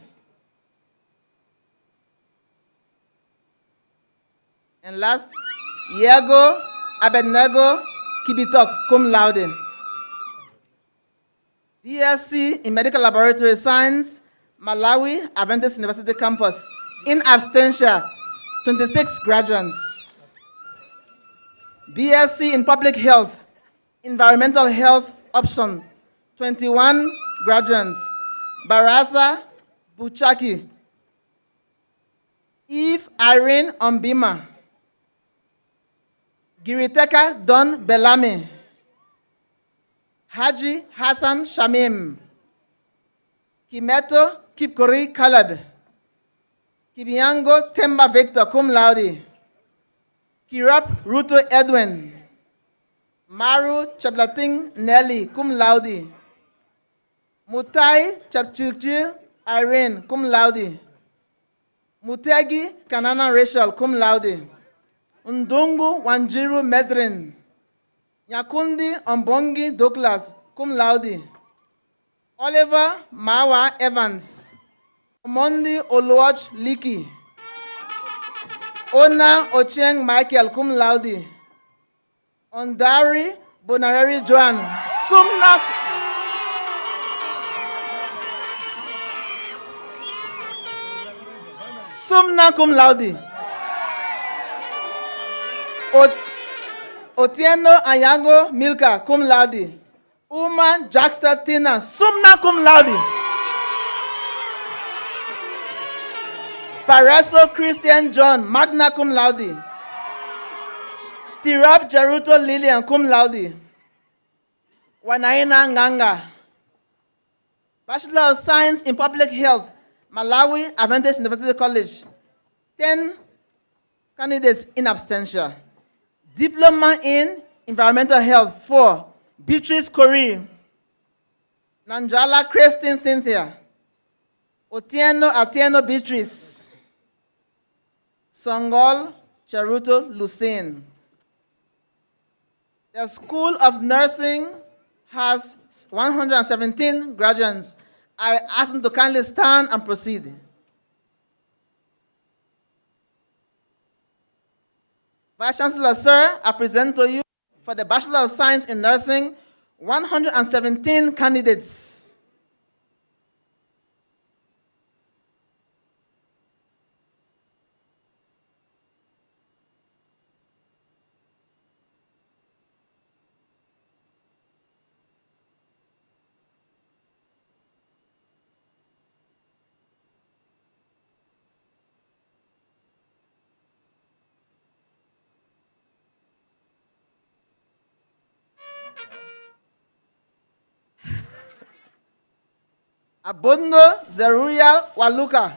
And last, Diego Abednego Kibitok, cum laude. BSc in Medical Laboratory Science, Malawi Adventist University Campus. In absentia, 26 graduates. BSc in Public Health, Environmental Health Option, 21 graduates. Barasa Buchaki. Eve Irene Ombima. Giriteka Don Bellamy. Haji Hassan Shamim. Kimeto Kipkori Caleb. Kibiango Temba Victor, cum laude. Kirap Ruto Edwin. Maru Chaplating Nelly, cum laude. Mutai Chapchukchi Irene, cum laude. Mutegi Kanana Rachel, cum laude. Ndungu Wanjiru Medrin. Nyakundi Ombongi Douglas, cum laude. Oliver Mawa Evans. Omondi Oluoch Liki. Ona Ocheng Michael, cum laude. Ondari Bonareri Joan, sumna cum laude. Otieno Ayago Milka, cum laude. Uma Jackster Tina, sumna cum laude. Pareso Christian John, magna cum laude. Tirab Jeruto Lillian, cum laude. Wanaina Nganga. Bachelor of Science in Public Health, Malawi Adventist University College. 10 candidates in absentia. Diploma in Environmental Health, 4. Beatrice Corrie. Nanjala Christine Cynthia. Otieno Atieno Beatrice. Songol Cheruto Lucine. The School of Nursing has 117 graduates. I ask them to kindly stand and proceed. Vice Chancellor, sir, I present to you for the Bachelor of Science in Nursing, 117 candidates. Abondo Zeruya Waluka.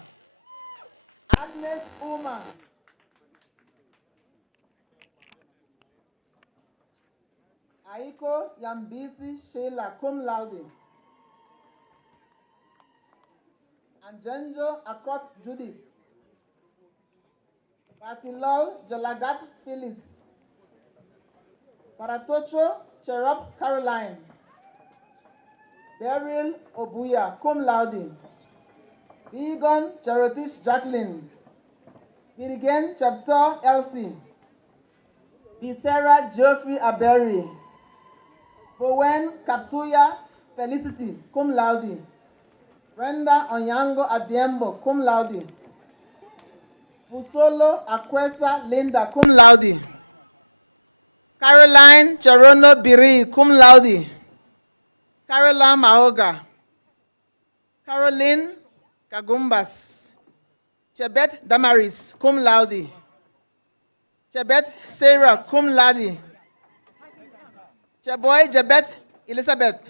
Agnes Uma. Aiko Yambisi Sheila, cum laude. Anjanjo Akot Judith. Patilol Jalagat Phyllis. Paratocho Cherub Caroline. Beryl Obuya, cum laude. Begon Cherotish Jacqueline. Birigen Chapter Elsie. Bisera Geoffrey Aberry. Bowen Kaptuya Felicity, cum laude. Brenda Onyango Adiembo, cum laude. Pusolo Akwesa Linda, cum laude. Caroline Cherono Biri, cum laude. Caroline Maoga. Caroline Kagumbas. Chebet Damaris, cum laude. Chebet Sarah, cum laude. Cheboy Jebet Elizabeth.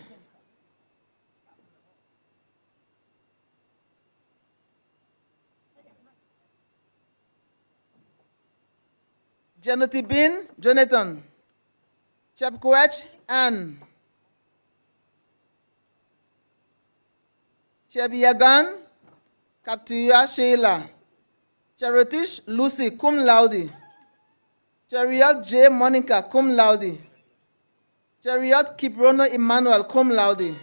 Janotibin Jonathan. Chepkwech Anne. Chebiagan Kaptuya Sheila. Cherotish Lucy, cum laude. Cheriot J. Monica, cum laude. Cheriot Kiprono Emmanuel, cum laude.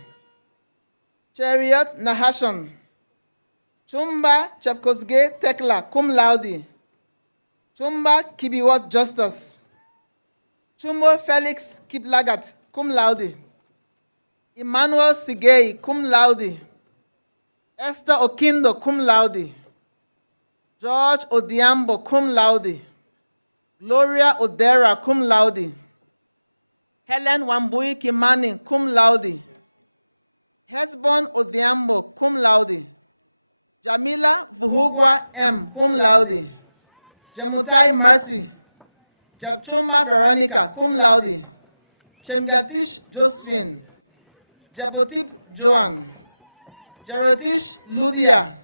Cheriot Nahashon. Chumba Chepkosge Tekla, cum laude. Chumba Kibiwot Justus. Chumbo Felix Kiplagat, cum laude. Emmanuel Sigei, cum laude. Esther Okindo, cum laude. George Odiambo, cum laude. Gloria Odera, cum laude. Helen Wambui Kimani, cum laude. Hesbon Odiambo, cum laude. Jamila Vuhugwa M, cum laude. Jemutai Mercy. Jabchumba Veronica, cum laude. Chemgatish Josephine. Jabotip Joan. Jerotish Ludia.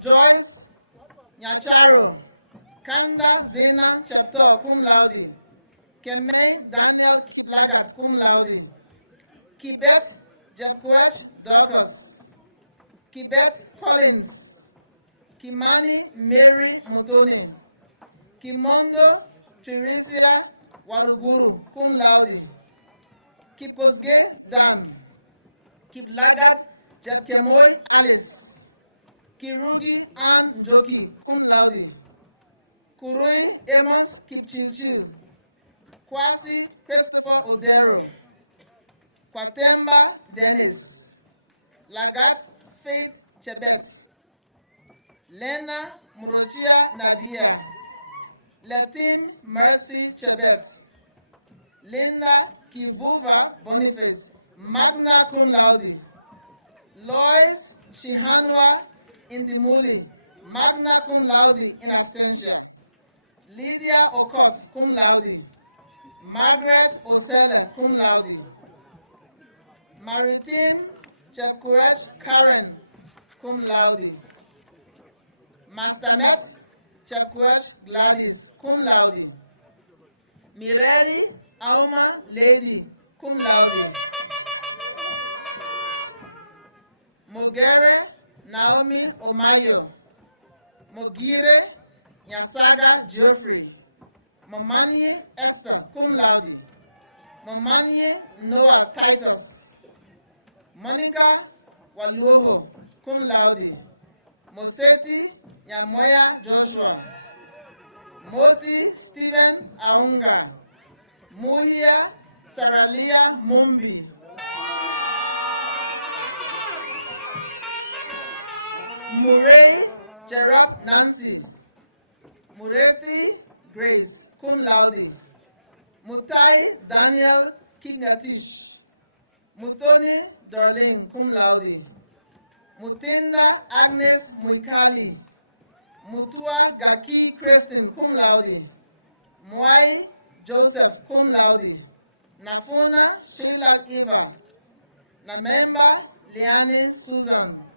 Joyce Nyacharo. Kanda Zena Chepto, cum laude. Kemain Daniel Kiplagat, cum laude. Kibet Jepkoech Dorcas. Kibet Collins. Kimani Mary Mutoni. Kimondo Teresa Waruguru, cum laude. Kiposge Dan. Kiblagat Jepkemoy Alice. Kirugi Ann Njoki, cum laude. Kurui Amos Kipchilchil. Kwasi Christopher Odero. Kwatemba Dennis. Lagat Faith Chebet. Lena Murochia Nabia. Letim Mercy Chebet. Linda Kivuva Boniface, magna cum laude. Lois Shihanwa Indimuli, magna cum laude in absentia. Lydia Okoth, cum laude. Margaret Osele, cum laude. Maritim Chepkoech Karen, cum laude. Mastermet Chepkoech Gladys, cum laude. Mireri Auma Lady, cum laude. Mogere Naomi Omayo. Mogire Nyasaga Geoffrey. Momanie Esther, cum laude. Momanie Noah Titus. Monica Waluoho, cum laude. Moseti Nyamoya Joshua. Moti Stephen Aunga. Muhia Saralia Mumbi. Murray Jerab Nancy. Mureti Grace, cum laude. Mutai Daniel Kignatish. Mutoni Darling, cum laude. Mutinda Agnes Muikali. Mutua Gaki Christine, cum laude. Mwai Joseph, cum laude. Nafuna Sheila Eva. Namemba Liane Susan.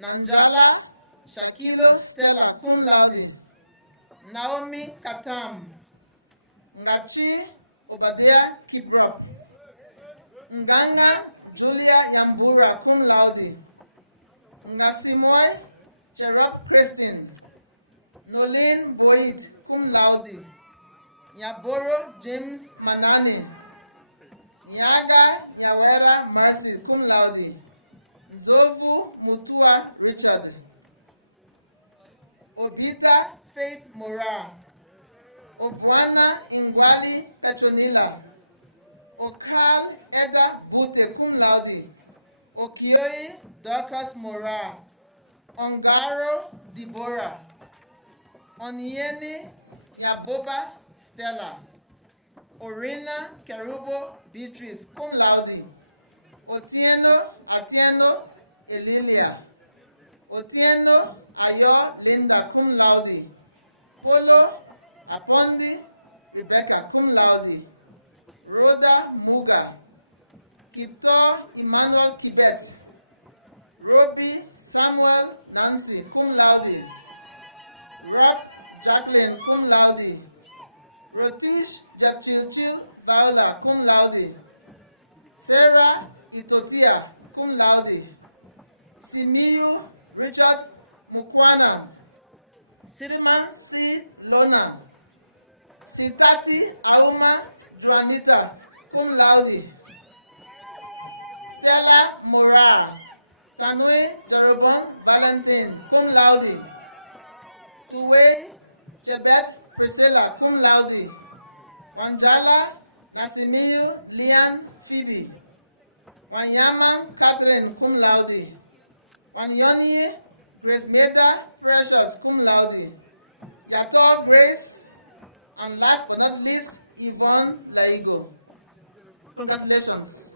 Nanjala Shakilo Stella, cum laude. Naomi Katam. Ngachi Obadiah Kiprop. Nganga Julia Yambura, cum laude. Ngasimoy Cherub Christine. Nolene Boyd, cum laude. Nyaboro James Manani. Nyaga Nyawera Mercy, cum laude. Nzovu Mutua Richard. Obita Faith Mora. Obwana Ingwali Petronila. Okal Eda Bute, cum laude. Okioi Dorcas Mora. Ongaro Deborah. Onyeni Yaboba Stella. Orina Kerubo Beatrice, cum laude. Otieno Atieno Elilia. Otieno Ayo Linda, cum laude. Polo Apondi Rebecca, cum laude. Rhoda Muga. Kipto Emmanuel Kibet. Roby Samuel Nancy, cum laude. Rob Jacqueline, cum laude. Rotish Japchilchil Viola, cum laude. Sarah Itotia, cum laude. Simiyu Richard Mukwana. Siriman C. Lona. Sitati Auma Juanita, cum laude. Stella Mora. Tanui Jerobon Valentine, cum laude. Tuwe Chebet Priscilla, cum laude. Wanjala Nasimiyu Lian Phoebe. Wanyaman Catherine, cum laude. Wanyoni Grace Meda Precious, cum laude. Yato Grace. And last but not least, Yvonne Laigo. Congratulations.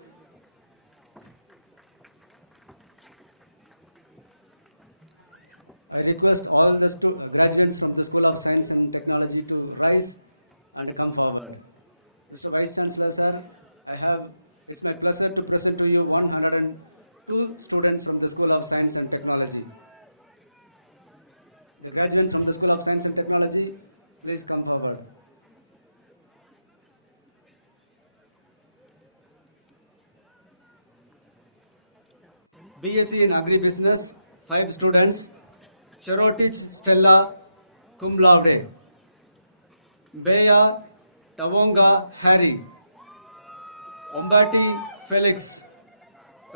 I request all the graduates from the School of Science and Technology to rise and come forward. Mr. Vice Chancellor, sir, it's my pleasure to present to you 102 students from the School of Science and Technology. The graduates from the School of Science and Technology, please come forward. BSc in Agribusiness, 5 students. Cherotich Stella, cum laude. Bea Tavonga Harry. Ombati Felix.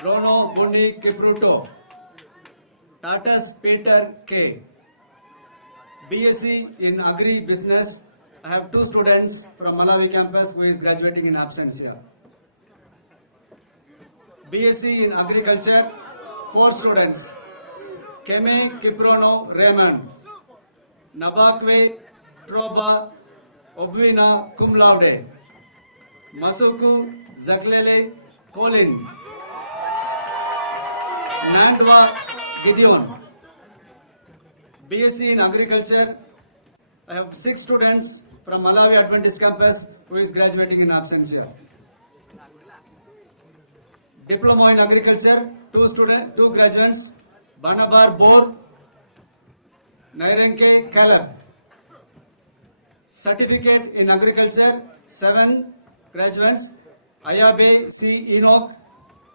Rono Bunni Kipruto. Tatas Peter K. BSc in Agri-Business. I have 2 students from Malawi campus who is graduating in absentia. BSc in Agriculture, 4 students. Keme Kiprono Raymond. Nabakwe Troba Obvina cum laude. Masuku Zaklele Colin. Nandwa Gideon. BSc in Agriculture, I have 6 students from Malawi Adventist campus who is graduating in absentia. Diploma in Agriculture, 2 graduates, Banabar Bor, Nairenke Caleb. Certificate in Agriculture, 7 graduates, Ayabe C. Enoch,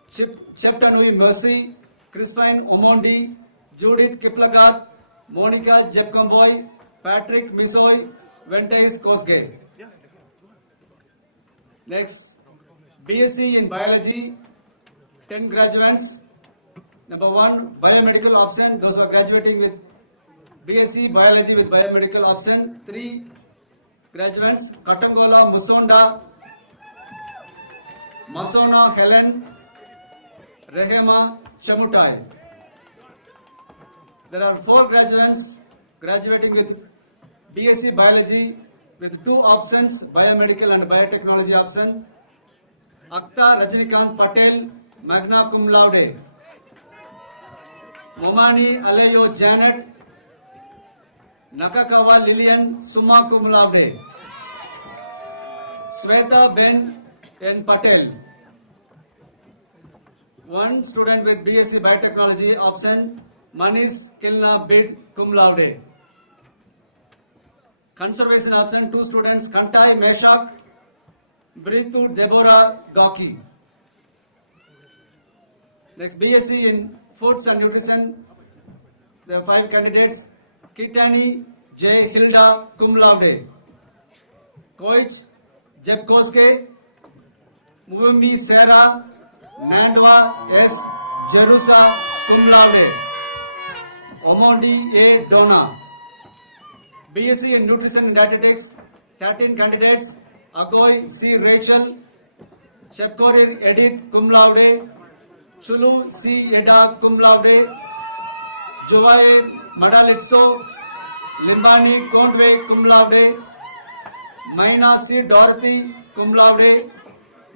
Cheptanui Mercy, Crispine Omondi, Judith Kiplagat, Monica Jepkamboy, Patrick Misoy, Ventais Kosge. Next, BSc in Biology, 10 graduates. Number 1, biomedical option, those who are graduating with BSc Biology with biomedical option. 3 graduates, Katangola Musonda, Masona Helen, Rehema Chamutai. There are 4 graduates graduating with BSc Biology with 2 options, biomedical and biotechnology option. Akhtar Rajnikant Patel, magna cum laude. Momani Alayo Janet, Nakakawa Lillian, summa cum laude. Sweta Ben N. Patel. 1 student with BSc Biotechnology option, Manish Kilna Bid cum laude. Conservation option, 2 students, Kantai Meshak, Britu Deborah Gaki. Next, BSc in Foods and Nutrition, there are 5 candidates, Kitani J. Hilda cum laude. Koich Jepkoske, Muvumi Sarah, Nandwa S. Jerusa cum laude. Omondi A. Donna. BSc in Nutrition and Dietetics, 13 candidates, Agoy C. Rachel, Chepkorir Edith cum laude, Chulu C. Eda cum laude, Jovae Madalitso, Limbani Gondwe cum laude, Maina C. Dorothy cum laude,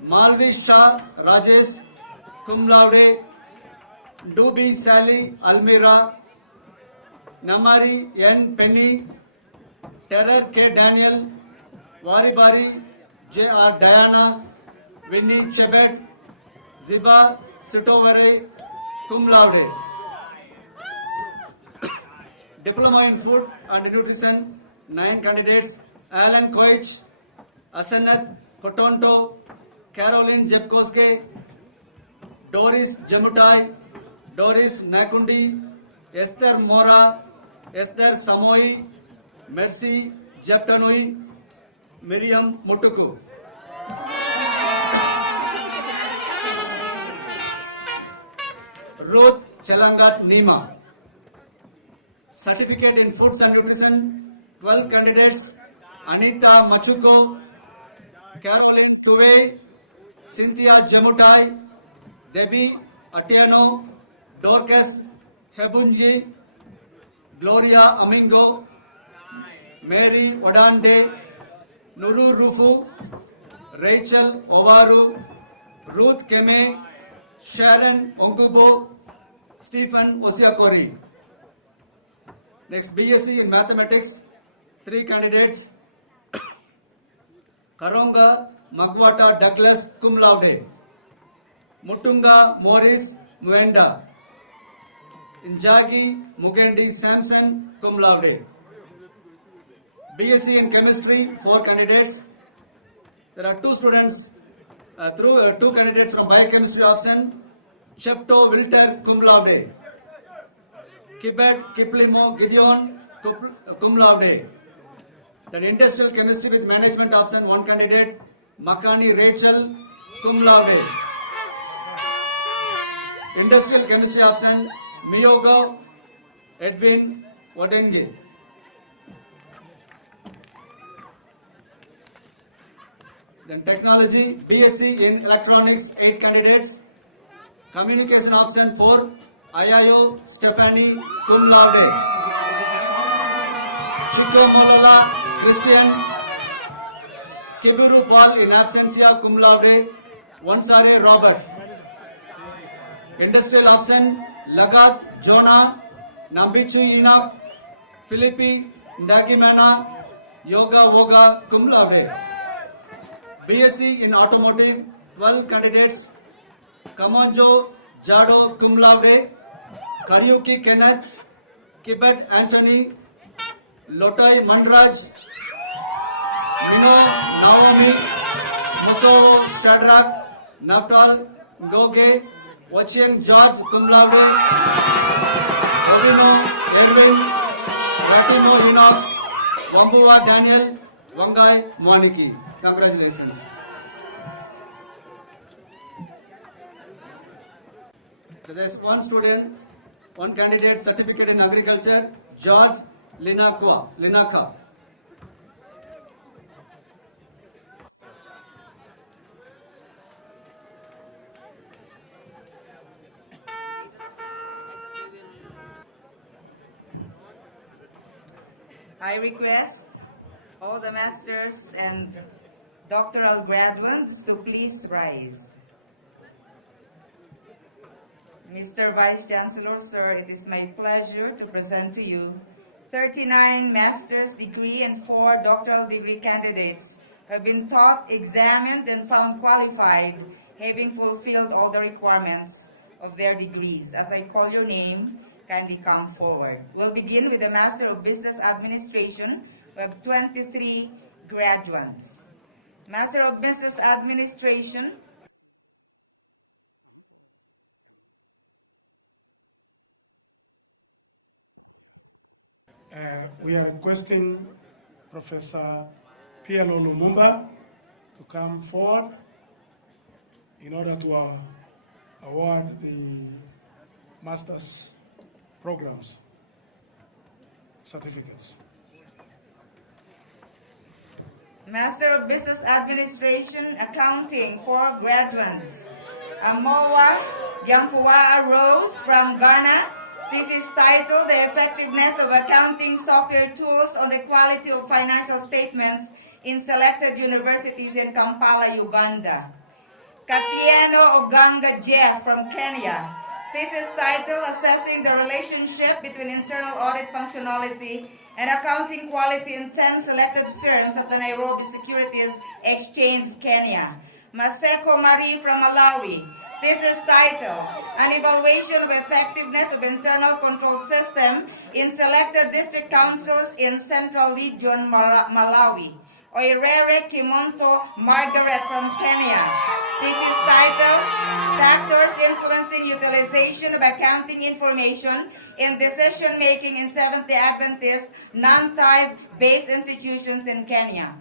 Malvi Shah Rajesh cum laude, Dubi Sally Almira, Namari N. Penny, Terror K. Daniel, Waribari J. R. Diana, Winnie Chebet, Ziba Sitovere cum laude. Diploma in Food and Nutrition, 9 candidates, Alan Koich, Asanat Kotonto, Caroline Jepkoske, Doris Jamutai, Doris Nakundi, Esther Mora, Esther Samoi, Mercy Jeptanui, Miriam Mutuku. Ruth Chalangat Nima. Certificate in Foods and Nutrition, 12 candidates, Anita Machuko, Caroline Tuve, Cynthia Jamutai, Debbie Atiano, Dorcas Hebunji, Gloria Amingo, Mary Odande, Nuru Rufu, Rachel Ovaru, Ruth Keme, Sharon Ongubo, Stephen Osiakori. Next, BSc in Mathematics, 3 candidates, Karonga Magwata Douglas cum laude, Mutunga Morris Muenda, Njagi Mugendi Samson cum laude. BSc in Chemistry, 4 candidates. There are 2 students, 2 candidates from Biochemistry option, Shepto Wilter, cum laude. Kibet Kiplimo Gideon, cum laude. Then industrial chemistry with management option, one candidate, Makani Rachel, cum laude. Industrial chemistry option, Miyogo Edwin Odenge. Then technology, BSc in electronics, 8 candidates. Communication option 4, Ayayo Stephanie, cum laude. Chico Molola, Christian. Kiburu Paul in absentia, cum laude. Wansare Robert. Industrial option, Lagat Jonah, Nambichu Enoch, Philippi Ndagimana, Yoga Voga, cum laude. BSc in automotive, 12 candidates. Kamonjo Jado, cum laude. Karyuki Kenneth, Kibet Anthony, Lotoi Mandraj, Mino Naomi, Musawo Shadrach, Naftal Goge, Ochieng George, cum laude. Obino Erwin, Ratimo Enoch, Wambua Daniel, Wangai Moniki. Congratulations. There's one student, one candidate, certificate in agriculture, George Linaka. I request all the masters and doctoral graduates to please rise. Mr. Vice Chancellor, sir, it is my pleasure to present to you 39 master's degree and 4 doctoral degree candidates who have been taught, examined, and found qualified, having fulfilled all the requirements of their degrees. As I call your name, kindly come forward. We'll begin with the Master of Business Administration. We have 23 graduates. Master of Business Administration. We are requesting Professor P.L.O Lumumba to come forward in order to award the master's programs certificates. Master of Business Administration, Accounting for graduates. Amoa Yamfuwa Rose from Ghana. This is titled The Effectiveness of Accounting Software Tools on the Quality of Financial Statements in Selected Universities in Kampala, Uganda. Katieno Oganga Jeff from Kenya. This is titled Assessing the Relationship Between Internal Audit Functionality and Accounting Quality in 10 Selected Firms at the Nairobi Securities Exchange, Kenya. Maseko Marie from Malawi. This is titled An Evaluation of Effectiveness of Internal Control System in Selected District Councils in Central Region, Malawi. Oirere Kimonto Margaret from Kenya. This is titled Factors Influencing Utilization of Accounting Information in Decision-Making in Seventh-day Adventist Non-Tithe-Based Institutions in Kenya.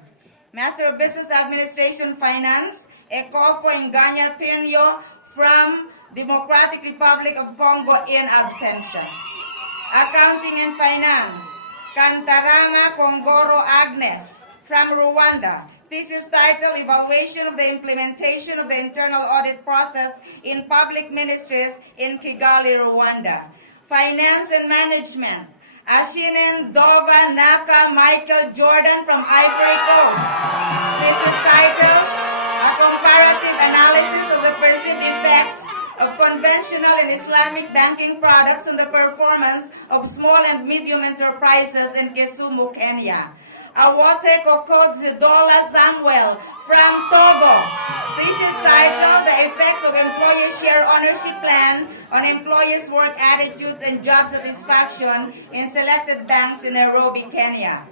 Master of Business Administration Finance, Ekofo Nganya Tenyo from Democratic Republic of Congo in absentia. Accounting and Finance, Kantarama Kongoro Agnes from Rwanda. This is titled Evaluation of the Implementation of the Internal Audit Process in Public Ministries in Kigali, Rwanda. Finance and Management, Ashinin Dova Naka Michael Jordan from Ivory Coast. This is titled A Comparative Analysis of the Perceived Effects of Conventional and Islamic Banking Products on the Performance of Small and Medium Enterprises in Kisumu, Kenya. Awote Kokod Zidola Samuel from Togo. This is titled The Effects of Employee Share Ownership Plan on Employees' Work Attitudes and Job Satisfaction in Selected Banks in Nairobi, Kenya.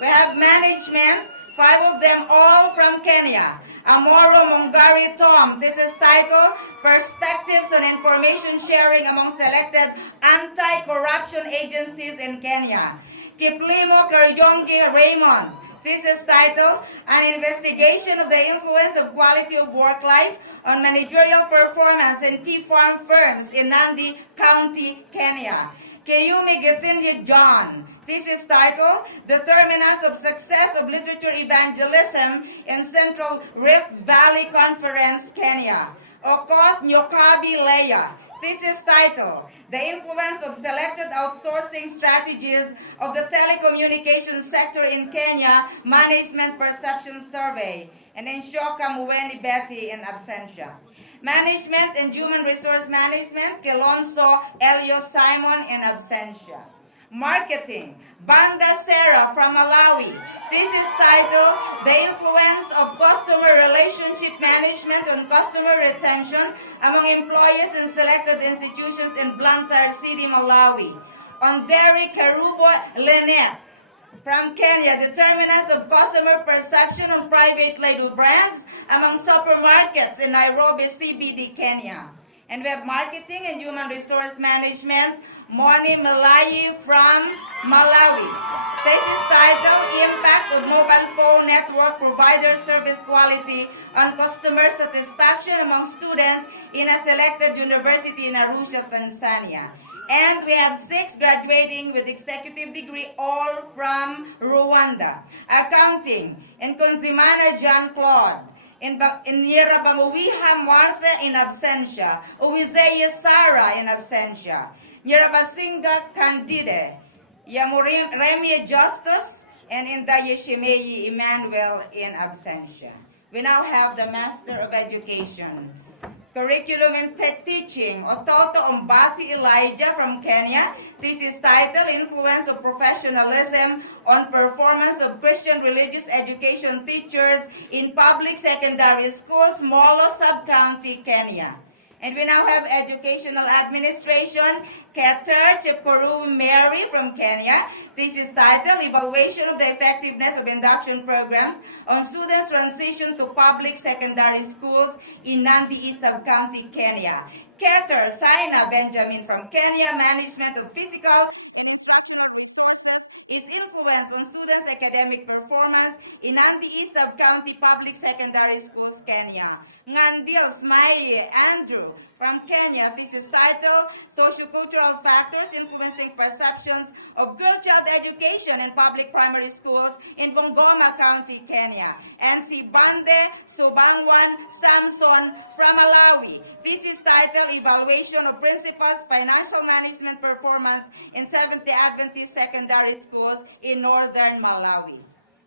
We have Management, 5 of them all from Kenya. Amoro Mongari Tom, this is titled Perspectives on Information Sharing Among Selected Anti-Corruption Agencies in Kenya. Kiplimo Karyongi Raymond, this is titled An Investigation of the Influence of Quality of Work Life on Managerial Performance in Tea Farm Firms in Nandi County, Kenya. Keyumi Gethinji John, this is titled Determinants of Success of Literature Evangelism in Central Rift Valley Conference, Kenya. Okoth Nyokabi Leia, this is titled The Influence of Selected Outsourcing Strategies of the Telecommunications Sector in Kenya Management Perception Survey. And then Shoka Muweni Betty in absentia. Management and Human Resource Management, Kelonso Elio Simon in absentia. Marketing, Banda Sarah from Malawi. This is titled The Influence of Customer Relationship Management on Customer Retention Among Employees in Selected Institutions in Blantyre City, Malawi. Onderi Kerubo Lynette from Kenya, Determinants of Customer Perception on Private Label Brands Among Supermarkets in Nairobi, CBD, Kenya. And we have Marketing and Human Resource Management, Moni Malayi from Malawi. This is titled Impact of Mobile Phone Network Provider Service Quality on Customer Satisfaction Among Students in a Selected University in Arusha, Tanzania. And we have 6 graduating with executive degree, all from Rwanda. Accounting, in Kunzimana John Claude. In Nyirabanguwiha Martha in absentia. Uwizeye Sarah in absentia. Nyirabasinga Candide. Remy Justus. And in Dayeshimeyi Emmanuel in absentia. We now have the Master of Education. Curriculum and Teaching, Ototo Ombati Elijah from Kenya. This is titled Influence of Professionalism on Performance of Christian Religious Education Teachers in Public Secondary Schools, Molo Sub-County, Kenya. And we now have Educational Administration, Keter Chepkoru Mary from Kenya. This is titled Evaluation of the Effectiveness of Induction Programs on Students' Transition to Public Secondary Schools in Nandi East Sub-County, Kenya. Keter Saina Benjamin from Kenya, Management of Physical and Instructional Resources is influence on students' academic performance in Nandi East Sub-County Public Secondary Schools, Kenya. Ngandil Smai Andrew from Kenya, this is titled Sociocultural Factors Influencing Perceptions of Girl-Child Education in Public Primary Schools in Bungoma County, Kenya. And si Bande Subangwan Samson from Malawi. This is titled Evaluation of Principals' Financial Management Performance in Seventh-day Adventist Secondary Schools in Northern Malawi.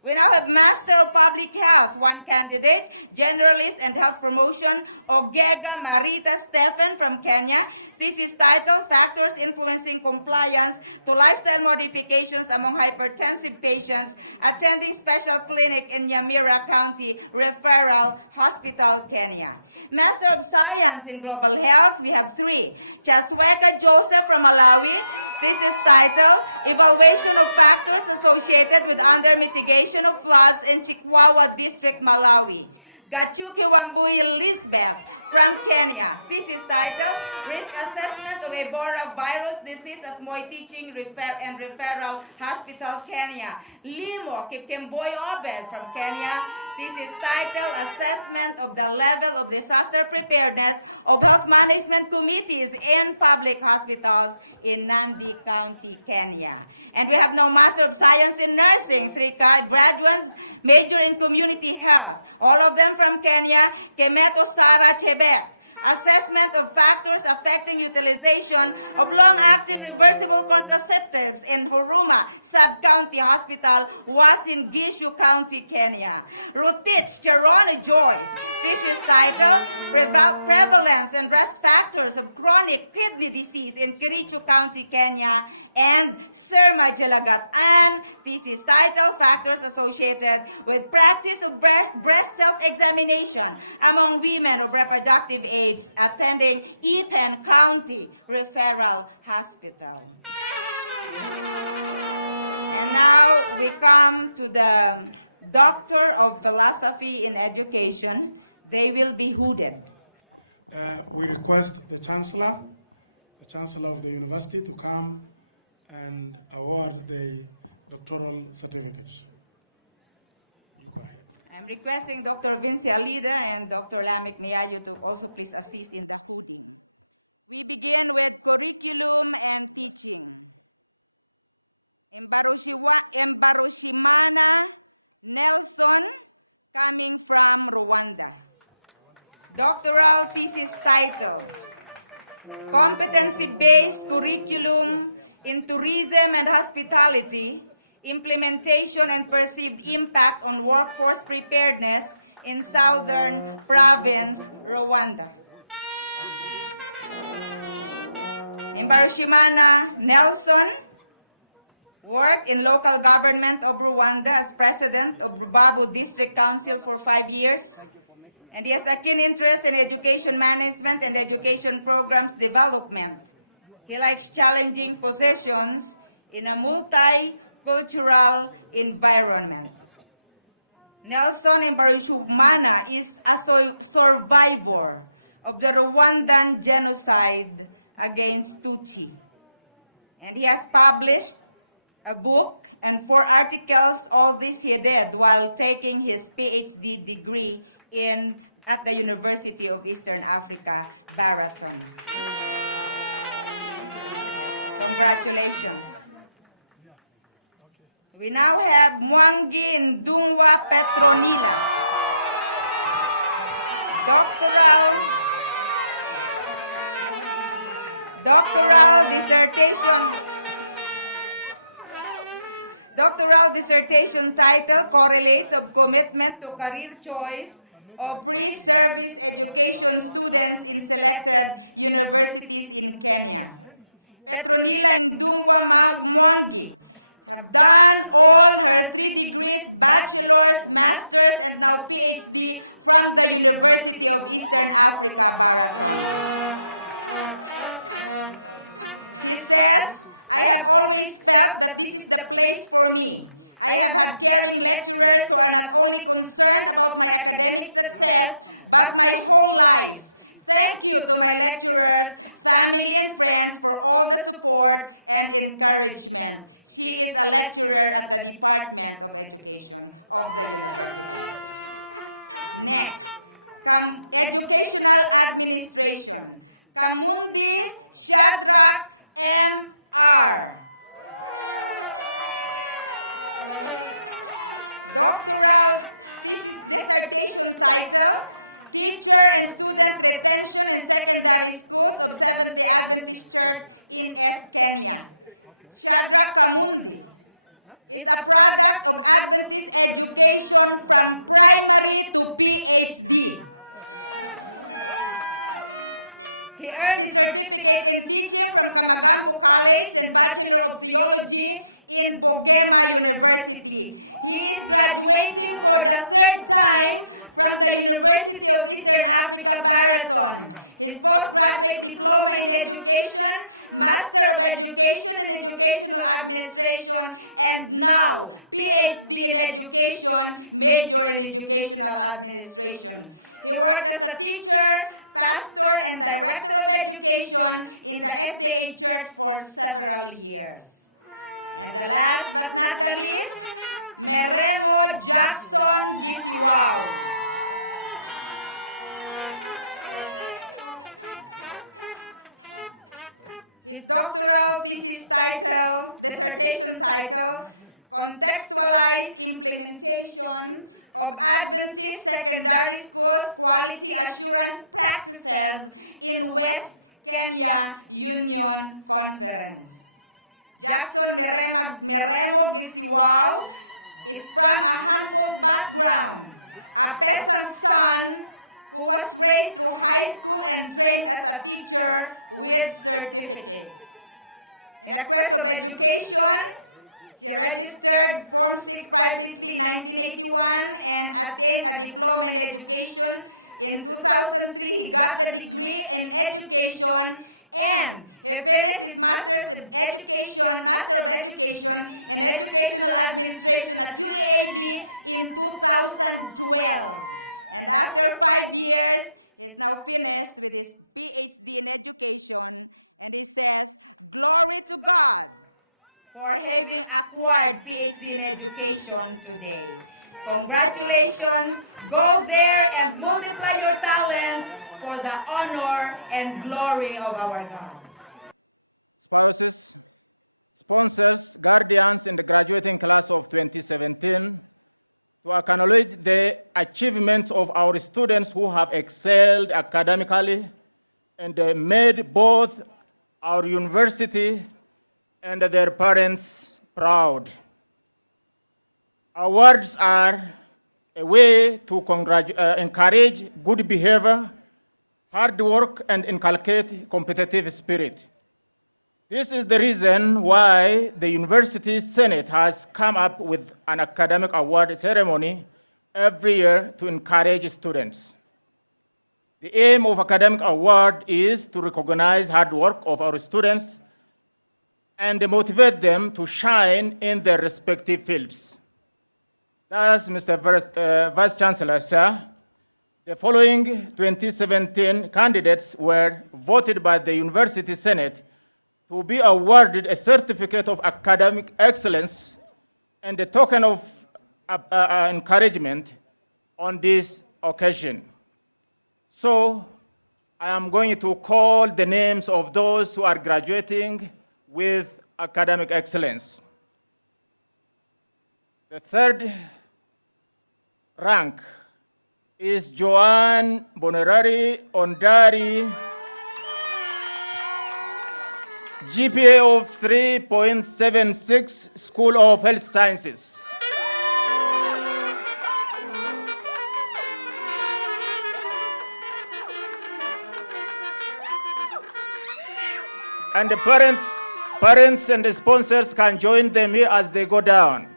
We now have Master of Public Health, 1 candidate, Generalist and Health Promotion, Ogega Marita Stephen from Kenya. This is titled Factors Influencing Compliance to Lifestyle Modifications Among Hypertensive Patients Attending Special Clinic in Nyamira County Referral Hospital, Kenya. Master of Science in Global Health, we have 3. Chasweka Joseph from Malawi. This is titled Evaluation of Factors Associated with Under Mitigation of Floods in Chikwawa District, Malawi. Gachuki Wambui Elizabeth from Kenya. This is titled Risk Assessment of Ebola Virus Disease at Moi Teaching and Referral Hospital, Kenya. Limo Kipkemboy Obed from Kenya. This is titled Assessment of the Level of Disaster Preparedness of Health Management Committees in Public Hospitals in Nandi County, Kenya. And we have now Master of Science in Nursing, 3 graduates, major in Community Health. All of them from Kenya, Kemeto Sara Chebet. Assessment of factors affecting utilization of long-acting reversible contraceptives in Huruma Sub-County Hospital, Uasin Gishu County, Kenya. Rutich Cherono Joyce. This is titled Prevalence and Risk Factors of Chronic Kidney Disease in Kericho County, Kenya. And Serma Jelagat. And this is titled Factors Associated with Practice of Breast Self-Examination among Women of Reproductive Age attending Eaton County Referral Hospital. And now we come to the Doctor of Philosophy in Education, they will be hooded. We request the Chancellor of the university, to come and award the doctoral certificates. I'm requesting Dr. Vinci Alida and Dr. Lamek Miyayo to also please assist in the hooding. We begin with curriculum and teaching. Embarushimana Nelson, coming from Rwanda. Doctoral thesis title, Competency-Based Curriculum in Tourism and Hospitality, Implementation and Perceived Impact on Workforce Preparedness in Southern Province, Rwanda. Embarushimana Nelson worked in local government of Rwanda as president of Rubavu District Council for 5 years, and he has a keen interest in education management and education programs development. He likes challenging positions in a multicultural environment. Nelson Embarushimana is a survivor of the Rwandan genocide against Tutsi, and he has published a book and 4 articles. All this he did while taking his PhD degree at the University of Eastern Africa, Baraton. Congratulations. We now have Mwangi Ndungwa Petronila, doctoral dissertation title, Correlates of Commitment to Career Choice of Pre-Service Education Students in Selected Universities in Kenya. Petronila Ndungwa Mwangi have done all her 3 degrees, bachelor's, master's, and now PhD from the University of Eastern Africa, Baraton. She says, I have always felt that this is the place for me. I have had caring lecturers who are not only concerned about my academic success, but my whole life. Thank you to my lecturers, family, and friends for all the support and encouragement. She is a lecturer at the Department of Education of the university. Next, Educational Administration. Kamundi Shadrach M.R. Doctoral thesis dissertation title, Teacher and Student Retention in Secondary Schools of Seventh-day Adventist Church in East Kenya. Shadrach Kamundi is a product of Adventist education from primary to PhD. He earned his certificate in teaching from Kamagambo College and Bachelor of Theology in Bogema University. He is graduating for the 3rd time from the University of Eastern Africa, Baraton. His postgraduate diploma in education, Master of Education in Educational Administration, and now PhD in Education, Major in Educational Administration. He worked as a teacher, pastor, and director of education in the SDA Church for several years. And the last but not the least, Meremo Jackson Gisiwao. His doctoral thesis title, dissertation title, Contextualized Implementation of Adventist Secondary Schools Quality Assurance Practices in West Kenya Union Conference. Jackson Meremo Gisiwao is from a humble background, a peasant son who was raised through high school and trained as a teacher with certificate. In the quest of education, he registered Form 6 privately in 1981 and attained a diploma in education. In 2003, he got the degree in education And he finished his Master of Education in Educational Administration at UEAB in 2012. And after 5 years, he's now finished with his PhD in Education, and he says, "Glory to God for having acquired PhD in Education today. Congratulations, go there and multiply your talents for the honor and glory of our God." Spouses, sponsors, guardians in the graduating class of 2017, to acknowledge the achievements of our students who have excelled academically and made both our university and their parents proud. Awards are a way to encourage good behavior, hard work, and inculcate competitive spirit. This is the reason why the University Senate has come up with an academic award ceremony every year to encourage students. The aim of academic award is to recognize hard work of our students and motivate them to shine in their respective fields. Thus, Mr. Vice Chancellor, sir, the following 2017 candidates were voted by the University Senate to be awarded a certificate of academic excellence and a token of encouragement on this occasion. So, I am going to call the names of those who are graduating with academic excellence. The third rank is Joanne Bonerari Ondari, GPA of 3.76, School of Health Sciences. And the parents and the sponsors can join them here as they go down.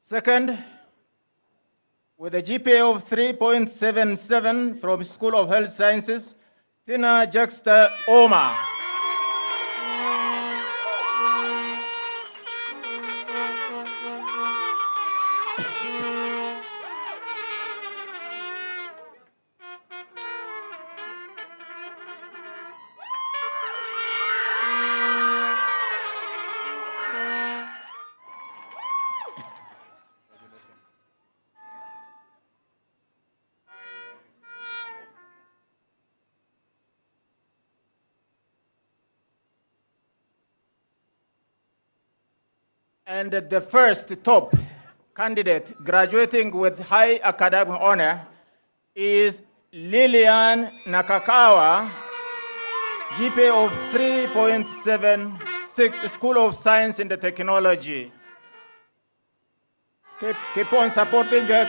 Second, with a GPA of 3.77 from School of Health Sciences, Tina Jackster Oma. And the first top candidate graduating with high academic honor is Lillian Nakakawa, GPA of 3.76, School of Science and Technology. Keep on supporting her.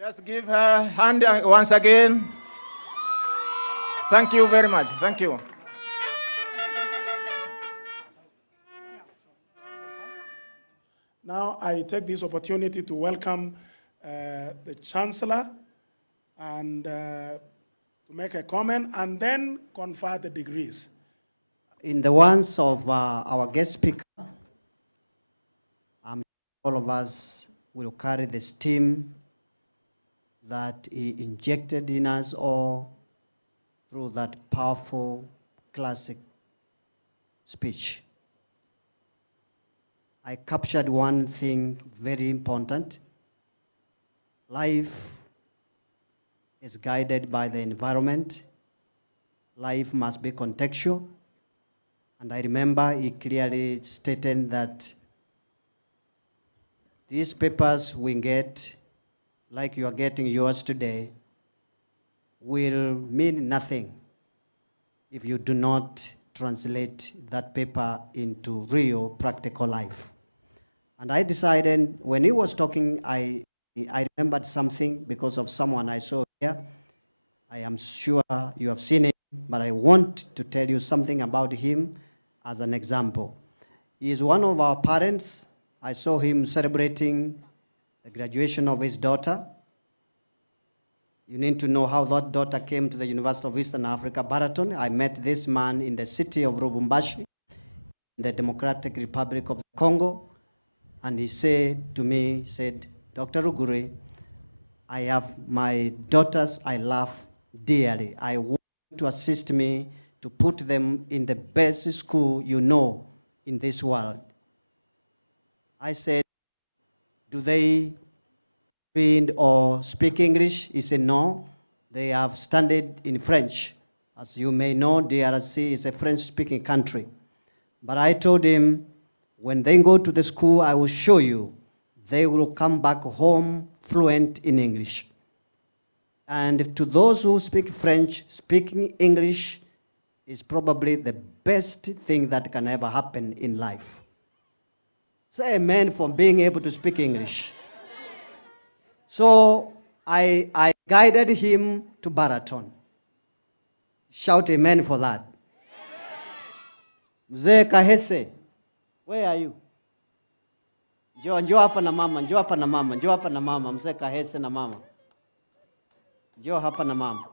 Let's give her a hand once again. Thank you very much. Thank you. Now I take this opportunity to welcome the Chancellor and to make a comment and then confer the degrees. In the words of our guest speaker, all of us will carry the steam that he injected in us all through that powerful classic speech. I captured one thing very important. Life is guided by the environment. Life must be contextual. And I remember he clearly stated that these papers we get, like you are getting yours today, will mean nothing if you do not translate that paper into real practical life. And I decided, when he was talking, I remembered something because of someone I saw here. I am sure you have seen him, but I want to tell you something about him as an example. He is one of our parents. I saw him celebrating the graduation of his daughter. You need to know how that daughter came to the University of Eastern Africa, Baraton. I met this man in the city of Lubumbashi, in the Democratic Republic of the Congo. And he said to me, Dr. Ruguri, I have my daughters I love dearly. I want you to assist me to put them in the best school you know in this world. I said, do they read or speak English? He said, no, they have studied in French. As you may know, DRC is a French-speaking country. But I told him, when they go to the school, I will show you, they will come back home fluent in English. And to those who speak French, speaking English is probably the best thing that can ever happen in life. Say amen for being able to speak English. So I guided him to Baraton. Shout amen for that. Mzee Kahese, where are you? Njoo hapa na mama, njoo hapa na mama, njoo hapa na mama, Mzee Kahese na mama. Njoo hapa na mama.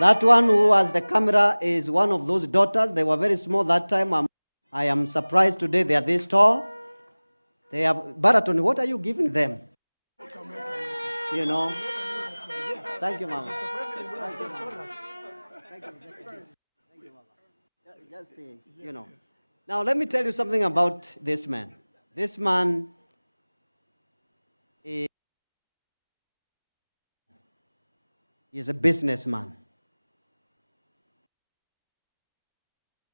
That one who has the camera is one of those daughters. They were very small that time. I am surprised today they are this tall. They have, Baraton, what are you giving them? You know. Thank you, Mama. Thank you, Mama. Thank you, Mama. Just, you know. Now, let me tell you something about this man. This man is a businessman.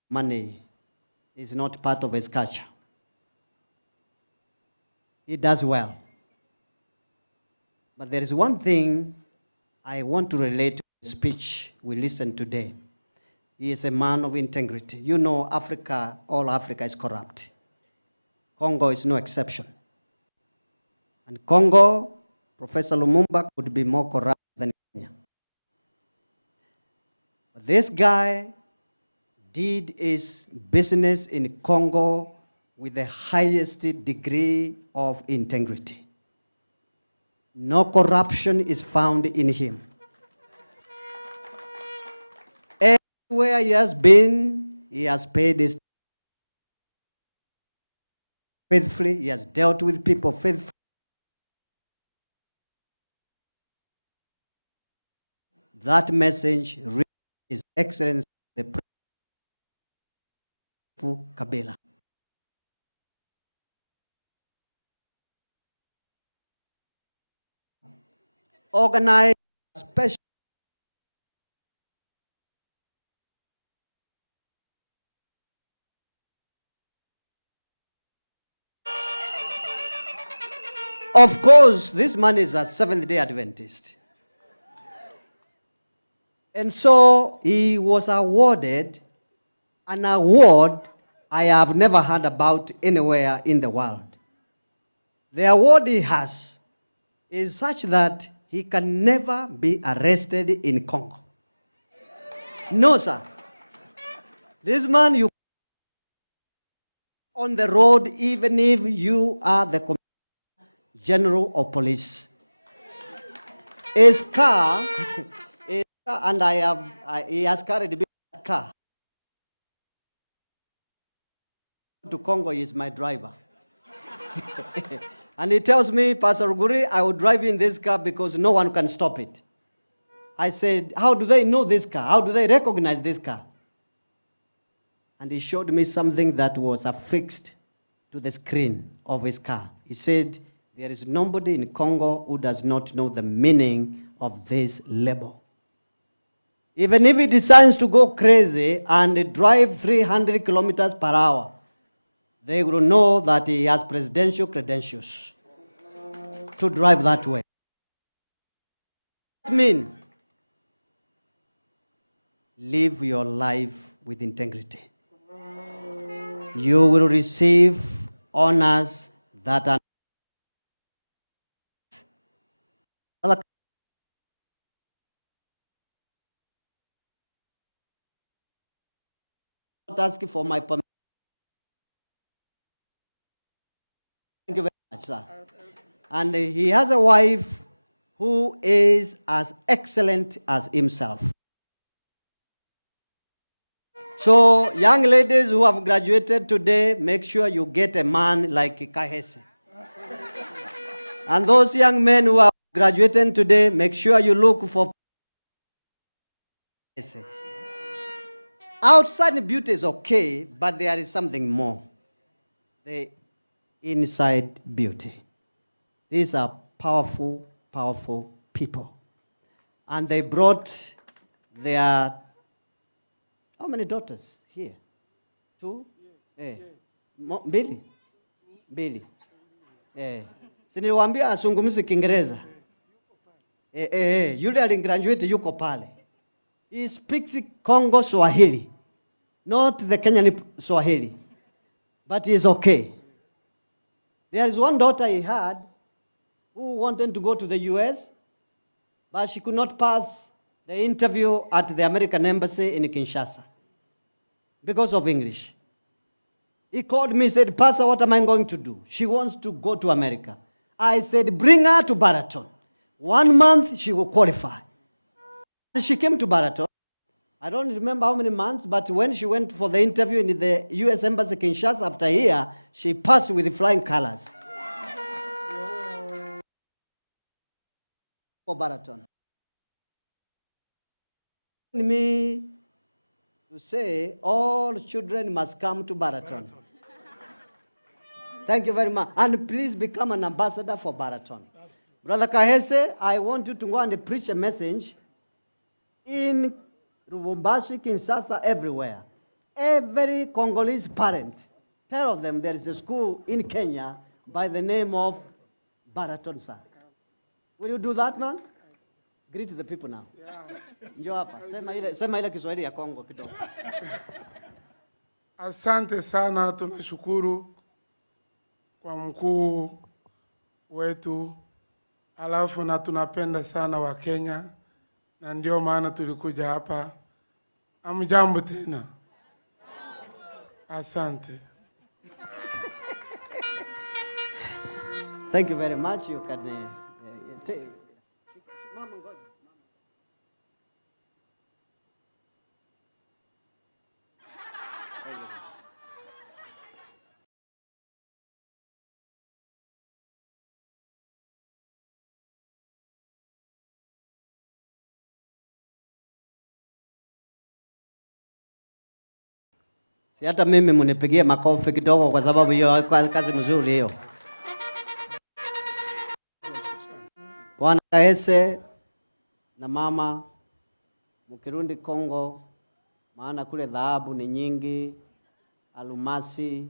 Money is not part of his culture. He does well. But there is one thing I want to relate to the speech we listened today. He is a man of integrity. You know, Africa, all Africa is corrupt. Congo is no exception. And Congo, Professor Lumumba could be more corrupt than Kenya. But this guy did his business in Congo with the highest degree of integrity. No corruption is found in him. Everywhere he has been, he has paid his faithfully. He has dealt with people faithfully. That message reached His Excellency the President Kabila. Organize a special Of course, this man is a Seventh-day Adventist. And so he was awarded an award I have never heard about anywhere in the world. The award he has is such that he can never be arrested in Congo. No, sir. This man, you on the road, even if you are the General of Police. His car, and he has carried a car. To Congo, he is my driver. And he tells me, Pastor Guri, I will drive in this car because no one can stop it. I said, how do they know this car? How do they recognize this car? And he showed me something that was affixed to the screen of his car. He said, There is nobody in Congo who does not know the meaning of this label. Even if he decides to go crazy and drive 300 kilometers per hour, they will know that he has presidential credentials to drive that way. It means live your life with integrity. You will receive honors that are not asking for my permission. Thank you very much, sir. And he has a wife who is as excellent as himself. So, young ladies who have graduated today, make sure you get a man like Kahese. And those young men who have graduated today, make sure you look for Kahese. Outside beauty is okay, but there is something more. The inside beauty. These are powerful, powerful people. And they brought their, how many daughters here? 2? Mbili? Mbili. Si niliwaambia asungumzi Kiingereza. Yule aligraduate yuko pale. He speaks Congo Swahili, not the Kenyan Swahili, but he is okay. There is one daughter he had who wanted to go to the US, but she could not pass the interview at the American Embassy in Kinshasa because of English. He called me, said, Pastor, what am I going to do? She wants to go to America. I said, bring her to Baraton. 1 month, she will qualify. She came to Baraton. I don't remember how many months, but when she went for the interview in the US Embassy Kinshasa after a year, she passed with flying colors. For Baraton. Me to say all children must come to Baraton. Thank you very much. And please become an ambassador for Baraton. Brother Kahese, I want you to go and preach a message in Lubumbashi, Kinshasa, everywhere. Every Congolese parent, tell them there is a school in Kenya by the name of Baraton, sir. Will you do that, man? Greet the people now. Njoo hapa. Sema ile Kiswahili ya Kongo kidogo. Asante sana, tunashukuru kwa mkuu wetu. Alafu na tunapenda sana wa Kenya. Na ndio maana tulikuja hapa. Amjambo tena. Asante. Thank you very much. You can take. Mama, God. Si hata mimi munipigie makofi kidogo kwa sababu hiyo kazi mzuri hiyo. Bwana Kahese na mama mkirundi Kongo, maana kule dhahabu ni nyingi, alumasi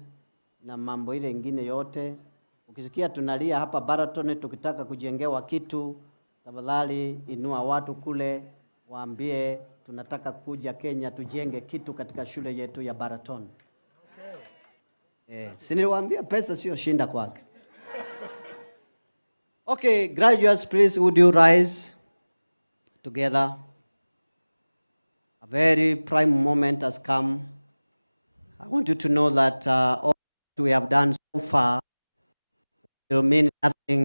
na mambo ile ingine yote. Ukisikia tunalia hapa Baraton tukitaka kujengewa kitu, tafadhali inua watu kule, waambie tunataka kuja Kenya tujenge kitu katika shule yetu ya Baraton. Si niliwaambia pesa sio shinda kwake. Okay, graduates, please would you rise together? A very prime moment has come. I want you to know that all we have done so far will mean nothing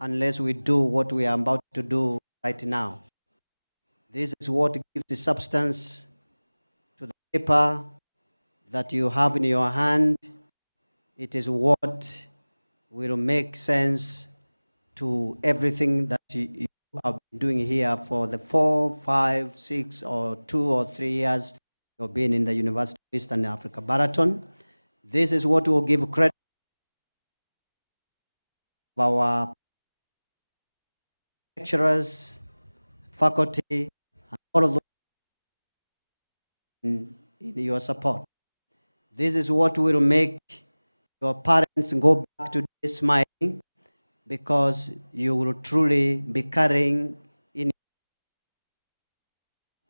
unless we do what we are about to do right now. This is what gives the substance to the paper that you have in your hand. It is what will make sense to everything that you have been doing here for the 4, 5, 6, or 2 or 3 years you've been in the University of Eastern Africa, Baraton. This is what will give credit our lecturers, faculty, and all of those in your support. This is what will make your parents go back to smiling, because you will truly be carrying in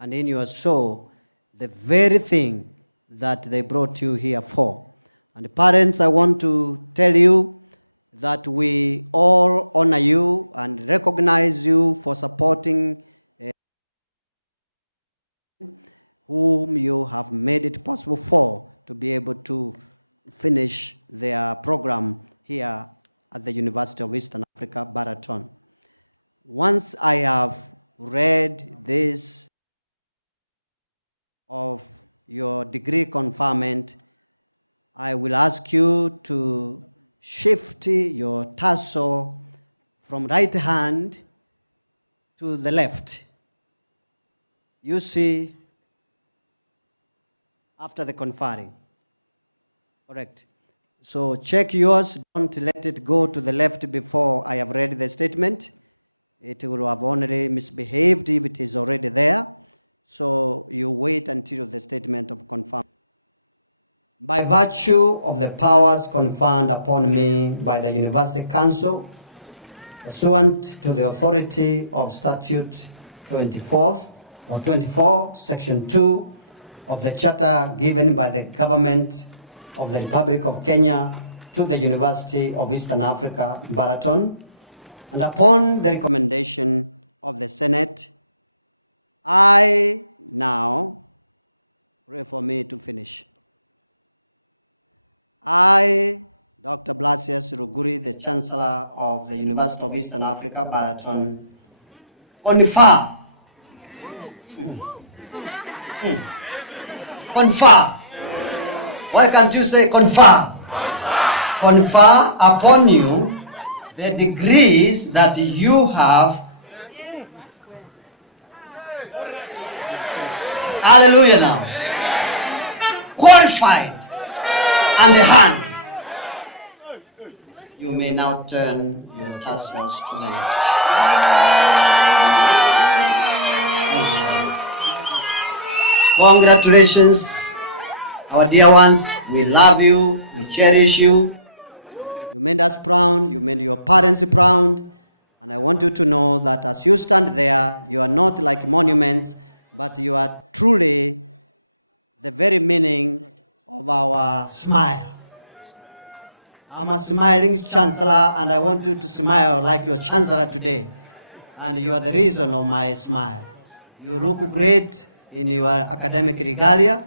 and in your soul the very thing that they brought you here for. And parents, I want to tell you that we all honor you and recognize you for supporting whom you have made it possible for to be able to finish their program here at the University of Eastern Africa, Baraton. Once I have read this of your degree conferment, I will ask you to shift your tassel from right hand to the left. You see, after the conferring. Correct. So check yours, don't let it go to the left before I have read the statement. It will have only misbehaved if it is already there. So you wait until the statement of conferment. By virtue of the powers conferred upon me by the University Council, pursuant to the authority of Statute 24, Section 2 of the Charter given by the Government of the Republic of Kenya to the University of Eastern Africa, Baraton, and upon the recommendation of the Senate, I now, pray for me to finish. I, Dr. Blasius Ruguri, the Chancellor of the University of Eastern Africa, Baraton, confer. Confer. Why can't you say confer? Confer upon you the degrees that you have. Hallelujah now. Qualified and hand. You may now turn your tassels to the left. Thank you very much. Congratulations, our dear ones. We love you. We cherish you. You made us proud. You made your parents proud. And I want you to know that as you stand there, you are not like monuments, but you are truly the very meaning of our smile. I'm a smiling chancellor, and I want you to smile like your chancellor today. And you are the reason of my smile. You look great in your academic regalia,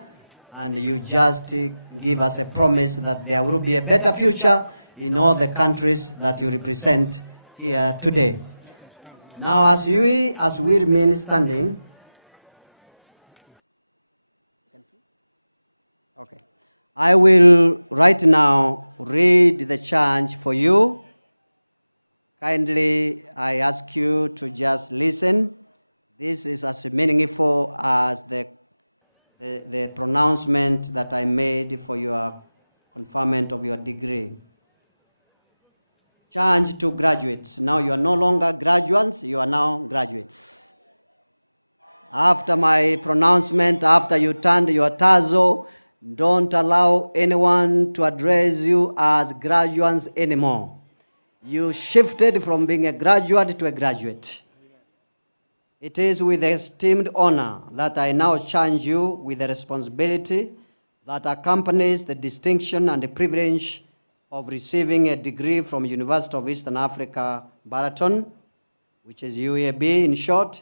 and you just give us a promise that there will be a better future in all the countries that you represent here today. Now, as we remain standing, okay, I will right now read the charge for you. Kindly, I ask you to just listen. This is as meaningful as the pronouncement that I made for your conferment of your degree. Charge to graduates. Now you are no longer graduates, you are now graduates. After my pronouncement, after you turned your tassel, don't allow anyone to address you as graduates anymore. You shifted from being a graduate to a graduate. It is with esteemed honor that I now charge you with the responsibility that accompanies the distinction and the privilege of receiving a degree from University of Eastern Africa, Baraton, which is UEAB in short.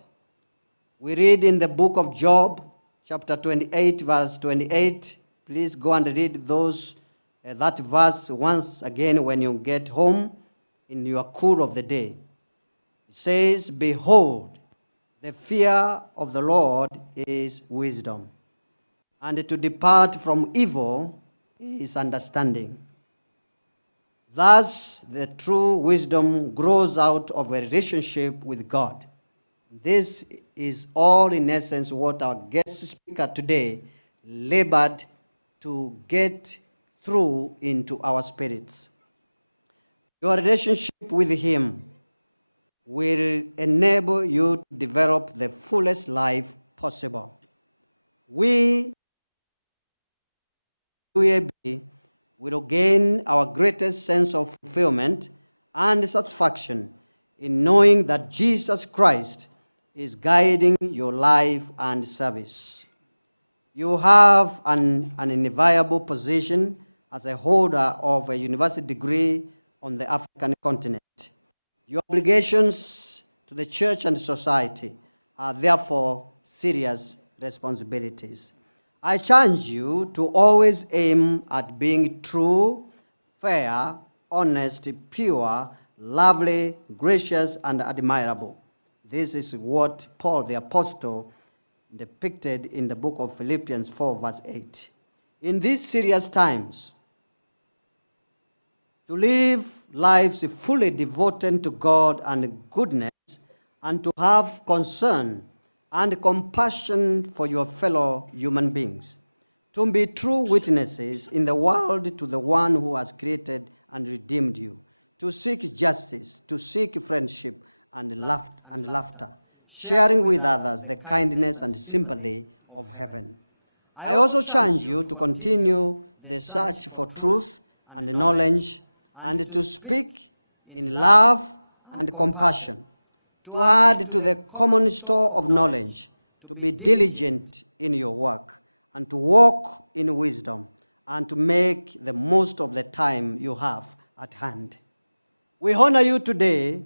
We read in the book of Job, chapter 28, verse 28. Please go and read that verse once again when you get home in your cool of the day. It says, behold, the fear of the Lord is wisdom, and to depart from evil is understanding. Thus, the true wisdom grows out of a relationship with God. This is all in essence what our guest speaker today labored to get through into our spirits. Your relationship with Him will enable you to develop the fullest life possible. We, UEAB, will gain our greatest sense of fulfillment and satisfaction in knowing that Jesus Christ is guiding your life and service. You have an enviable position as a holder of a university degree on the African continent. Your obligations to the church and society are therefore serious responsibilities. I challenge you to always aim at being true, fair, honest, pure, lovely, gracious, and admirable. This is what Paul the Apostle depicted in the book of Philippians 4, verse 8. In these serious times, to live lives fully devoted to God and goodness, and to have concern and compassion for your fellow human beings, to be true witnesses in the world to the one who has created and redeemed you, to seek justice, to seek friendship and laughter, sharing with others the kindness and sympathy of heaven. I also challenge you to continue the search for truth and knowledge, and to speak in love and compassion, to add to the common store of knowledge, to be diligent in your work, and to walk in wisdom, and to make the most of the time you have at hand. We honor you today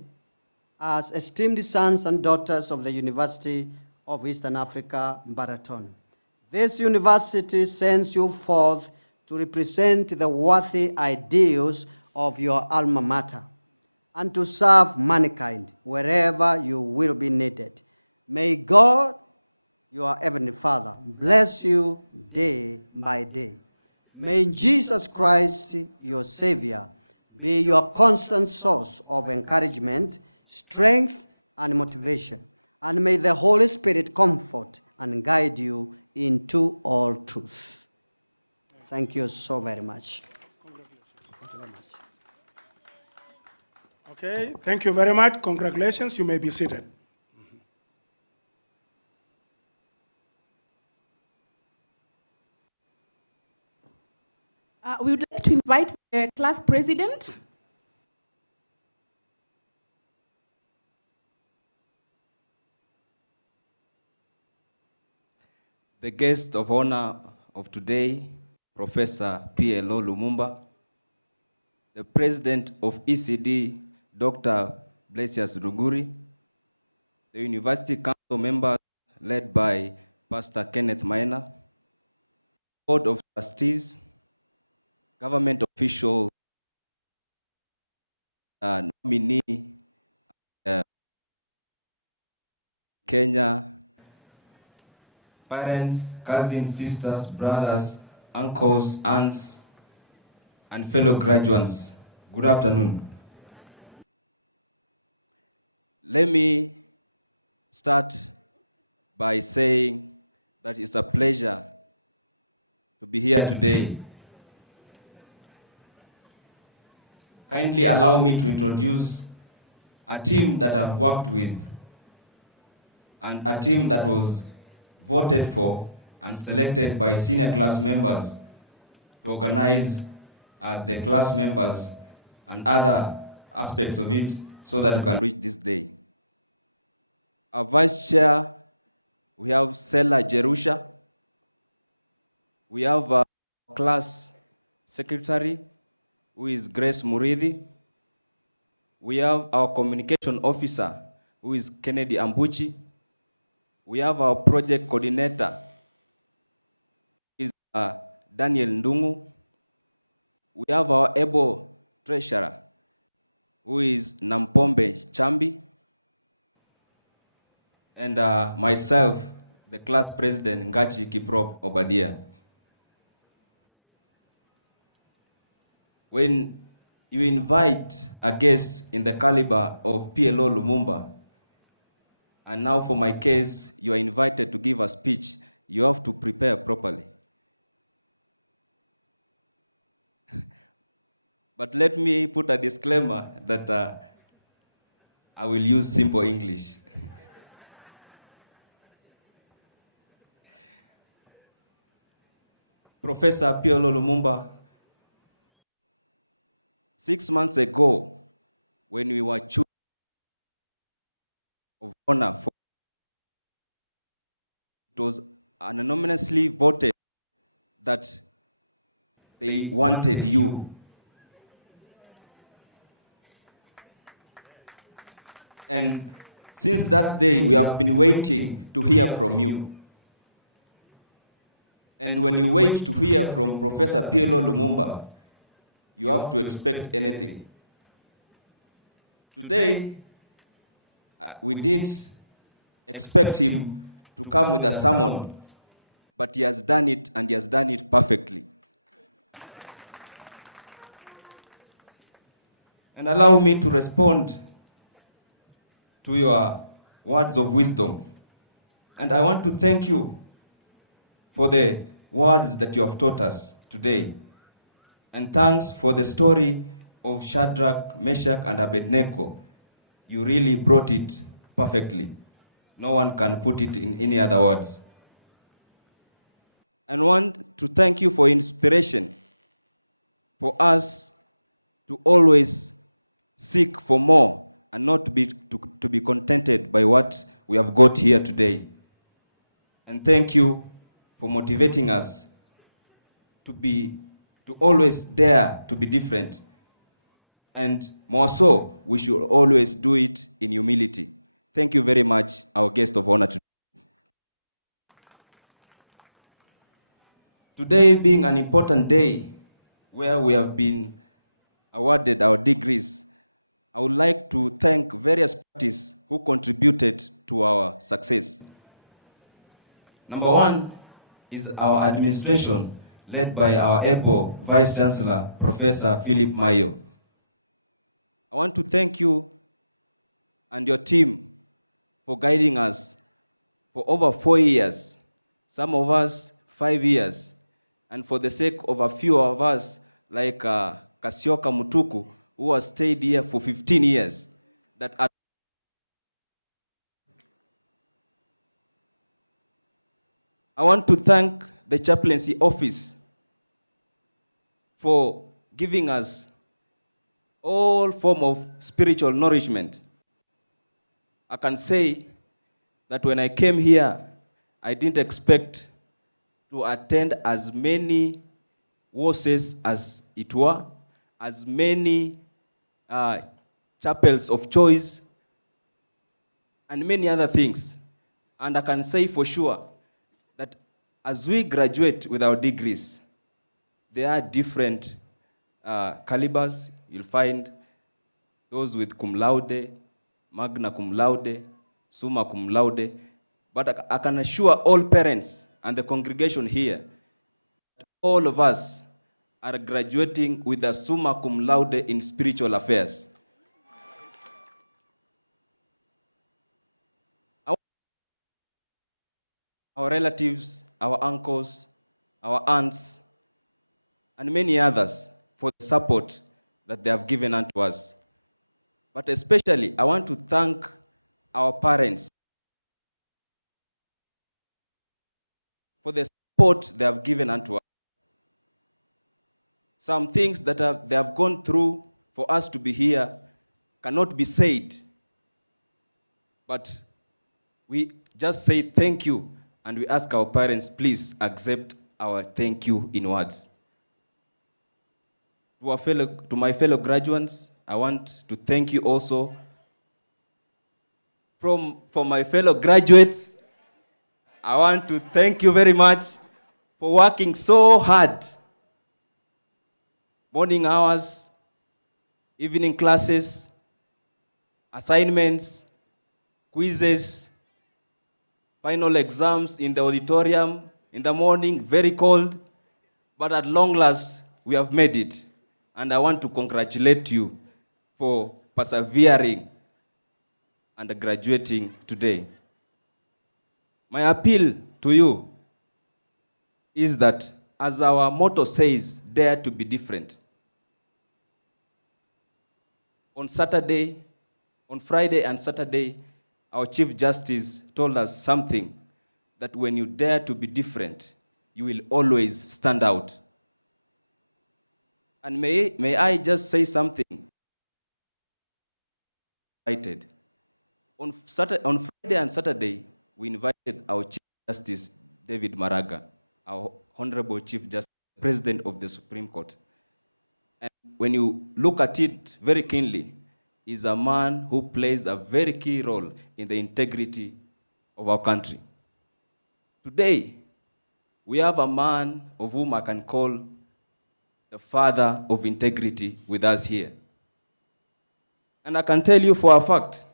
as esteemed sons and daughters of the University of Eastern Africa, Baraton. This university sends you forth to represent the worthy ideals of your alma mater and to serve mankind wherever you will be needed. May God, your Heavenly Father, bless you day by day. May Jesus Christ, your Savior, be your constant source of encouragement, strength, and motivation. And may the Holy Spirit comfort and guide you into all truth. Thank you so very much. Thank you very much. Okay, thank you very much. Congratulations. You may be seated. We would like to invite the class president. The guest of honor of today, Professor P.L.O Lumumba, the president of ECD, Dr. Blasius Ruguri, the university council members led by Pastor Kenneth Maina, board of trustees, government officials, nominee, Kenya, parents, cousins, sisters, brothers, uncles, aunts, and fellow graduates, good afternoon. Let me start by saying that it's a pleasure to be here today. Kindly allow me to introduce a team that I've worked with and a team that was voted for and selected by senior class members to organize the class members and other aspects of it so that we can reach this day. Our vice chair, we have Sela Jerusha. We have our class secretary, who is Grace Muridhi. We have our communication officer, who is Kennedy Ambuchi. We have our project coordinator, who is Daniel Ndungu. We have our able treasurer, who is Nampombe Chambi. And myself, the class president, Ngachi Kiprop Obadia. When you invite a guest in the caliber of P.L.O Lumumba, and now for my case, you are invited to give a speech, you have to prepare properly. But let me put a disclaimer that I will use simple English. Professor P.L.O Lumumba, 6 months ago, when we were choosing of honor, it was anonymously voted that they wanted you. And since that day, we have been waiting to hear from you. And when you wait to hear from Professor P.L.O Lumumba, you have to expect anything. Today, we didn't expect him to come with a sermon, but he has done it, and he has done it perfectly. And allow me to respond to your words of wisdom. And I want to thank you for the words that you have taught us today. And thanks for the story of Shadrach, Meshach, and Abednego. You really brought it perfectly. No one can put it in any other words. And I want to thank you for inspiration, for us to always seek for more and not to be contented by what we have got here today. And thank you for motivating us to always dare to be different. And more so, we should always do it in humility. Thank you very much, our guest of honor today. Today being an important day where we have been awarded our degrees, I would like to thank various parties who contributed to our success. Number one is our administration, led by our able Vice Chancellor, Professor Philip Mayo. I want to thank you and your team for guiding us for over 4 years, some of us 5 years, and for the sake of a few of us, like Kasioka Mutuku, who has stayed here for 15 years. I want to thank the chaplaincy office for giving us all form of spiritual nourishment. I can say that when I came here, I didn't expect to attend as many WOSES as it were, as many chapels of choice, and many other things. And I can say for sure that as we graduate with our degrees, there are different calibers. You'll find those with cum laude, magna cum laude, summa cum laude. But I can assure all parents and the congregation here that all of us are graduating with a summa cum laude in spiritual affairs. Our relatives, our uncles, our aunts, and many others for the support that they have given unto us. But especially, I want to thank our parents for the support they have given unto us. Some things that they have gone through for us to be here cannot be said. But we just say thank you, and we ask our parents, please accept our thank you in words. To my fellow graduates, I want to thank you also. For my fellow graduates, I want to thank you very much for working so hard. Morning hours, evening classes, assignments, quizzes, final exams in the auditorium, in the morning, very cold, but at long last, we have made it. And I want to congratulate you for persevering and graduating today. My appeal to you is that, as our motto says, dare to be different. On Friday and Saturday, our Chief Justice told us something, that when you dare to be different, you will always stand out. And may I just say something? On Friday and Saturday, we invited our Chief Justice, David Maraga, our Honorable Chief Justice, President of the Supreme Court. And when you look at it very keenly, he's a man who plays a very key role in the integrity of our country. Today, we have a man of whom I can call the father of integrity with us here. And I can tell you for a fact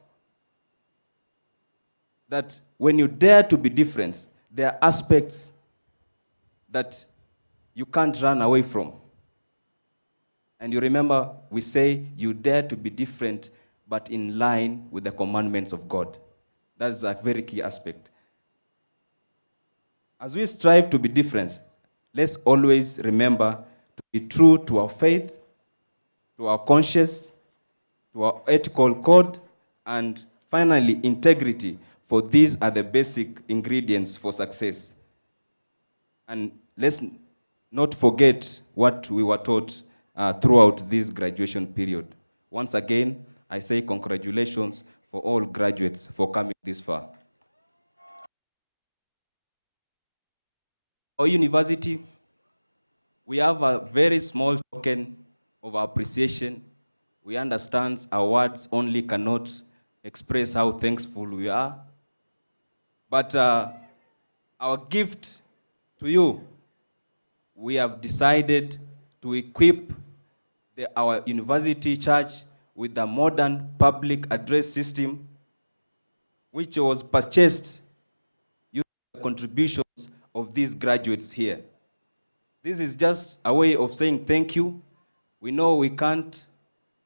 that when you dare to be different, there are aspects that you can't run away from. And you remember, we say you dare to be different, but in line with the commandments of God. That's a very key aspect. As we strive to be different, let's always remember to be true to our faith, to our conscience, to our ethical code, and finally, integrity, for these are the basic ingredients for success. And let's not forget what we were taught throughout this graduation period. Once again, I say congratulations for all graduates for coming this far. Our university, we have a very small token of appreciation. We understand our words only cannot express how thankful we are. But our gift to you, we have decided to equip our university church with a modern public address system, which was purchased using the contributions of these graduates here. This is just a way of saying thank you. We know we can't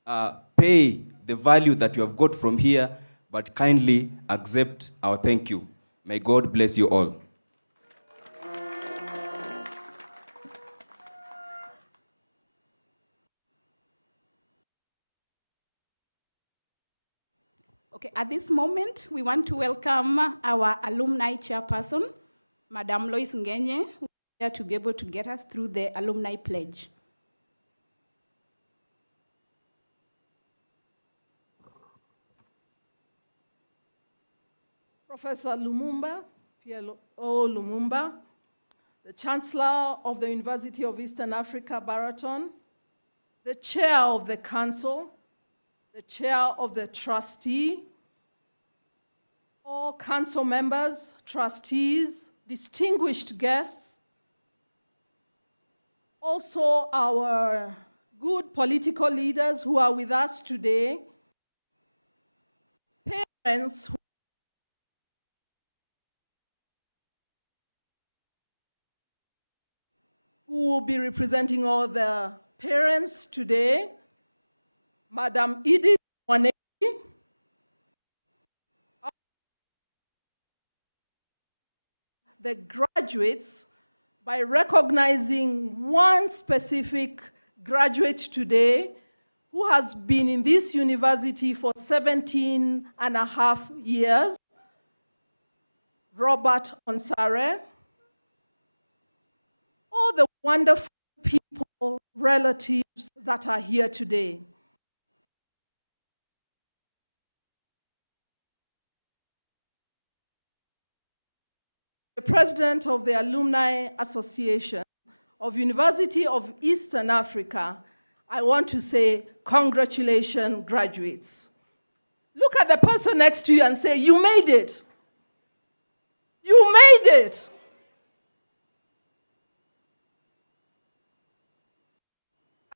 pay the value that you have got from here, but kindly accept our thank you. May God bless you all. Okay, at this moment, we want to welcome our alumni chairperson, Madam Lois Ngenye, who is here to be able to get us through the alumni pledge. Professor Lumumba, P.L.O Lumumba, the Chancellor of the University of Eastern Africa, Baraton, the Chair of the Council, the Chair of the Trustee, all Council members, trustees, distinguished guests, also our good political leaders who are with us today, parents who will be representing all the parents today, Madam Edith Waneki, the graduates, by recognizing one specific graduate today who has been in this university for 17.5 years, Robert Onsare, all the wonderful people, relatives that are here today. The president of the Alumni Association of University of Eastern Africa, I want to say congratulations, graduates. Look at the person next to you and say, you made it. You made it.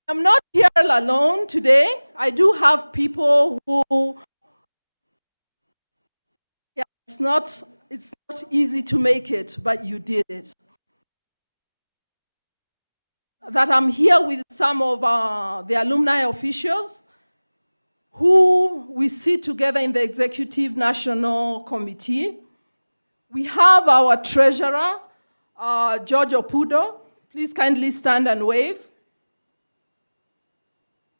I'm not here alone today. I do have people who, yeah, it's not easy to make it, but you did it. That I'm here with some of the alumni officials who we sit together in the Executive National Committee. We have our treasurer, George Opudo. Please kindly stand and wave.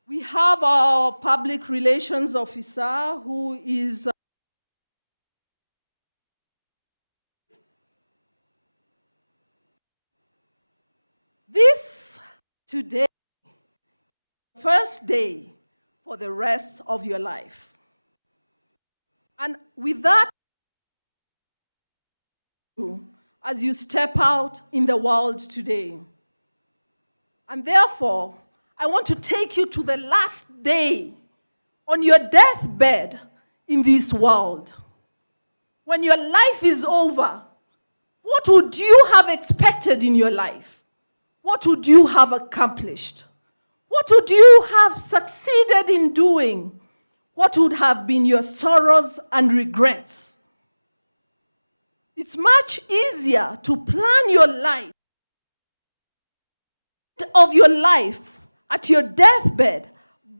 We have our public relations officer who is this today, first day for the rest of your life. And with that, as you step out in the world today. And therefore, I want to take you to the last day on your deathbed in this world. When your life is over, what would you have expected in your life? What would you have accomplished? What would you have succeeded in doing? What would have been your sorrows and regrets? It's much easier to plan your life of your life at your deathbed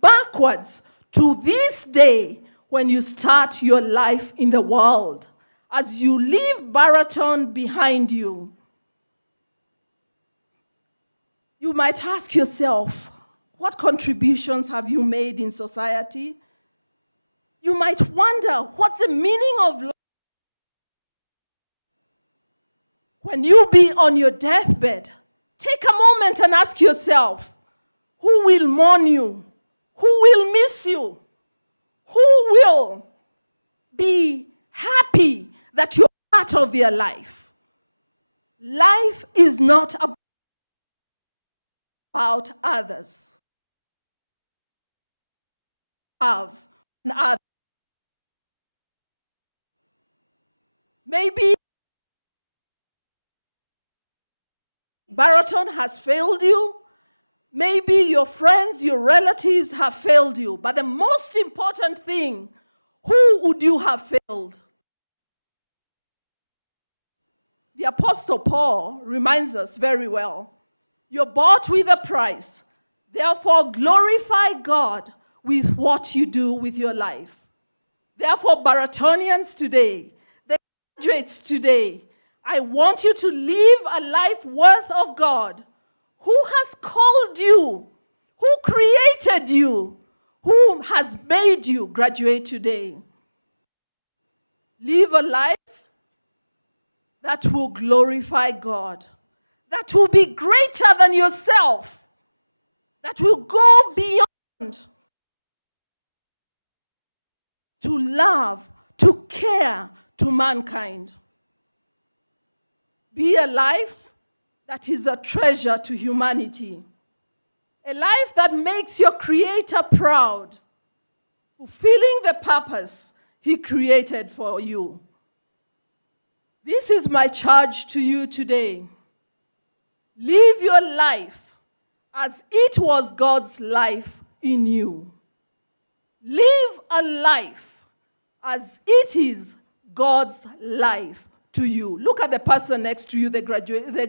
backwards to this day when you start your life in the world. As you leave Baraton behind you, you might ask yourself, what contributions have you made in society? You might wonder, what's the meaning of life? When you be on your deathbed, take a moment and ask yourself, who will mourn you? Who will miss you? Who will be happy that you're part of their life? Life is not about others. Maybe Baraton has failed you. Maybe your friends, your relatives have failed you. But the most important thing, who would you have failed? The Apostle Paul reminds us very well, you're bought with a price. Therefore, glorify God with what you do with your life. Therefore, Baratonians today, the graduates today, I want you to live a life worth of God. Who has called you? Who created you? Who has made you graduate today? Live a life that will glorify God, that will be greater than yourself, that will go beyond to love, to care to mankind. Be a life that is a treasure to humanity. A life that makes your Creator proud, fulfilling the purpose He created for you. This is my charge to you today. Live your life as it was God's life in you. Live a life as it is God's life to you. Look at the person next to you, the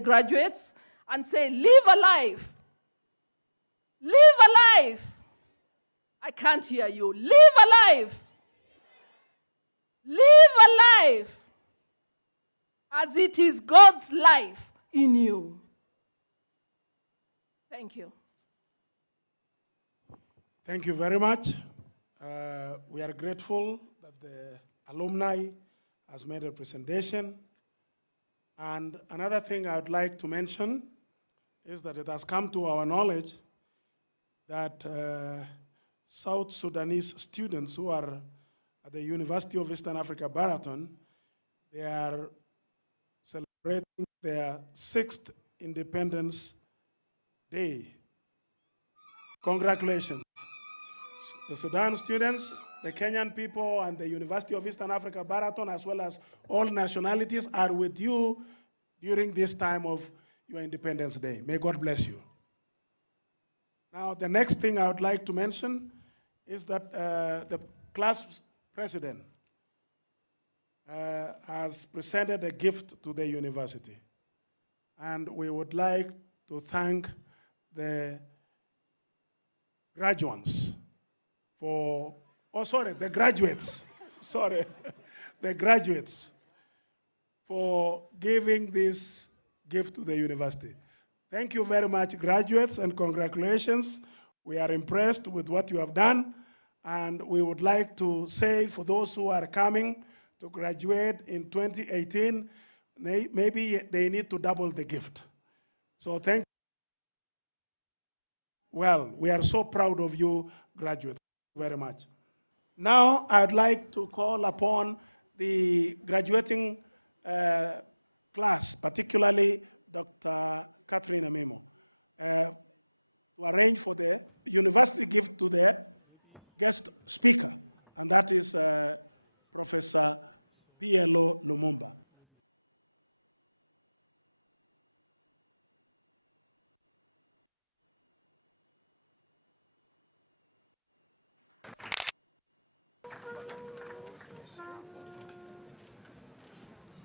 graduates, and say, live a life. Live a life. I can't hear you. Live a life. Live a life as it is God's life in you. Thank you. Thank you very much. We are grateful that the alumni has made a presentation. And another thing I would like to mention is that it has come to our knowledge that South Sudanese students who are at the University of Eastern Africa, Baraton, they are celebrating their 6th Independence Day. Congratulations. The Sudan students, the Kenyan people, and the University of Eastern Africa, Baraton, as well as all nationalities, are with you during this time of your Independence Day. May God bless you. Now, the next thing I would like to mention is that the class president has presented a gift to the university. And we would like to thank the graduates for, the graduates, the graduates for giving this gift to the university. Thank you very much, graduates, and congratulations. We are impressed with what you have done, and we would like to say for those who are coming to graduate in 2018, maybe they need to double the gift. So thank you. Well, we are so proud of you, graduates. Thank you very much. Now, I'd like to call upon the graduating class, particularly Dr. Catherine Amimo, to arrange for the university gift to the guest speaker, and that is Professor P.L.O Lumumba.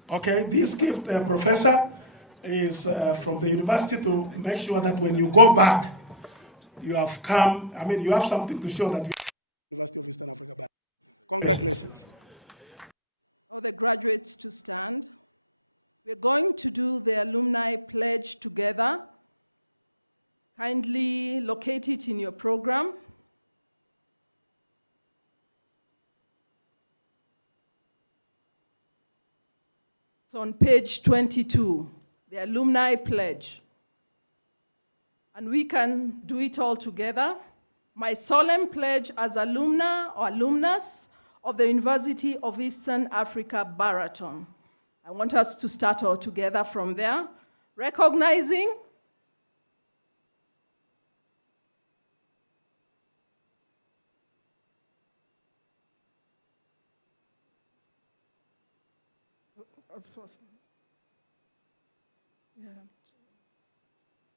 Okay, this gift, Professor, is from the university to make sure that when you go back, you have come, you have something to show that you are University of Eastern Africa. But congratulations. All the graduates to stand. We're going to do the alumni pledge together. Kindly locate it in your program. It's on page 22, the alumni pledge. And we can do it all together. My solemn pledge as alumna or alumnus of the University of Eastern Africa, Baraton. I want us to start all together from there, recognizing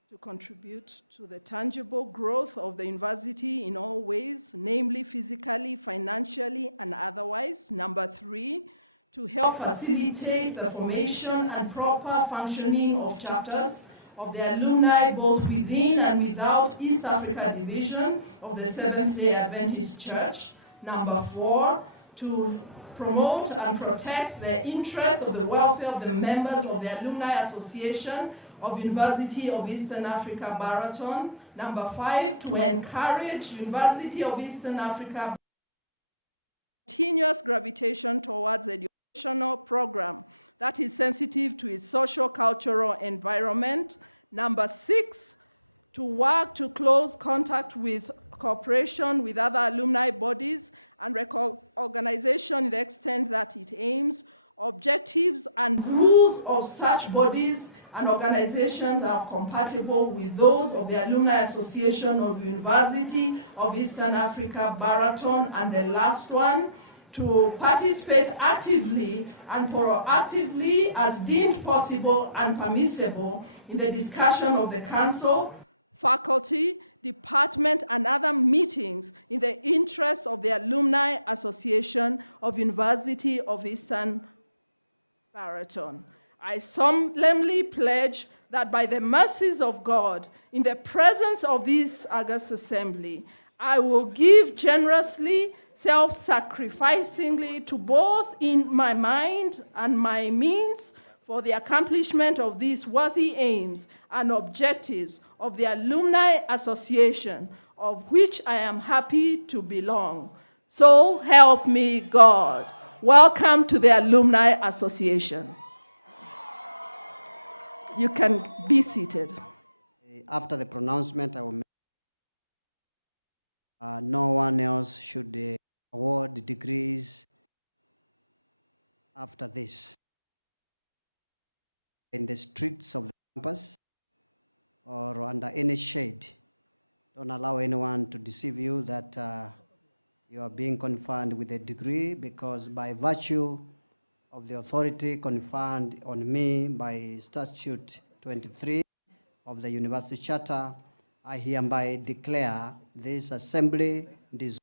to contribute to the tangible growth of the university in all ways, namely physically, financially, and otherwise. Number 3, to help facilitate the formation and proper functioning of chapters of the alumni both within and without East Africa Division of the Seventh-day Adventist Church. Number 4, to promote and protect the interests of the welfare of the members of the Alumni Association of University of Eastern Africa, Baraton. Number 5, to encourage University of Eastern Africa continuous gravitation towards educational program that is sensitive to its social, cultural environment. Number 6, to work to close contact with cooperation with other alumni bodies and organization in the extent that it aims. Objectives and rules of such bodies and organizations are compatible with those of the Alumni Association of University of Eastern Africa, Baraton. And the last one, to participate actively and proactively as deemed possible and permissible in the discussion of the council, faculty, department, and other meetings in the interest of the Alumni Association of University of Eastern Baraton. I solemnly pledge that by the mercies of God, in the presence of this august assembly, I will give generously, self-sacrificingly to both in my mind and my means for the accomplishment of these worthy aims and objectives of the Alumni Association, of which I am happy to belong. So help me God. Welcome to the Alumni Association. You can be seated. After the pronouncement, I will make no one else should award degrees after this. In the streets of the campus or under any shade, don't allow anyone to deceive you that you are being conferred with a degree, because by virtue of the authority conferred on me by Statute 23 of the University Charter, I hereby declare this assembly dissolved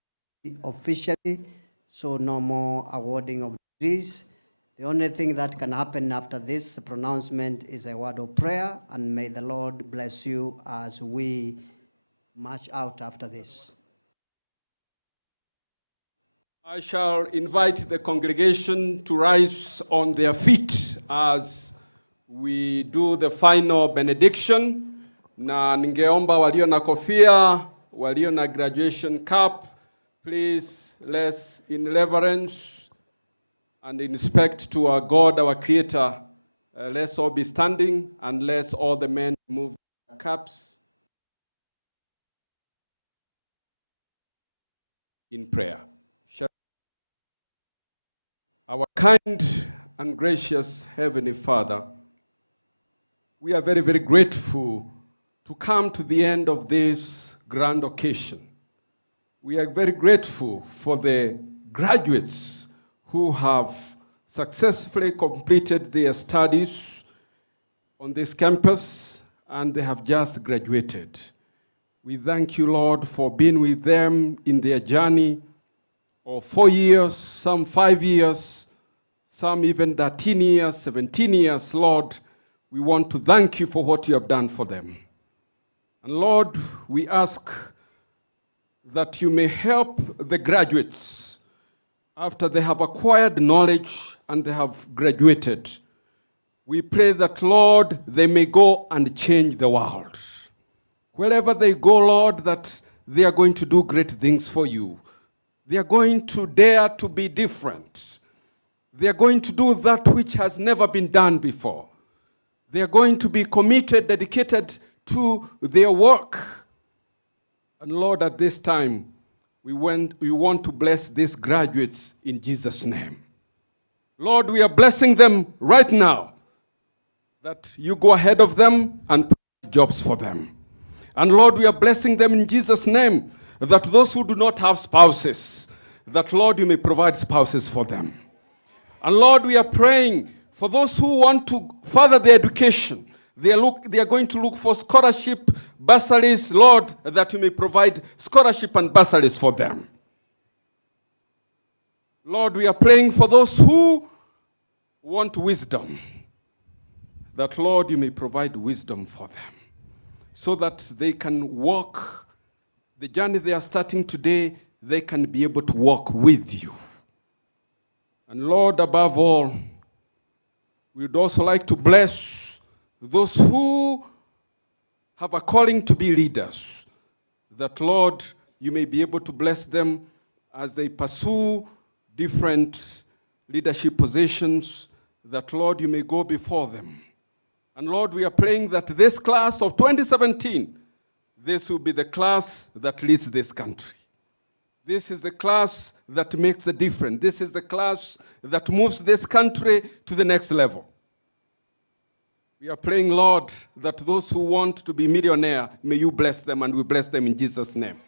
officially, so no more awarding of degrees. The only thing that can happen after this pronouncement is a word of prayer, and may the Lord bless you as we march out after this. I shall invite the congregation to rise on their feet as we do the final benediction, na ningeomba walio na kofia walio na graduation cap, please let's in reverence and in respect to our God, our Creator, let's all be standing and let's all the men move their caps in prayer. Our kind and gracious Heavenly Father, we are very, very grateful to come to the end of this grand occasion. We are very grateful for the graduates who have successfully completed their studies on this campus and they have just graduated. We thank you, Lord, for being with them in their journey of 4 years, some 5 years, some even 13 years, 17 years, Lord. We want to thank you for what you have done for them. And Lord, we ask that you may help the graduates after they have acquired knowledge and they have graduated. We pray that, Lord, they may go and change the world. Wherever they go, Lord, that they are going to do great things for you. They are going to dare to be different. They are going to do that which has never been done before. They are going to be committed, dedicated to their work. And Lord, at this time, we want to bless these graduates in Jesus' name. Lord, we are blessing them right now, that you go ahead of them and provide jobs for them. And Lord, we are blessing them in Jesus' name, that those who do not have spouses, that Lord, you may provide spouses for them. And Lord, we are praying for those who want to further their education. They are going to look for scholarship, bursaries, Lord, that you may provide scholarship and bursaries for them. Lord, we are praying for those who want wisdom, that, Lord, you may provide wisdom for them, so that they can walk the journey they are starting today, they can be able to walk with you. And Lord, above all, we would also like to bless those who have a calling to be leaders, that, Lord, you may be able to bless them as they pursue different leadership positions, that, Lord, you may go before them. And Lord, we are praying that this class of 2017, this will be the class that leads this country. This is the class that makes the difference. This is the class that moves this country to the next level. We are praying, Lord, that those who want to be millionaire, may you bless them, and we bless them in Jesus' name.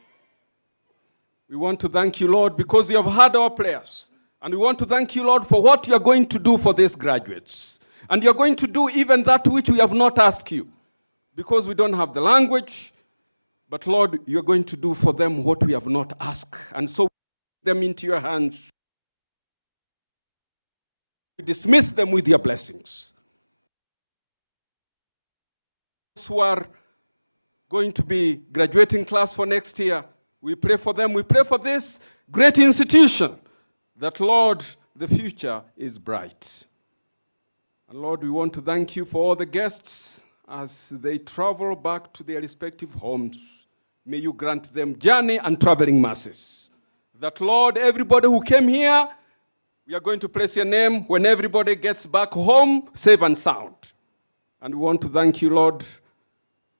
We want to thank you, Lord, because you have heard our prayers. And we want to thank you, Lord, for what you are going to do for these graduates. And you are going to do even that which we have not asked you, because we don't have the language. But Lord, you are going to do for them what we have not asked. And so we put them into your hands. We dismiss them with your blessings. Those who are going to be graduating class for next year, we pray for them. We pray for this great institution, that, Lord, the future is bright. And Lord, we want to thank you for all the guests as they travel back to their respective homes. May you grant them journey and traveling mercies. That, Lord, everybody who came here, we are going to place your name when everybody gets back home, safe and sound. And we want to thank you, Lord,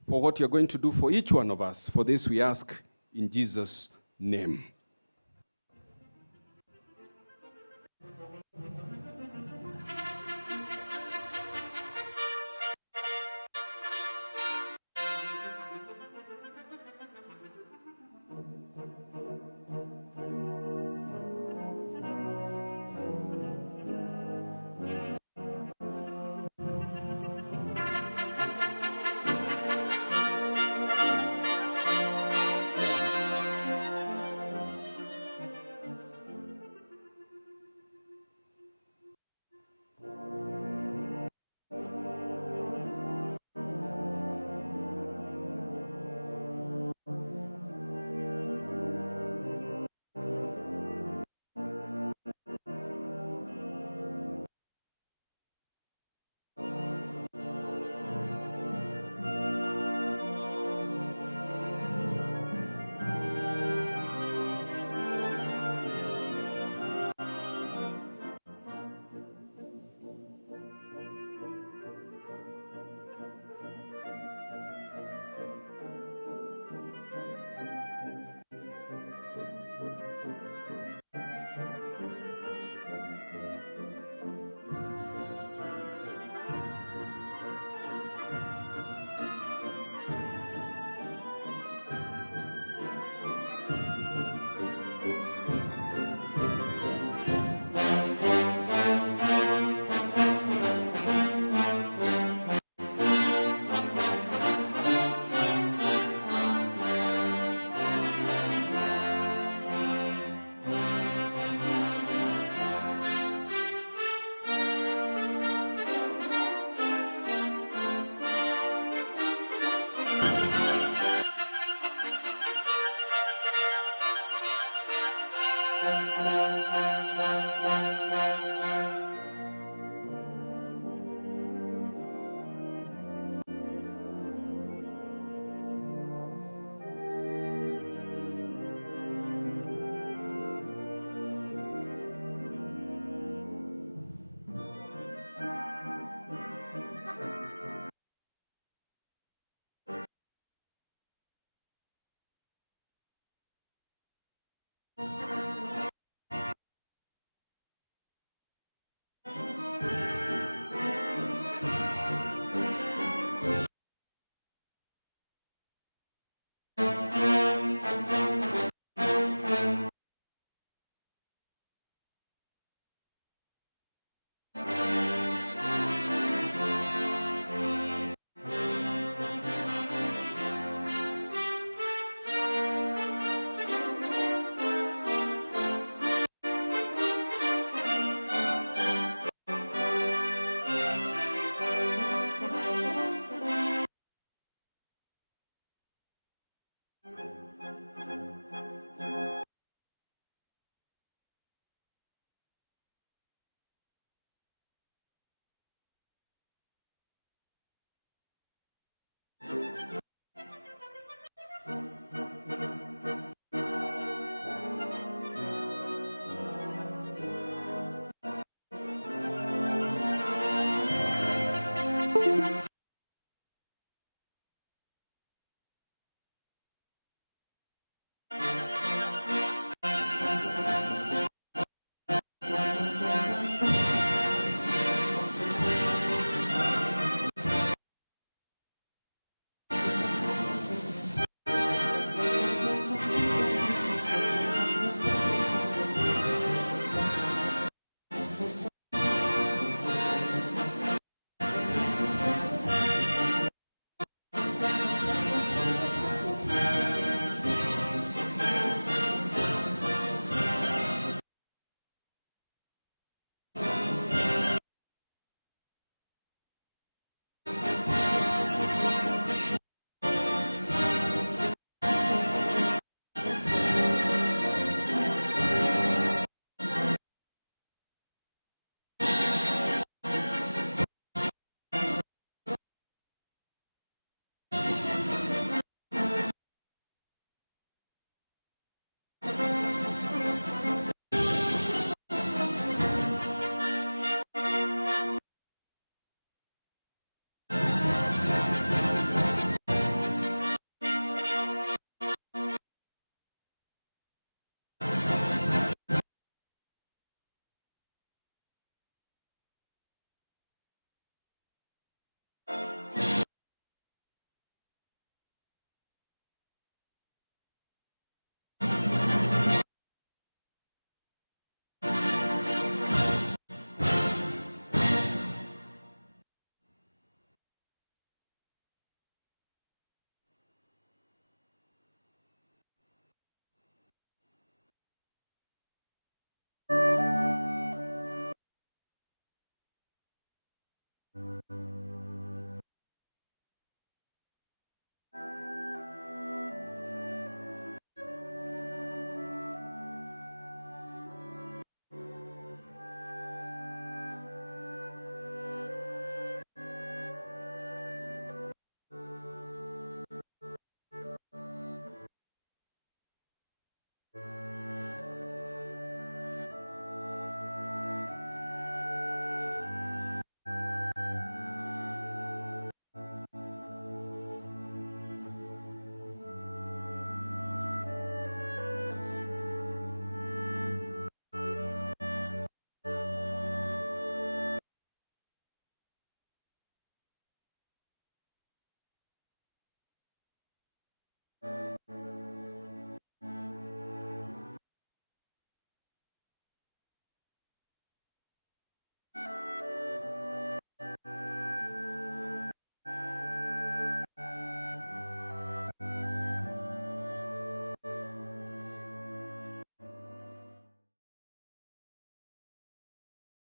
for what you're going to do for each one of us. For this we ask in Jesus' name.